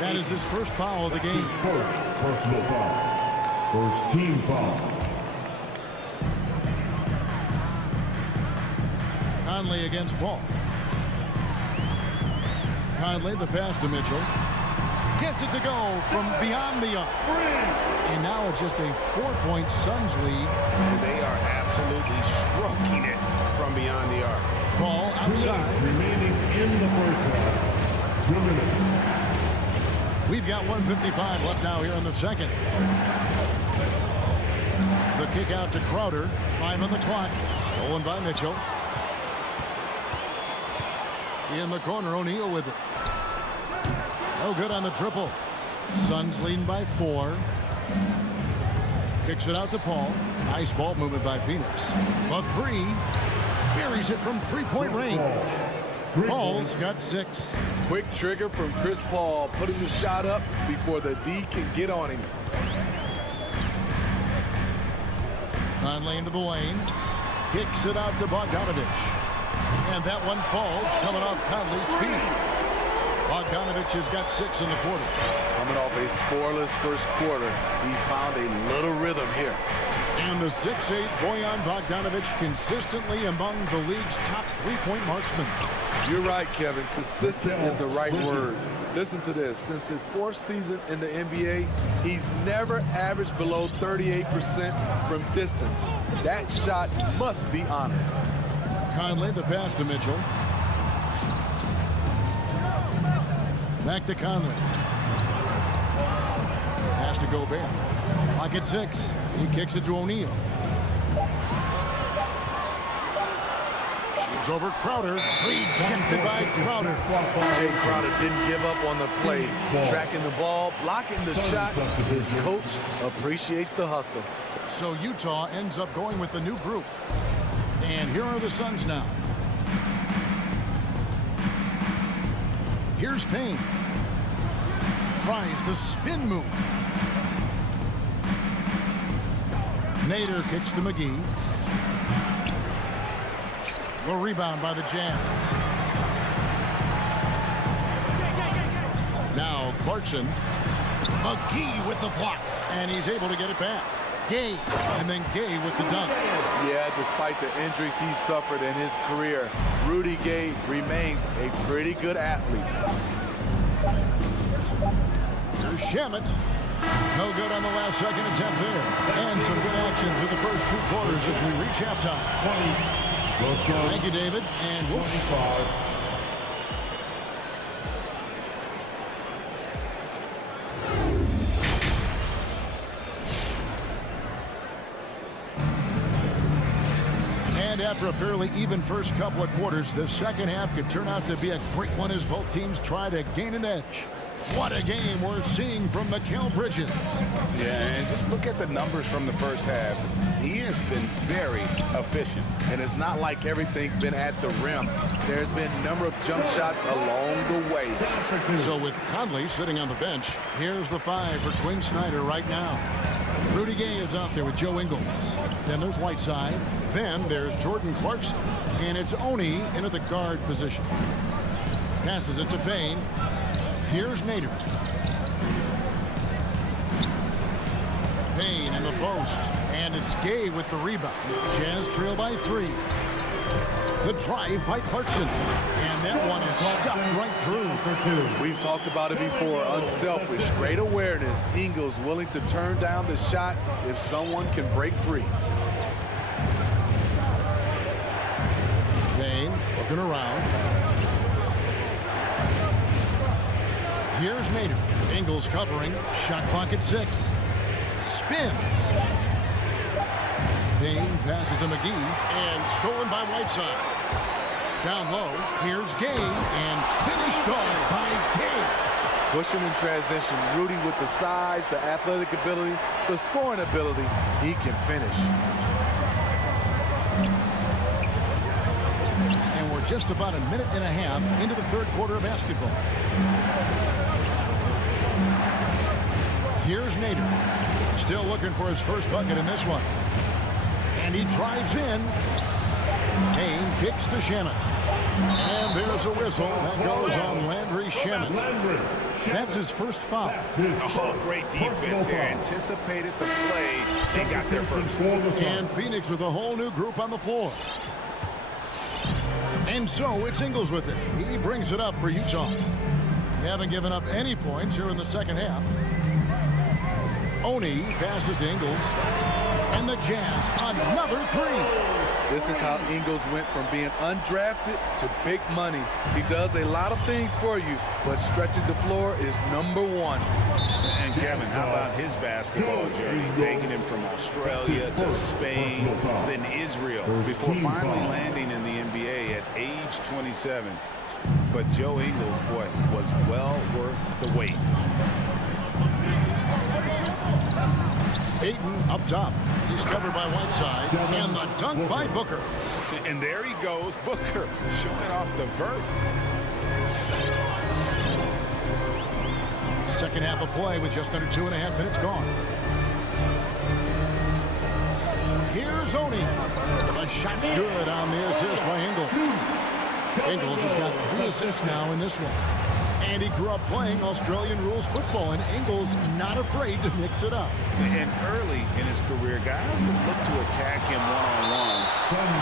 That is his first foul of the game. First personal foul. First team foul. Conley against Paul. Conley, the pass to Mitchell. Gets it to go from beyond the arc. And now it's just a 4-point Suns lead. They are absolutely stroking it from beyond the arc. Paul outside. Remaining in the first half. 2 minutes. We've got 1:55 left now here in the second. The kick out to Crowder. 5 on the clock. Stolen by Mitchell. In the corner, O'Neal with it. No good on the triple. Suns leading by 4. Kicks it out to Paul. Nice ball movement by Phoenix. A 3. Buries it from 3-point range. Paul's got 6. Quick trigger from Chris Paul, putting the shot up before the D can get on him. Conley into the lane. Kicks it out to Bogdanovich. And that one falls, coming off Conley's feet. Bogdanovich has got 6 in the quarter. Coming off a scoreless first quarter, he's found a little rhythm here. And the 6'8" Bojan Bogdanovich consistently among the league's top 3-point marksmen. You're right, Kevin. Consistent is the right word. Listen to this. Since his 4th season in the NBA, he's never averaged below 38% from distance. That shot must be honored. Conley, the pass to Mitchell. Back to Conley. Pass to Gobert. Pocket 6. He kicks it to O'Neal. Shoots over Crowder. Rejected by Crowder. Jay Crowder didn't give up on the play. Tracking the ball, blocking the shot. His coach appreciates the hustle. So Utah ends up going with the new group. And here are the Suns now. Here's Payne. Tries the spin move. Nader kicks to McGee. The rebound by the Jazz. Now Clarkson. McGee with the block. And he's able to get it back. Gay. And then Gay with the dunk. Yeah, despite the injuries he suffered in his career, Rudy Gay remains a pretty good athlete. Here's Shamet. No good on the last second attempt there. And some good action through the first 2 quarters as we reach halftime. Thank you, David. And we'll And after a fairly even first couple of quarters, the second half could turn out to be a great one as both teams try to gain an edge. What a game we're seeing from Mikal Bridges. Yeah, and just look at the numbers from the first half. He has been very efficient. And it's not like everything's been at the rim. There's been a number of jump shots along the way. So with Conley sitting on the bench, here's the 5 for Quinn Snyder right now. Rudy Gay is out there with Joe Ingles. Then there's Whiteside. Then there's Jordan Clarkson. And it's Oni in at the guard position. Passes it to Payne. Here's Nader. Payne in the post. And it's Gay with the rebound. Jazz trail by 3. The drive by Clarkson. And that one is stuffed right through. We've talked about it before. Unselfish, great awareness. Ingles willing to turn down the shot if someone can break free. Payne looking around. Here's Nader. Ingles covering. Shot clock at 6. Spins. Payne passes to McGee. And stolen by Whiteside. Down low. Here's Gay. And finished off by Gay. Pushing in transition. Rudy with the size, the athletic ability, the scoring ability. He can finish. And we're just about a minute and a half into the third quarter of basketball. Here's Nader. Still looking for his first bucket in this one. And he drives in. Payne kicks to Shamet. And there's a whistle that goes on Landry Shamet. That's his first foul. Oh, great defense there. Anticipated the play. They got there first. And Phoenix with a whole new group on the floor. And so it's Ingles with it. He brings it up for Utah. They haven't given up any points here in the second half. Oni passes to Ingles. And the Jazz, another 3. This is how Ingles went from being undrafted to big money. He does a lot of things for you, but stretching the floor is number 1. And Kevin, how about his basketball journey? Taking him from Australia to Spain, then Israel, before finally landing in the NBA at age 27. But Joe Ingles, boy, was well worth the wait. Ayton up top. He's covered by Whiteside. And the dunk by Booker. And there he goes, Booker, showing off the vert. Second half of play with just under 2.5 minutes gone. Here's Oni. The shot's good on the assist by Ingles. Ingles has got 3 assists now in this one. And he grew up playing Australian rules football, and Ingles not afraid to mix it up. And early in his career, guys would look to attack him one-on-one,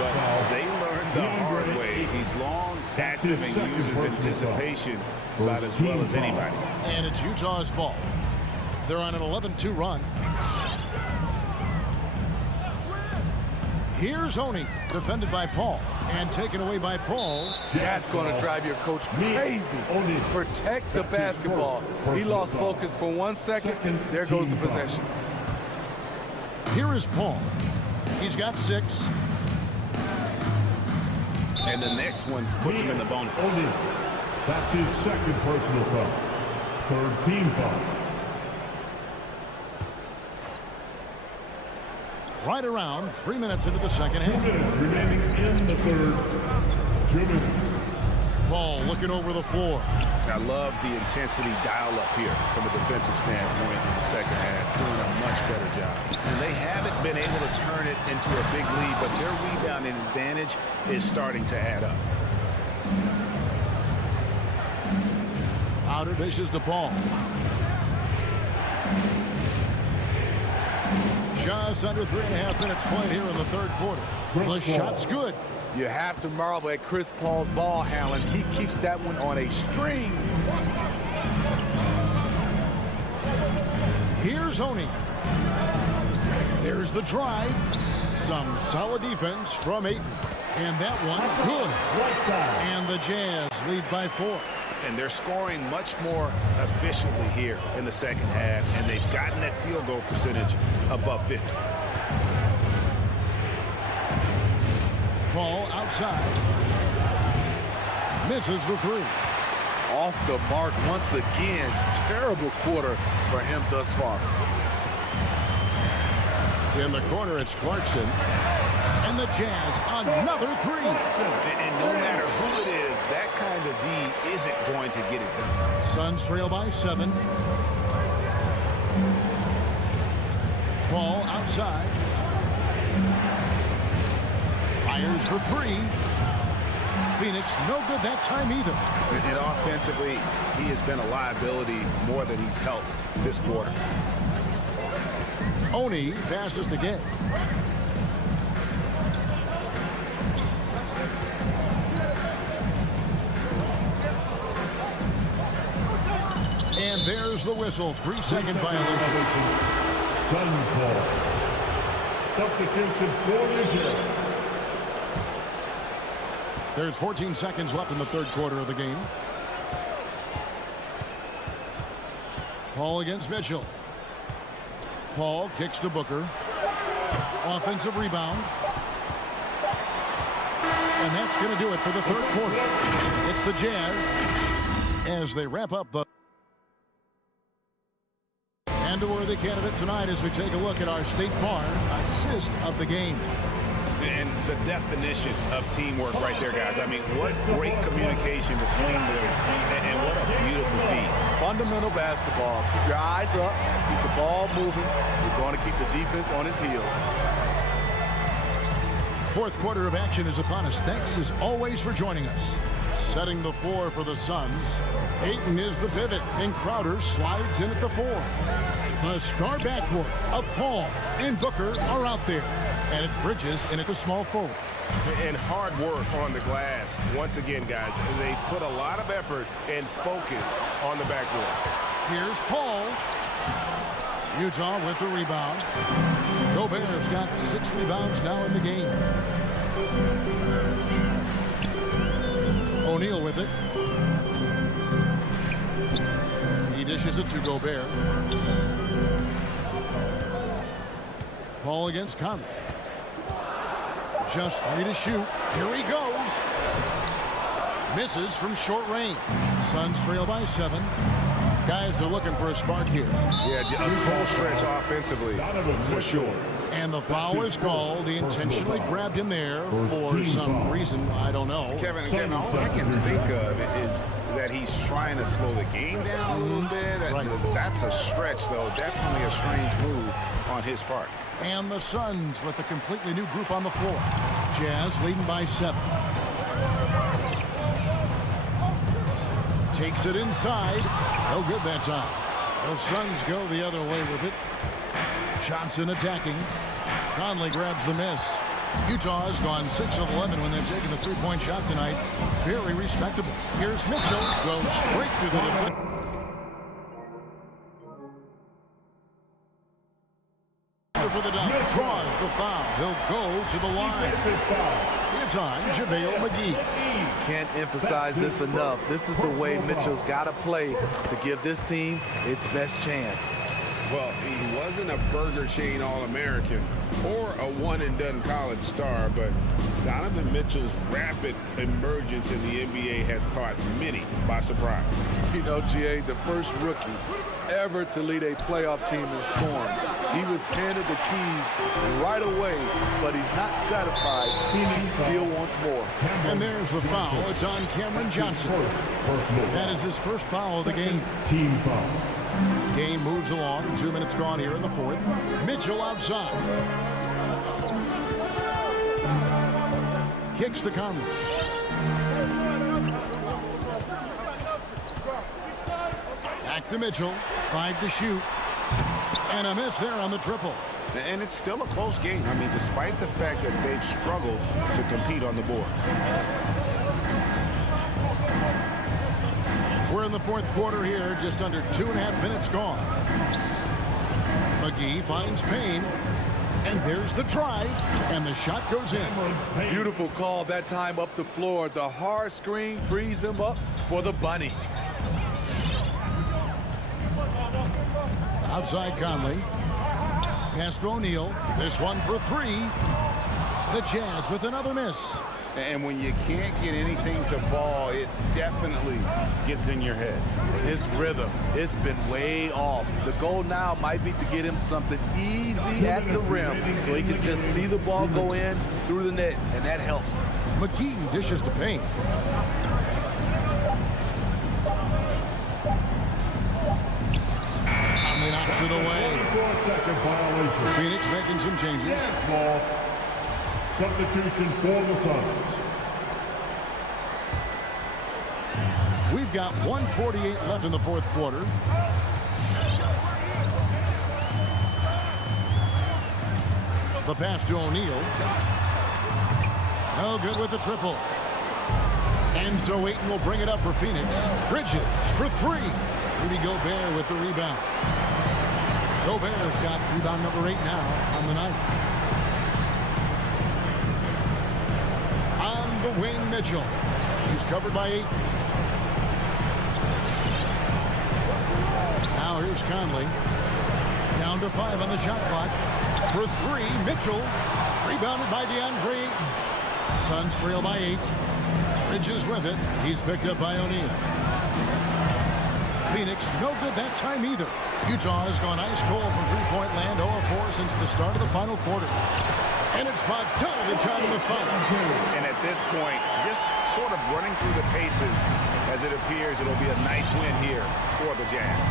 but they learned the hard way. He's long, active and uses anticipation about as well as anybody. And it's Utah's ball. They're on an 11-2 run. Here's Oni, defended by Paul, and taken away by Paul. That's going to drive your coach crazy. Protect the basketball. He lost focus for 1 second. There goes the possession. Here is Paul. He's got 6. And the next one puts him in the bonus. That's his second personal foul. Third team foul. Right around 3 minutes into the second half. 2 minutes remaining in the third. 2 minutes. Paul looking over the floor. I love the intensity dial up here from a defensive standpoint in the second half, doing a much better job. And they haven't been able to turn it into a big lead, but their rebounding advantage is starting to add up. Outer dishes to Paul. Just under 3.5 minutes played here in the third quarter. The shot's good. You have to marvel at Chris Paul's ball handling. He keeps that one on a string. Here's Oni. There's the drive. Some solid defense from Ayton. And that one, good. And the Jazz lead by 4. And they're scoring much more efficiently here in the second half, and they've gotten that field goal percentage above 50. Paul outside. Misses the 3. Off the mark once again. Terrible quarter for him thus far. In the corner, it's Clarkson. And the Jazz, another 3. And no matter who it is, that kind of D isn't going to get it done. Suns trail by 7. Paul outside. Fires for 3. Phoenix, no good that time either. And offensively, he has been a liability more than he's helped this quarter. Oni fastest again. And there's the whistle. 3-second violation. Suns ball. Substitution for the Jazz. There's 14 seconds left in the third quarter of the game. Paul against Mitchell. Paul kicks to Booker. Offensive rebound. And that's going to do it for the third quarter. It's the Jazz as they wrap up the... And a worthy candidate tonight as we take a look at our State Farm assist of the game. And the definition of teamwork right there, guys. I mean, what great communication between them, and what a beautiful feat. Fundamental basketball. Keep your eyes up. Keep the ball moving. You're going to keep the defense on its heels. Fourth quarter of action is upon us. Thanks as always for joining us. Setting the floor for the Suns. Ayton is the pivot, and Crowder slides in at the 4. The star backcourt of Paul and Booker are out there. And it's Bridges in at the small forward. And hard work on the glass. Once again, guys, they put a lot of effort and focus on the backboard. Here's Paul. Utah with the rebound. Gobert's got 6 rebounds now in the game. O'Neal with it. He dishes it to Gobert. Paul against Conley. Just 3 to shoot. Here he goes. Misses from short range. Suns trail by 7. Guys are looking for a spark here. Yeah, a full stretch offensively, for sure. And the foul is called. He intentionally grabbed him there for some reason. I don't know. Kevin, all I can think of is that he's trying to slow the game down a little bit. Right. That's a stretch, though. Definitely a strange move on his part. And the Suns with a completely new group on the floor. Jazz leading by 7. Takes it inside. No good that time. The Suns go the other way with it. Johnson attacking. Conley grabs the miss. Utah's gone 6 of 11 when they've taken the three-point shot tonight. Very respectable. Here's Mitchell. Goes straight through the defense. For the dunk. Draws the foul. He'll go to the line. It's on JaVale McGee. Can't emphasize this enough. This is the way Mitchell's got to play to give this team its best chance. Well, he wasn't a Burger Chain All-American or a one-and-done college star, but Donovan Mitchell's rapid emergence in the NBA has caught many by surprise. You know, GA, the first rookie ever to lead a playoff team in scoring. He was handed the keys right away, but he's not satisfied. He still wants more. And there's the foul. It's on Cameron Johnson. That is his first foul of the game. Team foul. Game moves along. 2 minutes gone here in the fourth. Mitchell outside. Kicks to Conley. Back to Mitchell. 5 to shoot. And a miss there on the triple. And it's still a close game. I mean, despite the fact that they've struggled to compete on the board. We're in the fourth quarter here, just under 2.5 minutes gone. McGee finds Payne, and there's the try, and the shot goes in. Beautiful call that time up the floor. The hard screen frees him up for the bunny. Outside Conley. Pass to O'Neal. This one for 3. The Jazz with another miss. And when you can't get anything to fall, it definitely gets in your head. His rhythm, it's been way off. The goal now might be to get him something easy at the rim so he can just see the ball go in through the net, and that helps. McGee dishes to Payne. Conley knocks it away. 4-second violation. Phoenix making some changes. Ball. Substitution for the Suns. We've got 1:48 left in the fourth quarter. The pass to O'Neal. No good with the triple. And so Ayton will bring it up for Phoenix. Bridges for 3. Rudy Gobert with the rebound. Gobert's got rebound number 8 now on the night. On the wing, Mitchell. He's covered by 8. Now here's Conley. Down to 5 on the shot clock. For 3, Mitchell. Rebounded by DeAndre Ayton. Suns trail by 8. Bridges with it. He's picked up by O'Neal. Phoenix, no good that time either. Utah has gone ice cold from three-point land, 0-4 since the start of the final quarter. And it's Bogdanovich on the foul. And at this point, just sort of running through the paces as it appears it'll be a nice win here for the Jazz.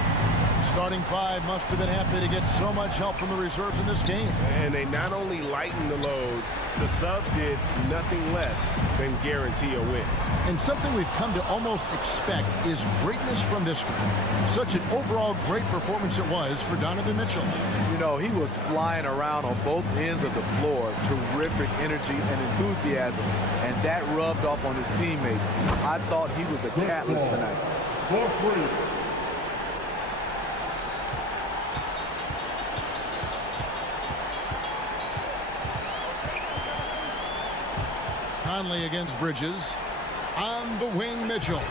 Starting 5 must have been happy to get so much help from the reserves in this game. And they not only lightened the load, the subs did nothing less than guarantee a win. And something we've come to almost expect is greatness from this group. Such an overall great performance it was for Donovan Mitchell. You know, he was flying around on both ends of the floor. Terrific energy and enthusiasm. And that rubbed off on his teammates. I thought he was a catalyst tonight. 4-3. Conley against Bridges. On the wing, Mitchell.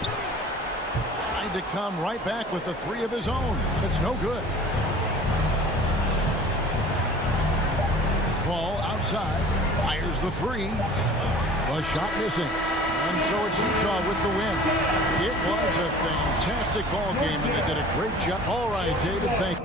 Tried to come right back with the 3 of his own. It's no good. Paul outside. Fires the 3. A shot missing. And so it's Utah with the win. It was a fantastic ball game, and they did a great job. All right, David, thank you.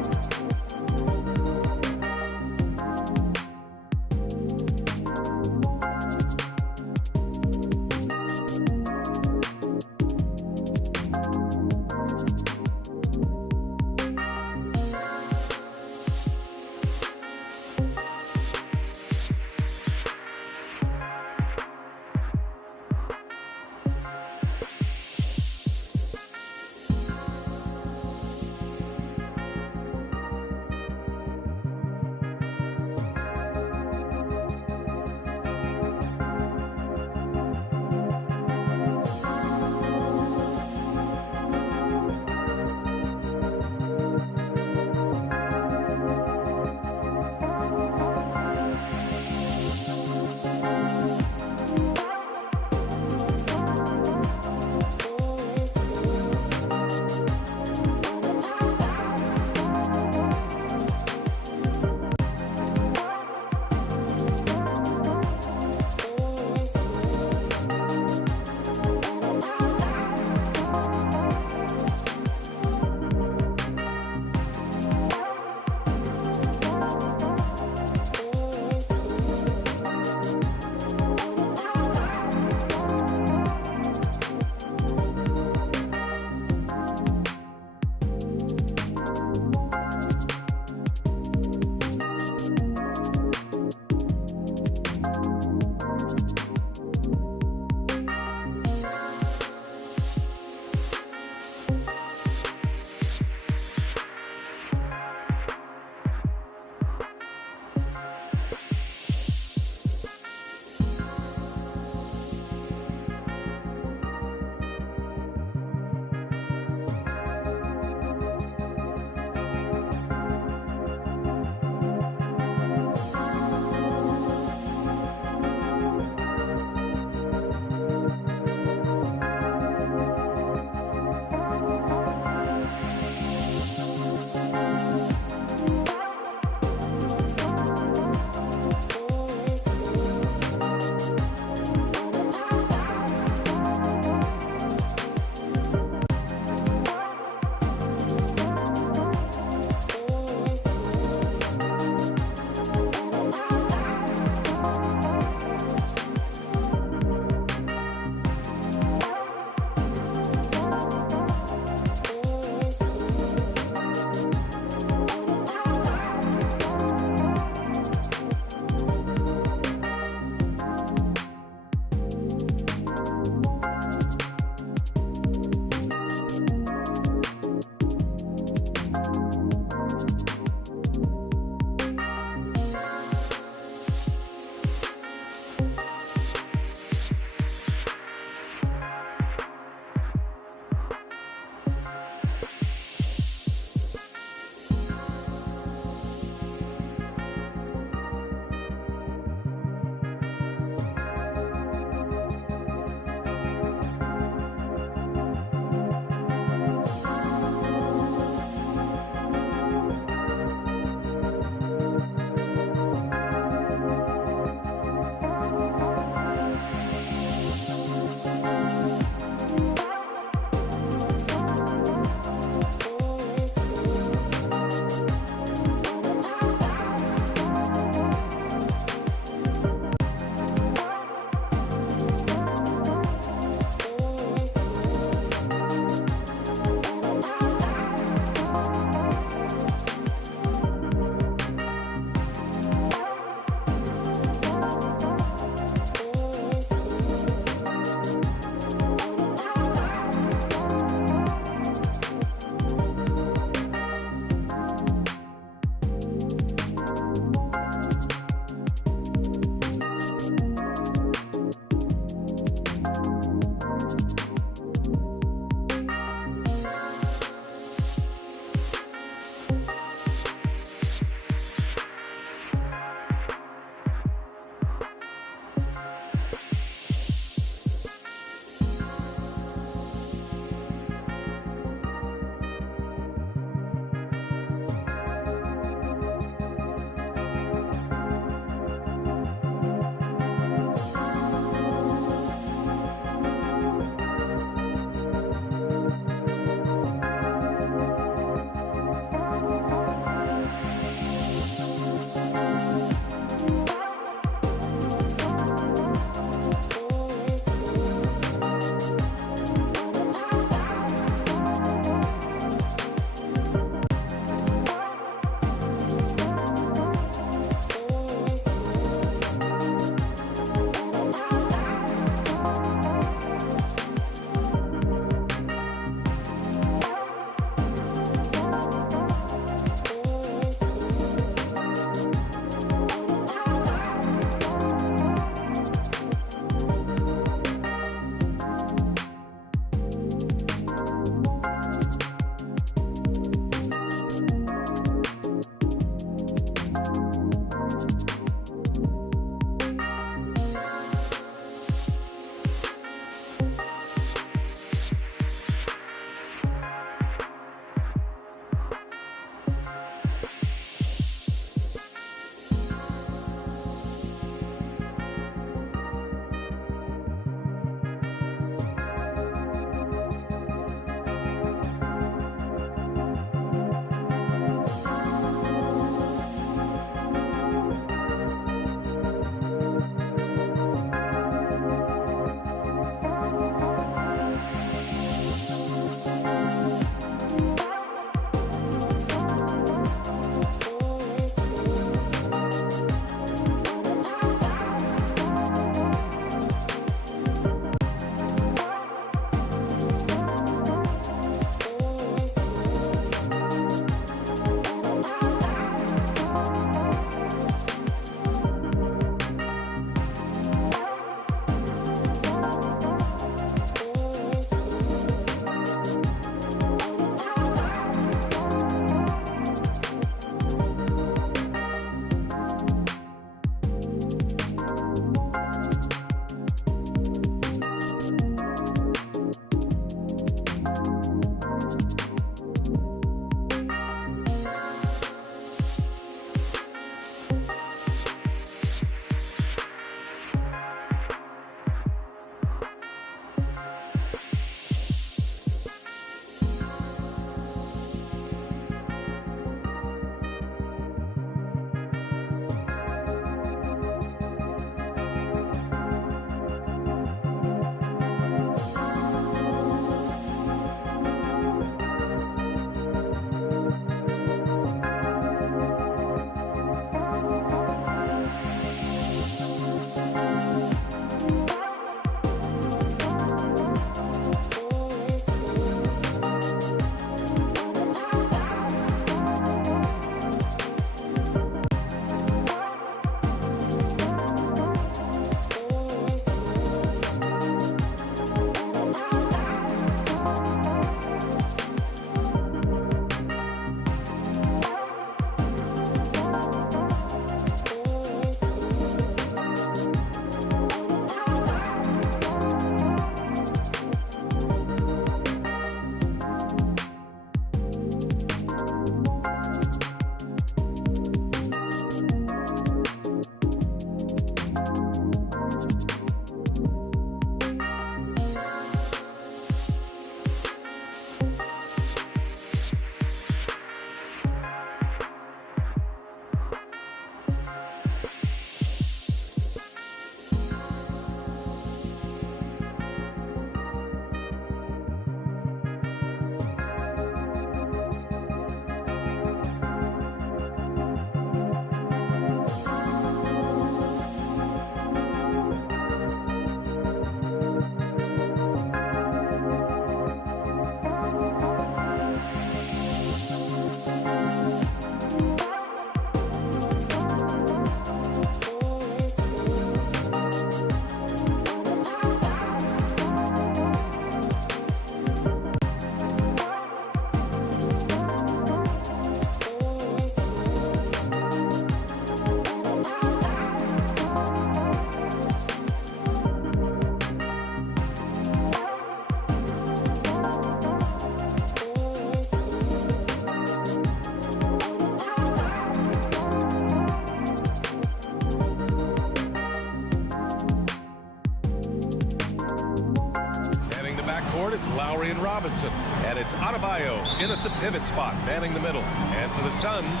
forward, it's Lowry and Robinson. And it's Adebayo in at the pivot spot, manning the middle. And for the Suns,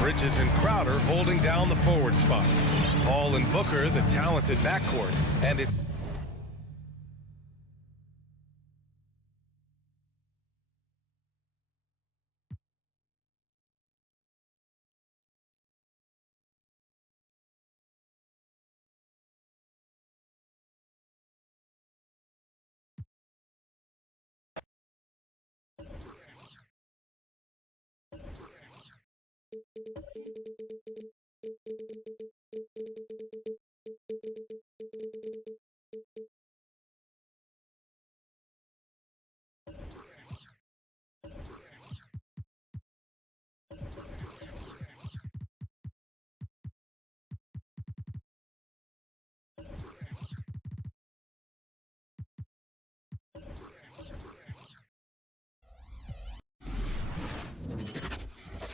Bridges and Crowder holding down the forward spot. Paul and Booker, the talented backcourt. And it's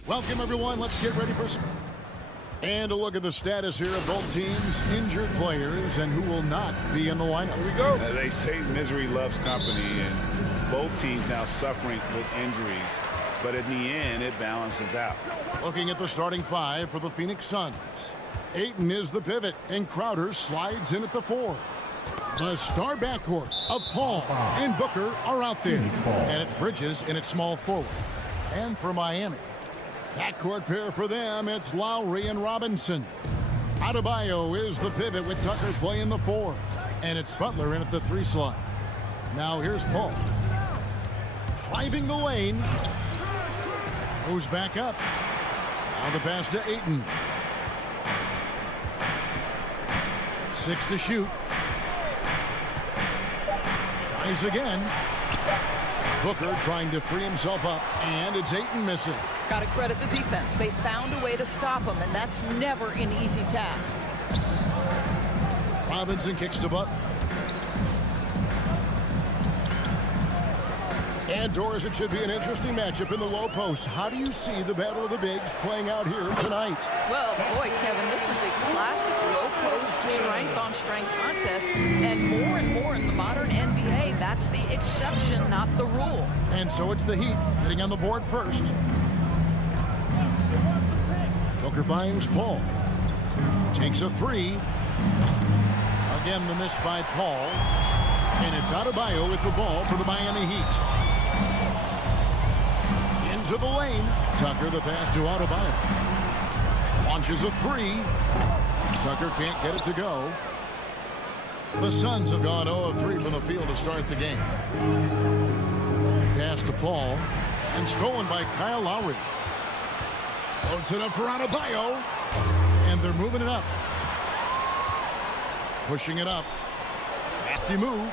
Welcome, everyone. Let's get ready for... And a look at the status here of both teams' injured players and who will not be in the lineup. Here we go. They say misery loves company, and both teams now suffering with injuries. But in the end, it balances out. Looking at the starting five for the Phoenix Suns. Ayton is the pivot, and Crowder slides in at the 4. The star backcourt of Paul and Booker are out there. And it's Bridges in its small forward. And for Miami, backcourt pair for them, it's Lowry and Robinson. Adebayo is the pivot with Tucker playing the 4. And it's Butler in at the 3 slot. Now here's Paul. Driving the lane. Goes back up. Now the pass to Ayton. 6 to shoot. Tries again. Booker trying to free himself up, and it's Ayton missing. Got to credit the defense. They found a way to stop him, and that's never an easy task. Robinson kicks to Butler. And Doris, it should be an interesting matchup in the low post. How do you see the battle of the bigs playing out here tonight? Well, boy, Kevin, this is a classic low post strength-on-strength contest. And more in the modern NBA, that's the exception, not the rule. And so it's the Heat getting on the board first. Booker finds Paul. Takes a 3. Again, the miss by Paul. And it's Adebayo with the ball for the Miami Heat. To the lane. Tucker the pass to Adebayo. Launches a 3. Tucker can't get it to go. The Suns have gone 0 of 3 from the field to start the game. Pass to Paul. And stolen by Kyle Lowry. Floats it up for Adebayo. And they're moving it up. Pushing it up. Crafty move.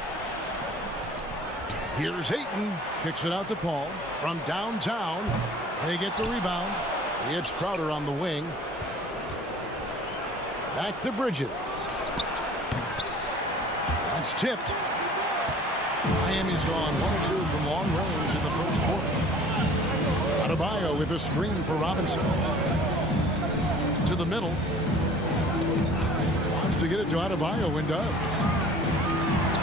Here's Ayton. Kicks it out to Paul. From downtown. They get the rebound. It's Crowder on the wing. Back to Bridges. That's tipped. Miami's gone 1-2 from long range in the first quarter. Adebayo with a screen for Robinson. To the middle. Wants to get it to Adebayo and does.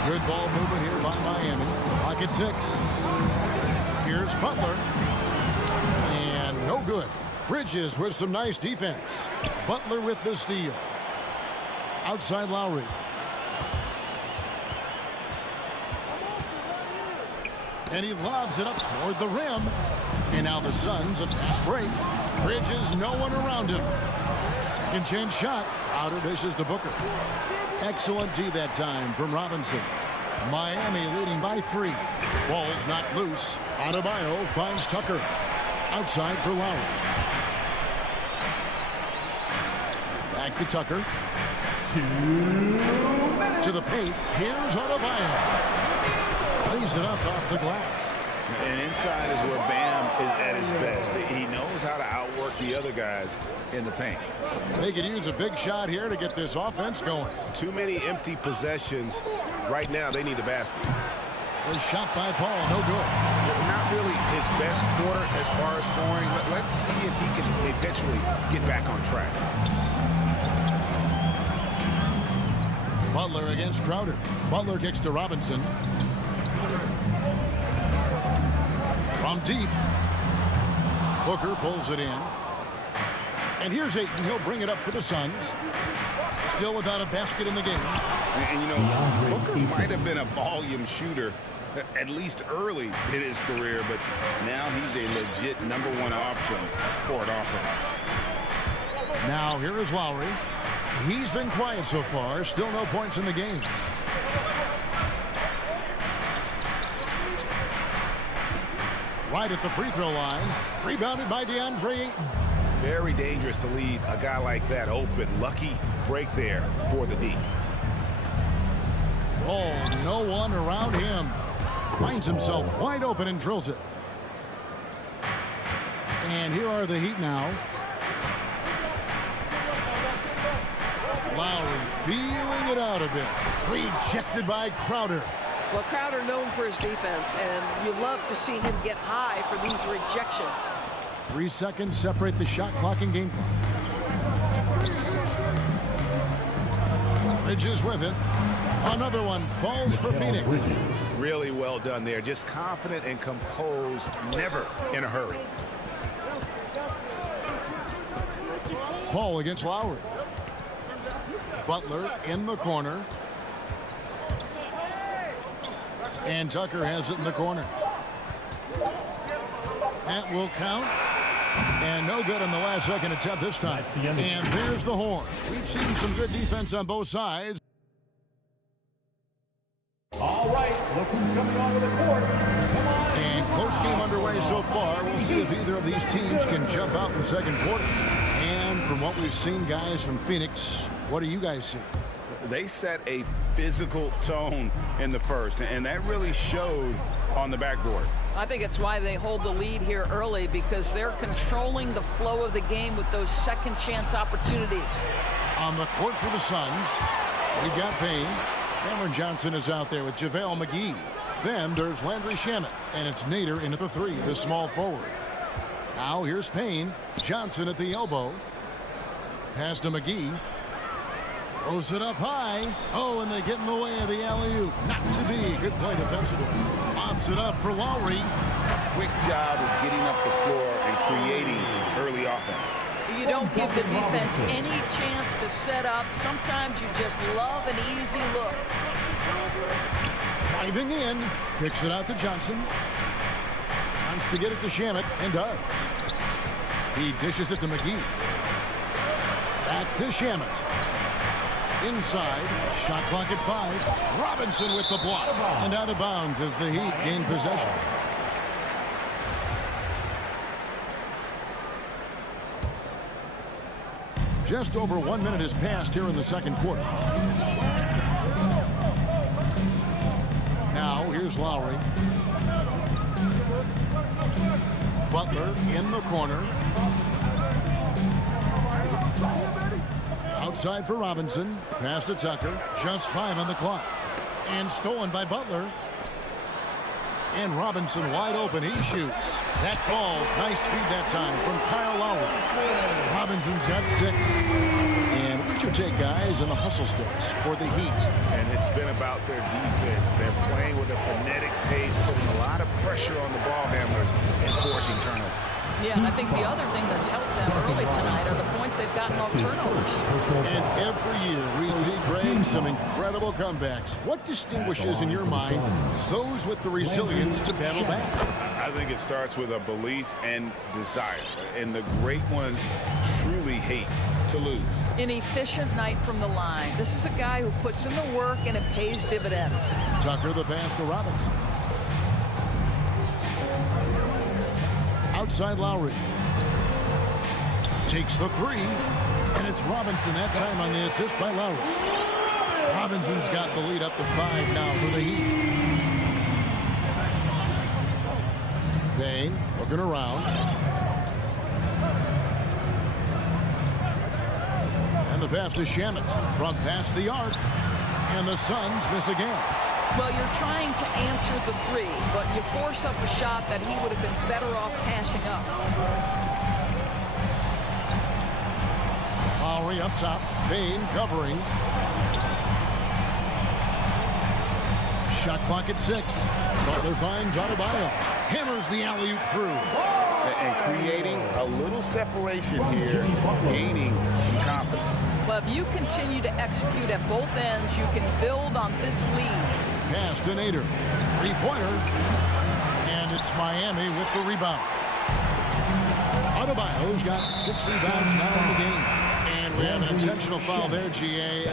Good ball movement here by Miami. Pocket 6. Here's Butler. And no good. Bridges with some nice defense. Butler with the steal. Outside Lowry. And he lobs it up toward the rim. And now the Suns, a fast break. Bridges, no one around him. Second chance shot. Crowder dishes to Booker. Excellent D that time from Robinson. Miami leading by 3. Ball's not loose. Adebayo finds Tucker. Outside for Lowry. Back to Tucker. To the paint. Here's Adebayo. Lays it up off the glass. And inside is where Bam is at his best. He knows how to outwork the other guys in the paint. They could use a big shot here to get this offense going. Too many empty possessions. Right now, they need a basket. A shot by Paul, no good. Not really his best quarter as far as scoring. Let's see if he can eventually get back on track. Butler against Crowder. Butler kicks to Robinson. From deep. Booker pulls it in. And here's Ayton. He'll bring it up for the Suns. Still without a basket in the game. And you know, Booker might have been a volume shooter, at least early in his career, but now he's a legit #1 option for an offense. Now here is Lowry. He's been quiet so far. Still no points in the game. Right at the free throw line. Rebounded by DeAndre Ayton. Very dangerous to leave a guy like that open. Lucky break there for the D. Oh, no one around him. Finds himself wide open and drills it. And here are the Heat now. Lowry feeling it out a bit. Rejected by Crowder. Well, Crowder known for his defense, and you love to see him get high for these rejections. 3 seconds separate the shot clock and game clock. Bridges with it. Another one falls for Phoenix. Really well done there. Just confident and composed, never in a hurry. Paul against Lowry. Butler in the corner. And Tucker has it in the corner. That will count. And no good on the last second attempt this time. And there's the horn. We've seen some good defense on both sides. All right, look who's coming onto the court. Come on. And close game underway so far. We'll see if either of these teams can jump out in the second quarter. And from what we've seen, guys, from Phoenix, what do you guys see? They set a physical tone in the first, and that really showed on the backboard. I think it's why they hold the lead here early, because they're controlling the flow of the game with those second chance opportunities. On the court for the Suns, we've got Payne. Cameron Johnson is out there with JaVale McGee. Then there's Landry Shamet, and it's Nader in at the 3, the small forward. Now here's Payne. Johnson at the elbow. Pass to McGee. Throws it up high. Oh, and they get in the way of the alley-oop. Not to be. Good play defensively. Lobs it up for Lowry. Quick job of getting up the floor and creating early offense. You don't give the defense any chance to set up. Sometimes you just love an easy look. Driving in. Kicks it out to Johnson. Wants to get it to Shamet, and does. He dishes it to McGee. Back to Shamet. Inside, shot clock at 5. Robinson with the block. And out of bounds as the Heat gain possession. Just over 1 minute has passed here in the second quarter. Now, here's Lowry. Butler in the corner. Outside for Robinson. Pass to Tucker. Just 5 on the clock. And stolen by Butler. And Robinson wide open. He shoots. That falls. Nice feed that time from Kyle Lowry. Robinson's got 6. And what's your take, guys, on the hustle sticks for the Heat? And it's been about their defense. They're playing with a frenetic pace, putting a lot of pressure on the ball handlers and forcing turnovers. Yeah, and I think the other thing that's helped them early tonight are the points they've gotten off turnovers. And every year we see, Greg, some incredible comebacks. What distinguishes, in your mind, those with the resilience to battle back? I think it starts with a belief and desire. And the great ones truly hate to lose. An efficient night from the line. This is a guy who puts in the work and it pays dividends. Tucker the pass to Robinson. Outside Lowry. Takes the 3. And it's Robinson that time on the assist by Lowry. Robinson's got the lead up to 5 now for the Heat. Payne looking around. And the pass to Shamet from past the arc. And the Suns miss again. Well, you're trying to answer the 3, but you force up a shot that he would have been better off passing up. Lowry up top. Payne covering. Shot clock at 6. Butler finds Adebayo. Hammers the alley-oop through. And creating a little separation here, gaining some confidence. Well, if you continue to execute at both ends, you can build on this lead. Pass to Nader. Three-pointer. And it's Miami with the rebound. Adebayo's got 6 rebounds now in the game. And we have an intentional foul there, GA.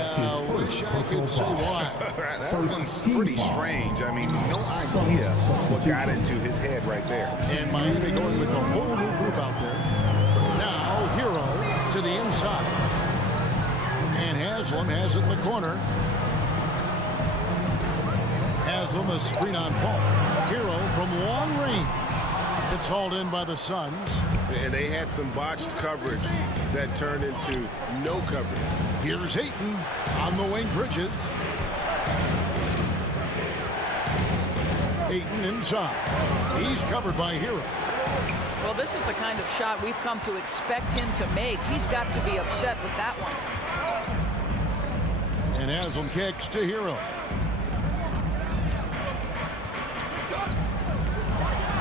Wish I could say why. That one's pretty strange. I mean, no idea what got into his head right there. And Miami going with a whole new group out there. Now, Hero to the inside. And Haslam has it in the corner. Haslam a screen on Paul. Hero from long range. It's hauled in by the Suns. And they had some botched coverage that turned into no coverage. Here's Ayton on the wing. Bridges. Ayton inside. He's covered by Hero. Well, this is the kind of shot we've come to expect him to make. He's got to be upset with that one. And Haslam kicks to Hero.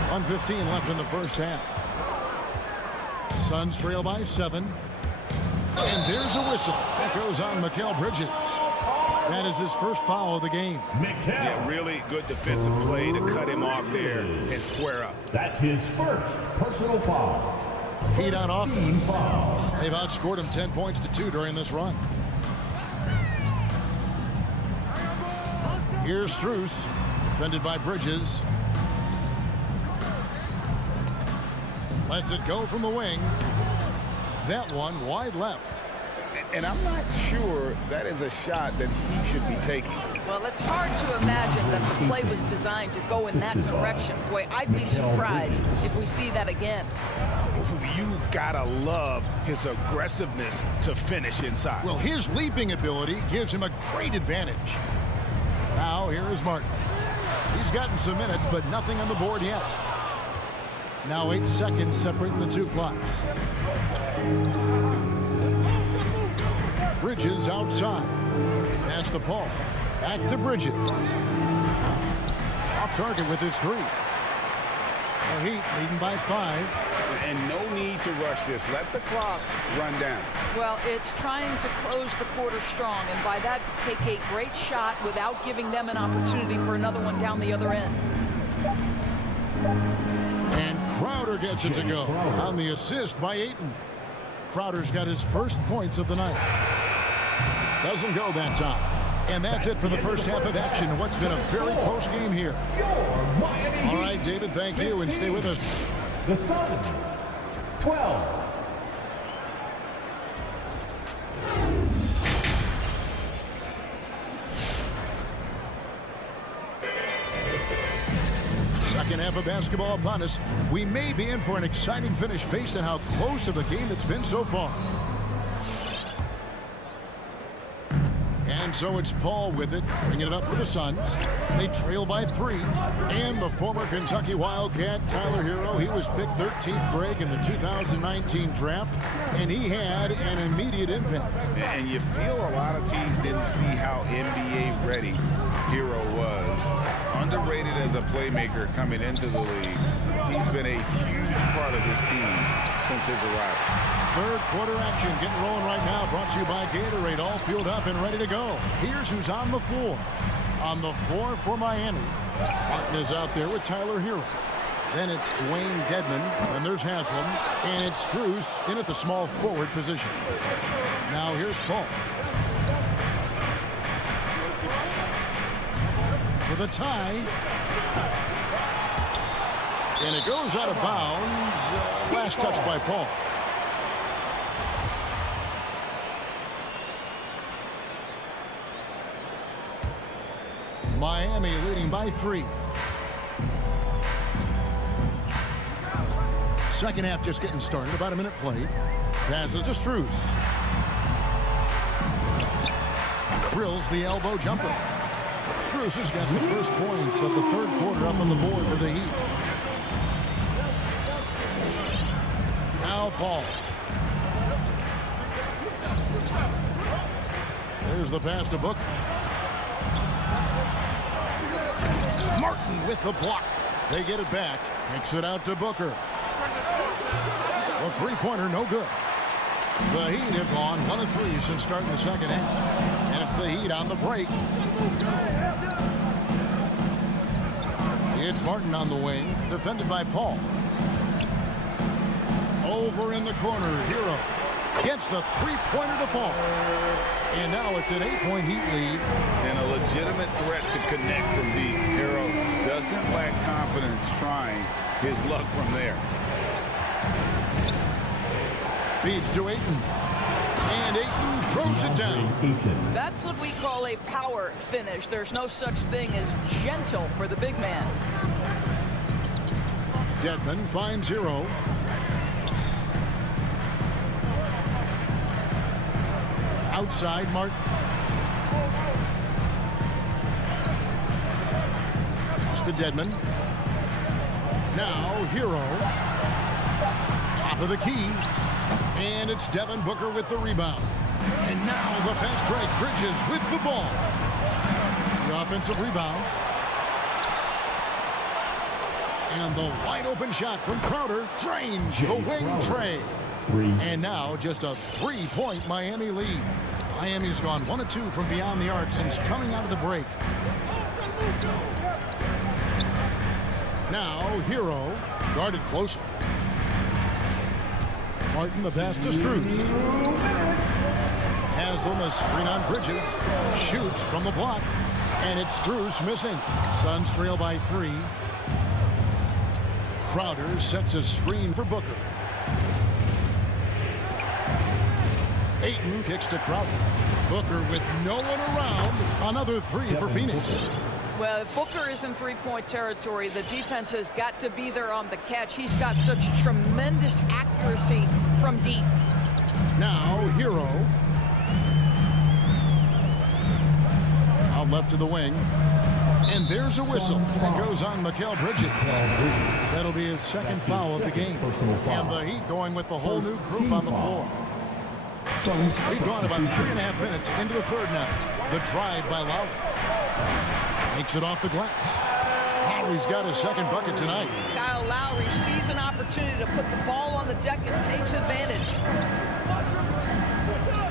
1:15 left in the first half. Suns trail by 7. And there's a whistle. That goes on Mikal Bridges. That is his first foul of the game. Yeah, really good defensive play to cut him off there and square up. That's his first personal foul. Heat on offense. They've outscored him 10 points to 2 during this run. Here's Strus, defended by Bridges. Lets it go from the wing. That one wide left. And I'm not sure that is a shot that he should be taking. Well, it's hard to imagine that the play was designed to go in that direction. Boy, I'd be surprised if we see that again. You gotta love his aggressiveness to finish inside. Well, his leaping ability gives him a great advantage. Now, here is Martin. He's gotten some minutes, but nothing on the board yet. Now 8 seconds separating the two clocks. Bridges outside. Pass to Paul. Back to Bridges. Off target with his 3. The Heat leading by 5. And no need to rush this. Let the clock run down. Well, it's trying to close the quarter strong, and by that, take a great shot without giving them an opportunity for another one down the other end. And Crowder gets it to go on the assist by Ayton. Crowder's got his first points of the night. Doesn't go that time. And that's it for the first half of action. What's been a very close game here. All right, David, thank you, and stay with us. The Suns, 12. Second half of basketball upon us. We may be in for an exciting finish based on how close of a game it's been so far. And so it's Paul with it, bringing it up for the Suns. They trail by 3. And the former Kentucky Wildcat, Tyler Hero, he was picked 13th grade in the 2019 draft, and he had an immediate impact. And you feel a lot of teams didn't see how NBA ready Hero was. Underrated as a playmaker coming into the league. He's been a huge part of this team since his arrival. Third quarter action getting rolling right now, brought to you by Gatorade, all fueled up and ready to go. Here's who's on the floor. On the floor for Miami, Martin is out there with Tyler Hero. Then it's Dwayne Dedman, and there's Haslam, and it's Strus in at the small forward position. Now here's Paul. For the tie. And it goes out of bounds. Last touch by Paul. Miami leading by 3. Second half just getting started. About a minute played. Passes to Strus. Drills the elbow jumper. Strus has got the first points of the third quarter up on the board for the Heat. Now Paul. There's the pass to Booker. Martin with the block. They get it back. Kicks it out to Booker. The three-pointer, no good. The Heat have gone 1 of 3 since starting the second half. And it's the Heat on the break. It's Martin on the wing, defended by Paul. Over in the corner, Hero gets the three-pointer to fall. And now it's an 8-point Heat lead. And a legitimate threat to connect from deep. Hero doesn't lack confidence trying his luck from there. Feeds to Ayton. And Ayton throws it down. That's what we call a power finish. There's no such thing as gentle for the big man. Dedmon finds Hero. Outside, Martin. It's to Dedmon. Now, Hero. Top of the key. And it's Devin Booker with the rebound. And now the fast break. Bridges with the ball. The offensive rebound. And the wide open shot from Crowder drains the wing tray. And now just a 3-point Miami lead. Miami's gone 1 of 2 from beyond the arc since coming out of the break. Now Hero guarded closely. Martin the pass to Strus. Haslam a screen on Bridges. Shoots from the block. And it's Strus missing. Suns trail by 3. Crowder sets a screen for Booker. Ayton kicks to Crowder. Booker with no one around. Another 3 for Phoenix. Well, if Booker is in three-point territory, the defense has got to be there on the catch. He's got such tremendous accuracy from deep. Now, Hero. Out left to the wing. And there's a whistle that goes on Mikal Bridges. That'll be his second foul of the game. And the Heat going with the whole new group on the floor. We've gone about 3.5 minutes into the third now. The drive by Lowry. Makes it off the glass. Lowry's got his second bucket tonight. Kyle Lowry sees an opportunity to put the ball on the deck and takes advantage.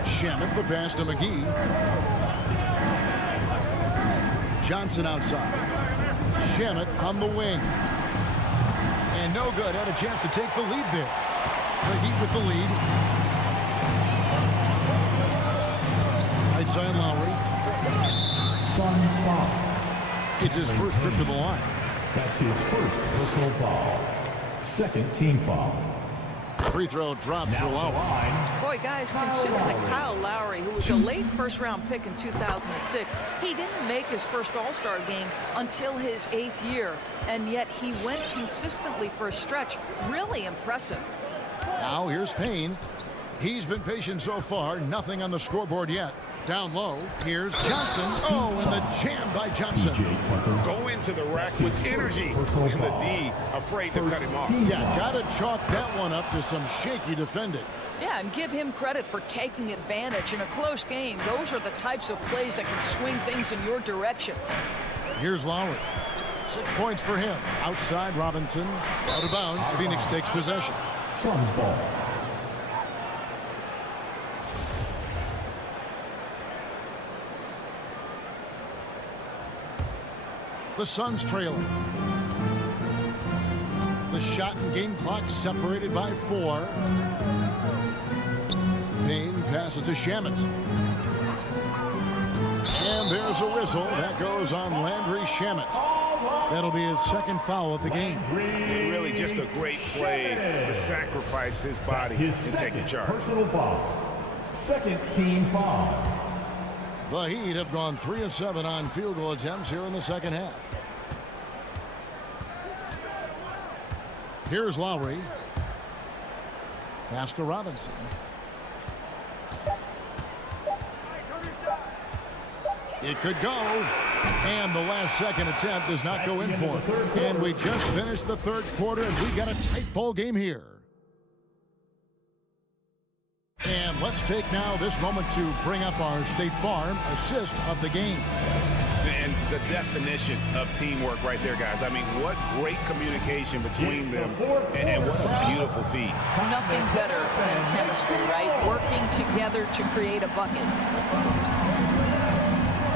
Shamet the pass to McGee. Johnson outside. Shamet on the wing. And no good. Had a chance to take the lead there. The Heat with the lead. Right side Lowry. Suns foul. It's his first trip to the line. That's his first personal foul. Second team foul. Free throw drops for Lowry. Boy, guys, consider that Kyle Lowry, who was a late first-round pick in 2006, he didn't make his first All-Star game until his 8th year, and yet he went consistently for a stretch. Really impressive. Now here's Payne. He's been patient so far. Nothing on the scoreboard yet. Down low, here's Johnson. Oh, and the jam by Johnson. Go into the rack with energy. And the D afraid to cut him off. Yeah, got to chalk that one up to some shaky defending. Yeah, and give him credit for taking advantage in a close game. Those are the types of plays that can swing things in your direction. Here's Lowry. 6 points for him. Outside Robinson. Out of bounds. Phoenix takes possession. Suns ball. The Suns trailing. The shot and game clock separated by 4. Payne passes to Shamet. And there's a whistle. That goes on Landry Shamet. That'll be his second foul of the game. Really just a great play to sacrifice his body and take the charge. Personal foul. Second team foul. The Heat have gone 3 of 7 on field goal attempts here in the second half. Here's Lowry. Pass to Robinson. It could go. And the last second attempt does not go in for him. And we just finished the third quarter, and we got a tight ball game here. And let's take now this moment to bring up our State Farm assist of the game. And the definition of teamwork right there, guys. I mean, what great communication between them, and what a beautiful feed. Nothing better than chemistry, right? Working together to create a bucket.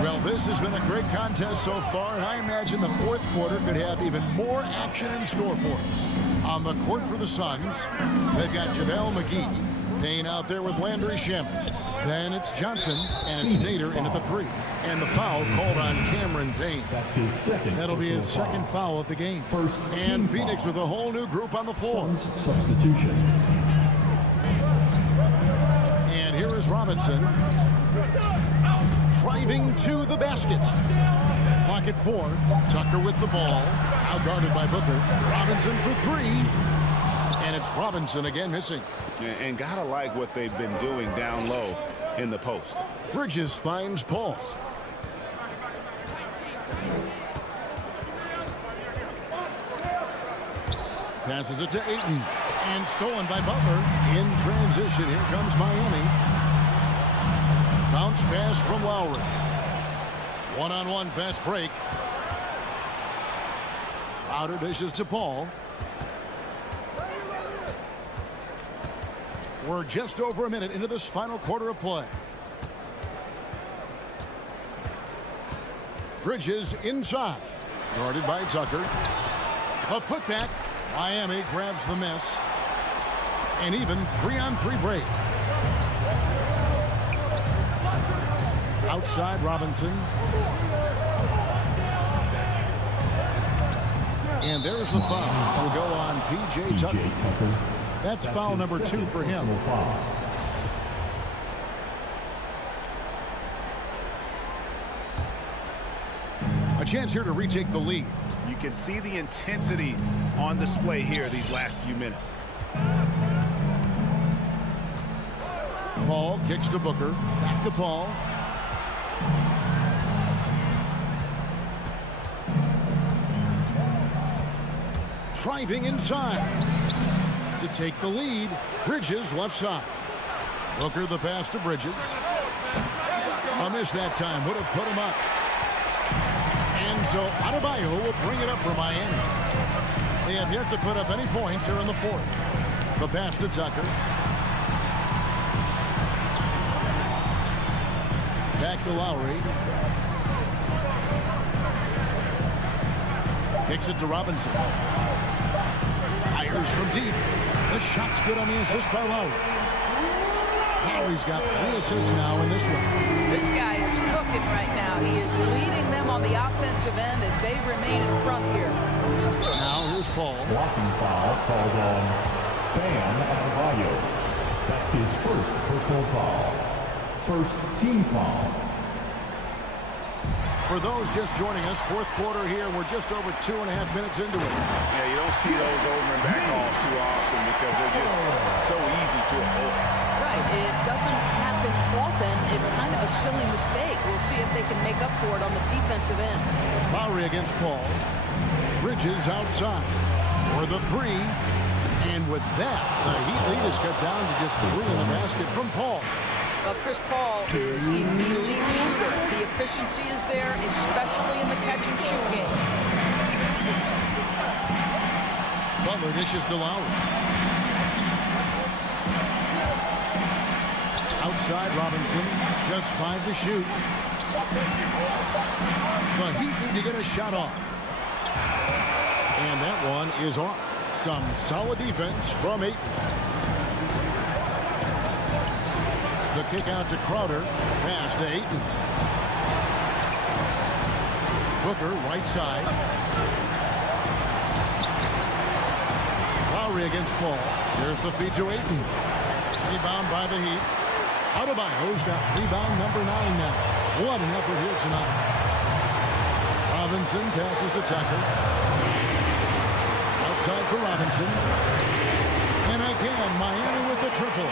Well, this has been a great contest so far, and I imagine the fourth quarter could have even more action in store for us. On the court for the Suns, they've got JaVale McGee. Payne out there with Landry Shamet. Then it's Johnson, and it's Nader in at the 3. And the foul called on Cameron Payne. That's his second. That'll be his second foul of the game. First and team Phoenix foul. with a whole new group on the floor. Suns substitution. And here is Robinson. Driving to the basket. Clock at 4. Tucker with the ball. Out guarded by Booker. Robinson for 3. And it's Robinson again missing. And gotta like what they've been doing down low in the post. Bridges finds Paul. Passes it to Ayton. And stolen by Butler. In transition, here comes Miami. Bounce pass from Lowry. One-on-one fast break. Crowder dishes to Paul. We're just over a minute into this final quarter of play. Bridges inside. Guarded by Tucker. A putback. Miami grabs the miss. An even 3-on-3 break. Outside Robinson. And there's the foul. Will go on P.J. Tucker. That's foul number 2 for him. A chance here to retake the lead. You can see the intensity on display here these last few minutes. Paul kicks to Booker. Back to Paul. Driving inside. To take the lead, Bridges left side. Booker the pass to Bridges. A miss that time, would have put him up. And so Adebayo will bring it up for Miami. They have yet to put up any points here in the fourth. The pass to Tucker. Back to Lowry. Kicks it to Robinson. Fires from deep. The shot's good on the assist by Lowry. Lowry's got 3 assists now in this one. This guy is cooking right now. He is leading them on the offensive end as they remain in front here. Now here's Paul. Blocking foul called on Bam Adebayo. That's his first personal foul. First team foul. For those just joining us, fourth quarter here. We're just over 2.5 minutes into it. Yeah, you don't see those over and back calls too often because they're just so easy to avoid. Right. It doesn't happen often. It's kind of a silly mistake. We'll see if they can make up for it on the defensive end. Lowry against Paul. Bridges outside for the 3. And with that, the Heat lead is cut down to just 3 in the basket from Paul. Well, Chris Paul is an elite shooter. The efficiency is there, especially in the catch-and-shoot game. Butler dishes to Lowry. Outside Robinson, just 5 to shoot. The Heat need to get a shot off. And that one is off. Some solid defense from Ayton. The kick out to Crowder. Pass to Ayton. Booker, right side. Lowry against Paul. There's the feed to Ayton. Rebound by the Heat. Adebayo's got rebound number 9 now. What an effort here tonight. Robinson passes to Tucker. Outside for Robinson. And again, Miami with the triple.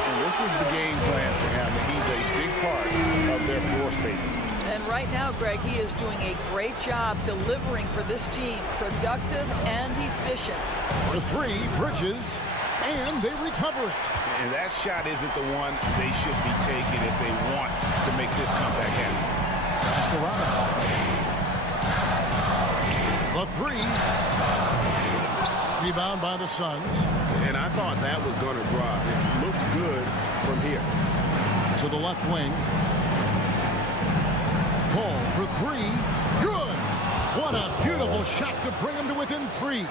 And this is the game plan for him. He's a big part of their floor spacing. And right now, Greg, he is doing a great job delivering for this team, productive and efficient. For 3, Bridges, and they recover it. And that shot isn't the one they should be taking if they want to make this comeback happen. Pass Oscar Robertson. The three. Rebound by the Suns. And I thought that was going to drop. It looked good from here. To the left wing. Paul for three. Good. What a beautiful shot to bring him to within three.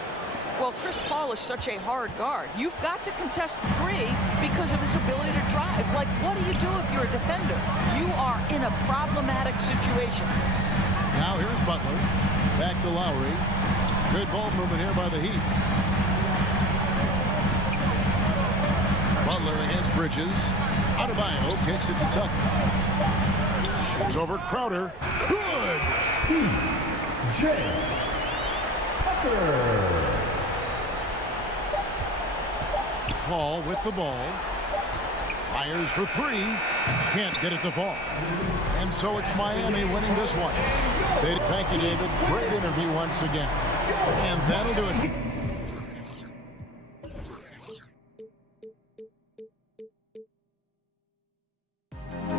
Well, Chris Paul is such a hard guard. You've got to contest the three because of his ability to drive. Like, what do you do if you're a defender? You are in a problematic situation. Now here's Butler. Back to Lowry. Good ball movement here by the Heat. Butler against Bridges. Adebayo kicks it to Tucker. Shoots over Crowder. Good. P.J. Tucker. Paul with the ball. Fires for three. Can't get it to fall. And so it's Miami winning this one. Thank you, David. Great interview once again. And that'll do it.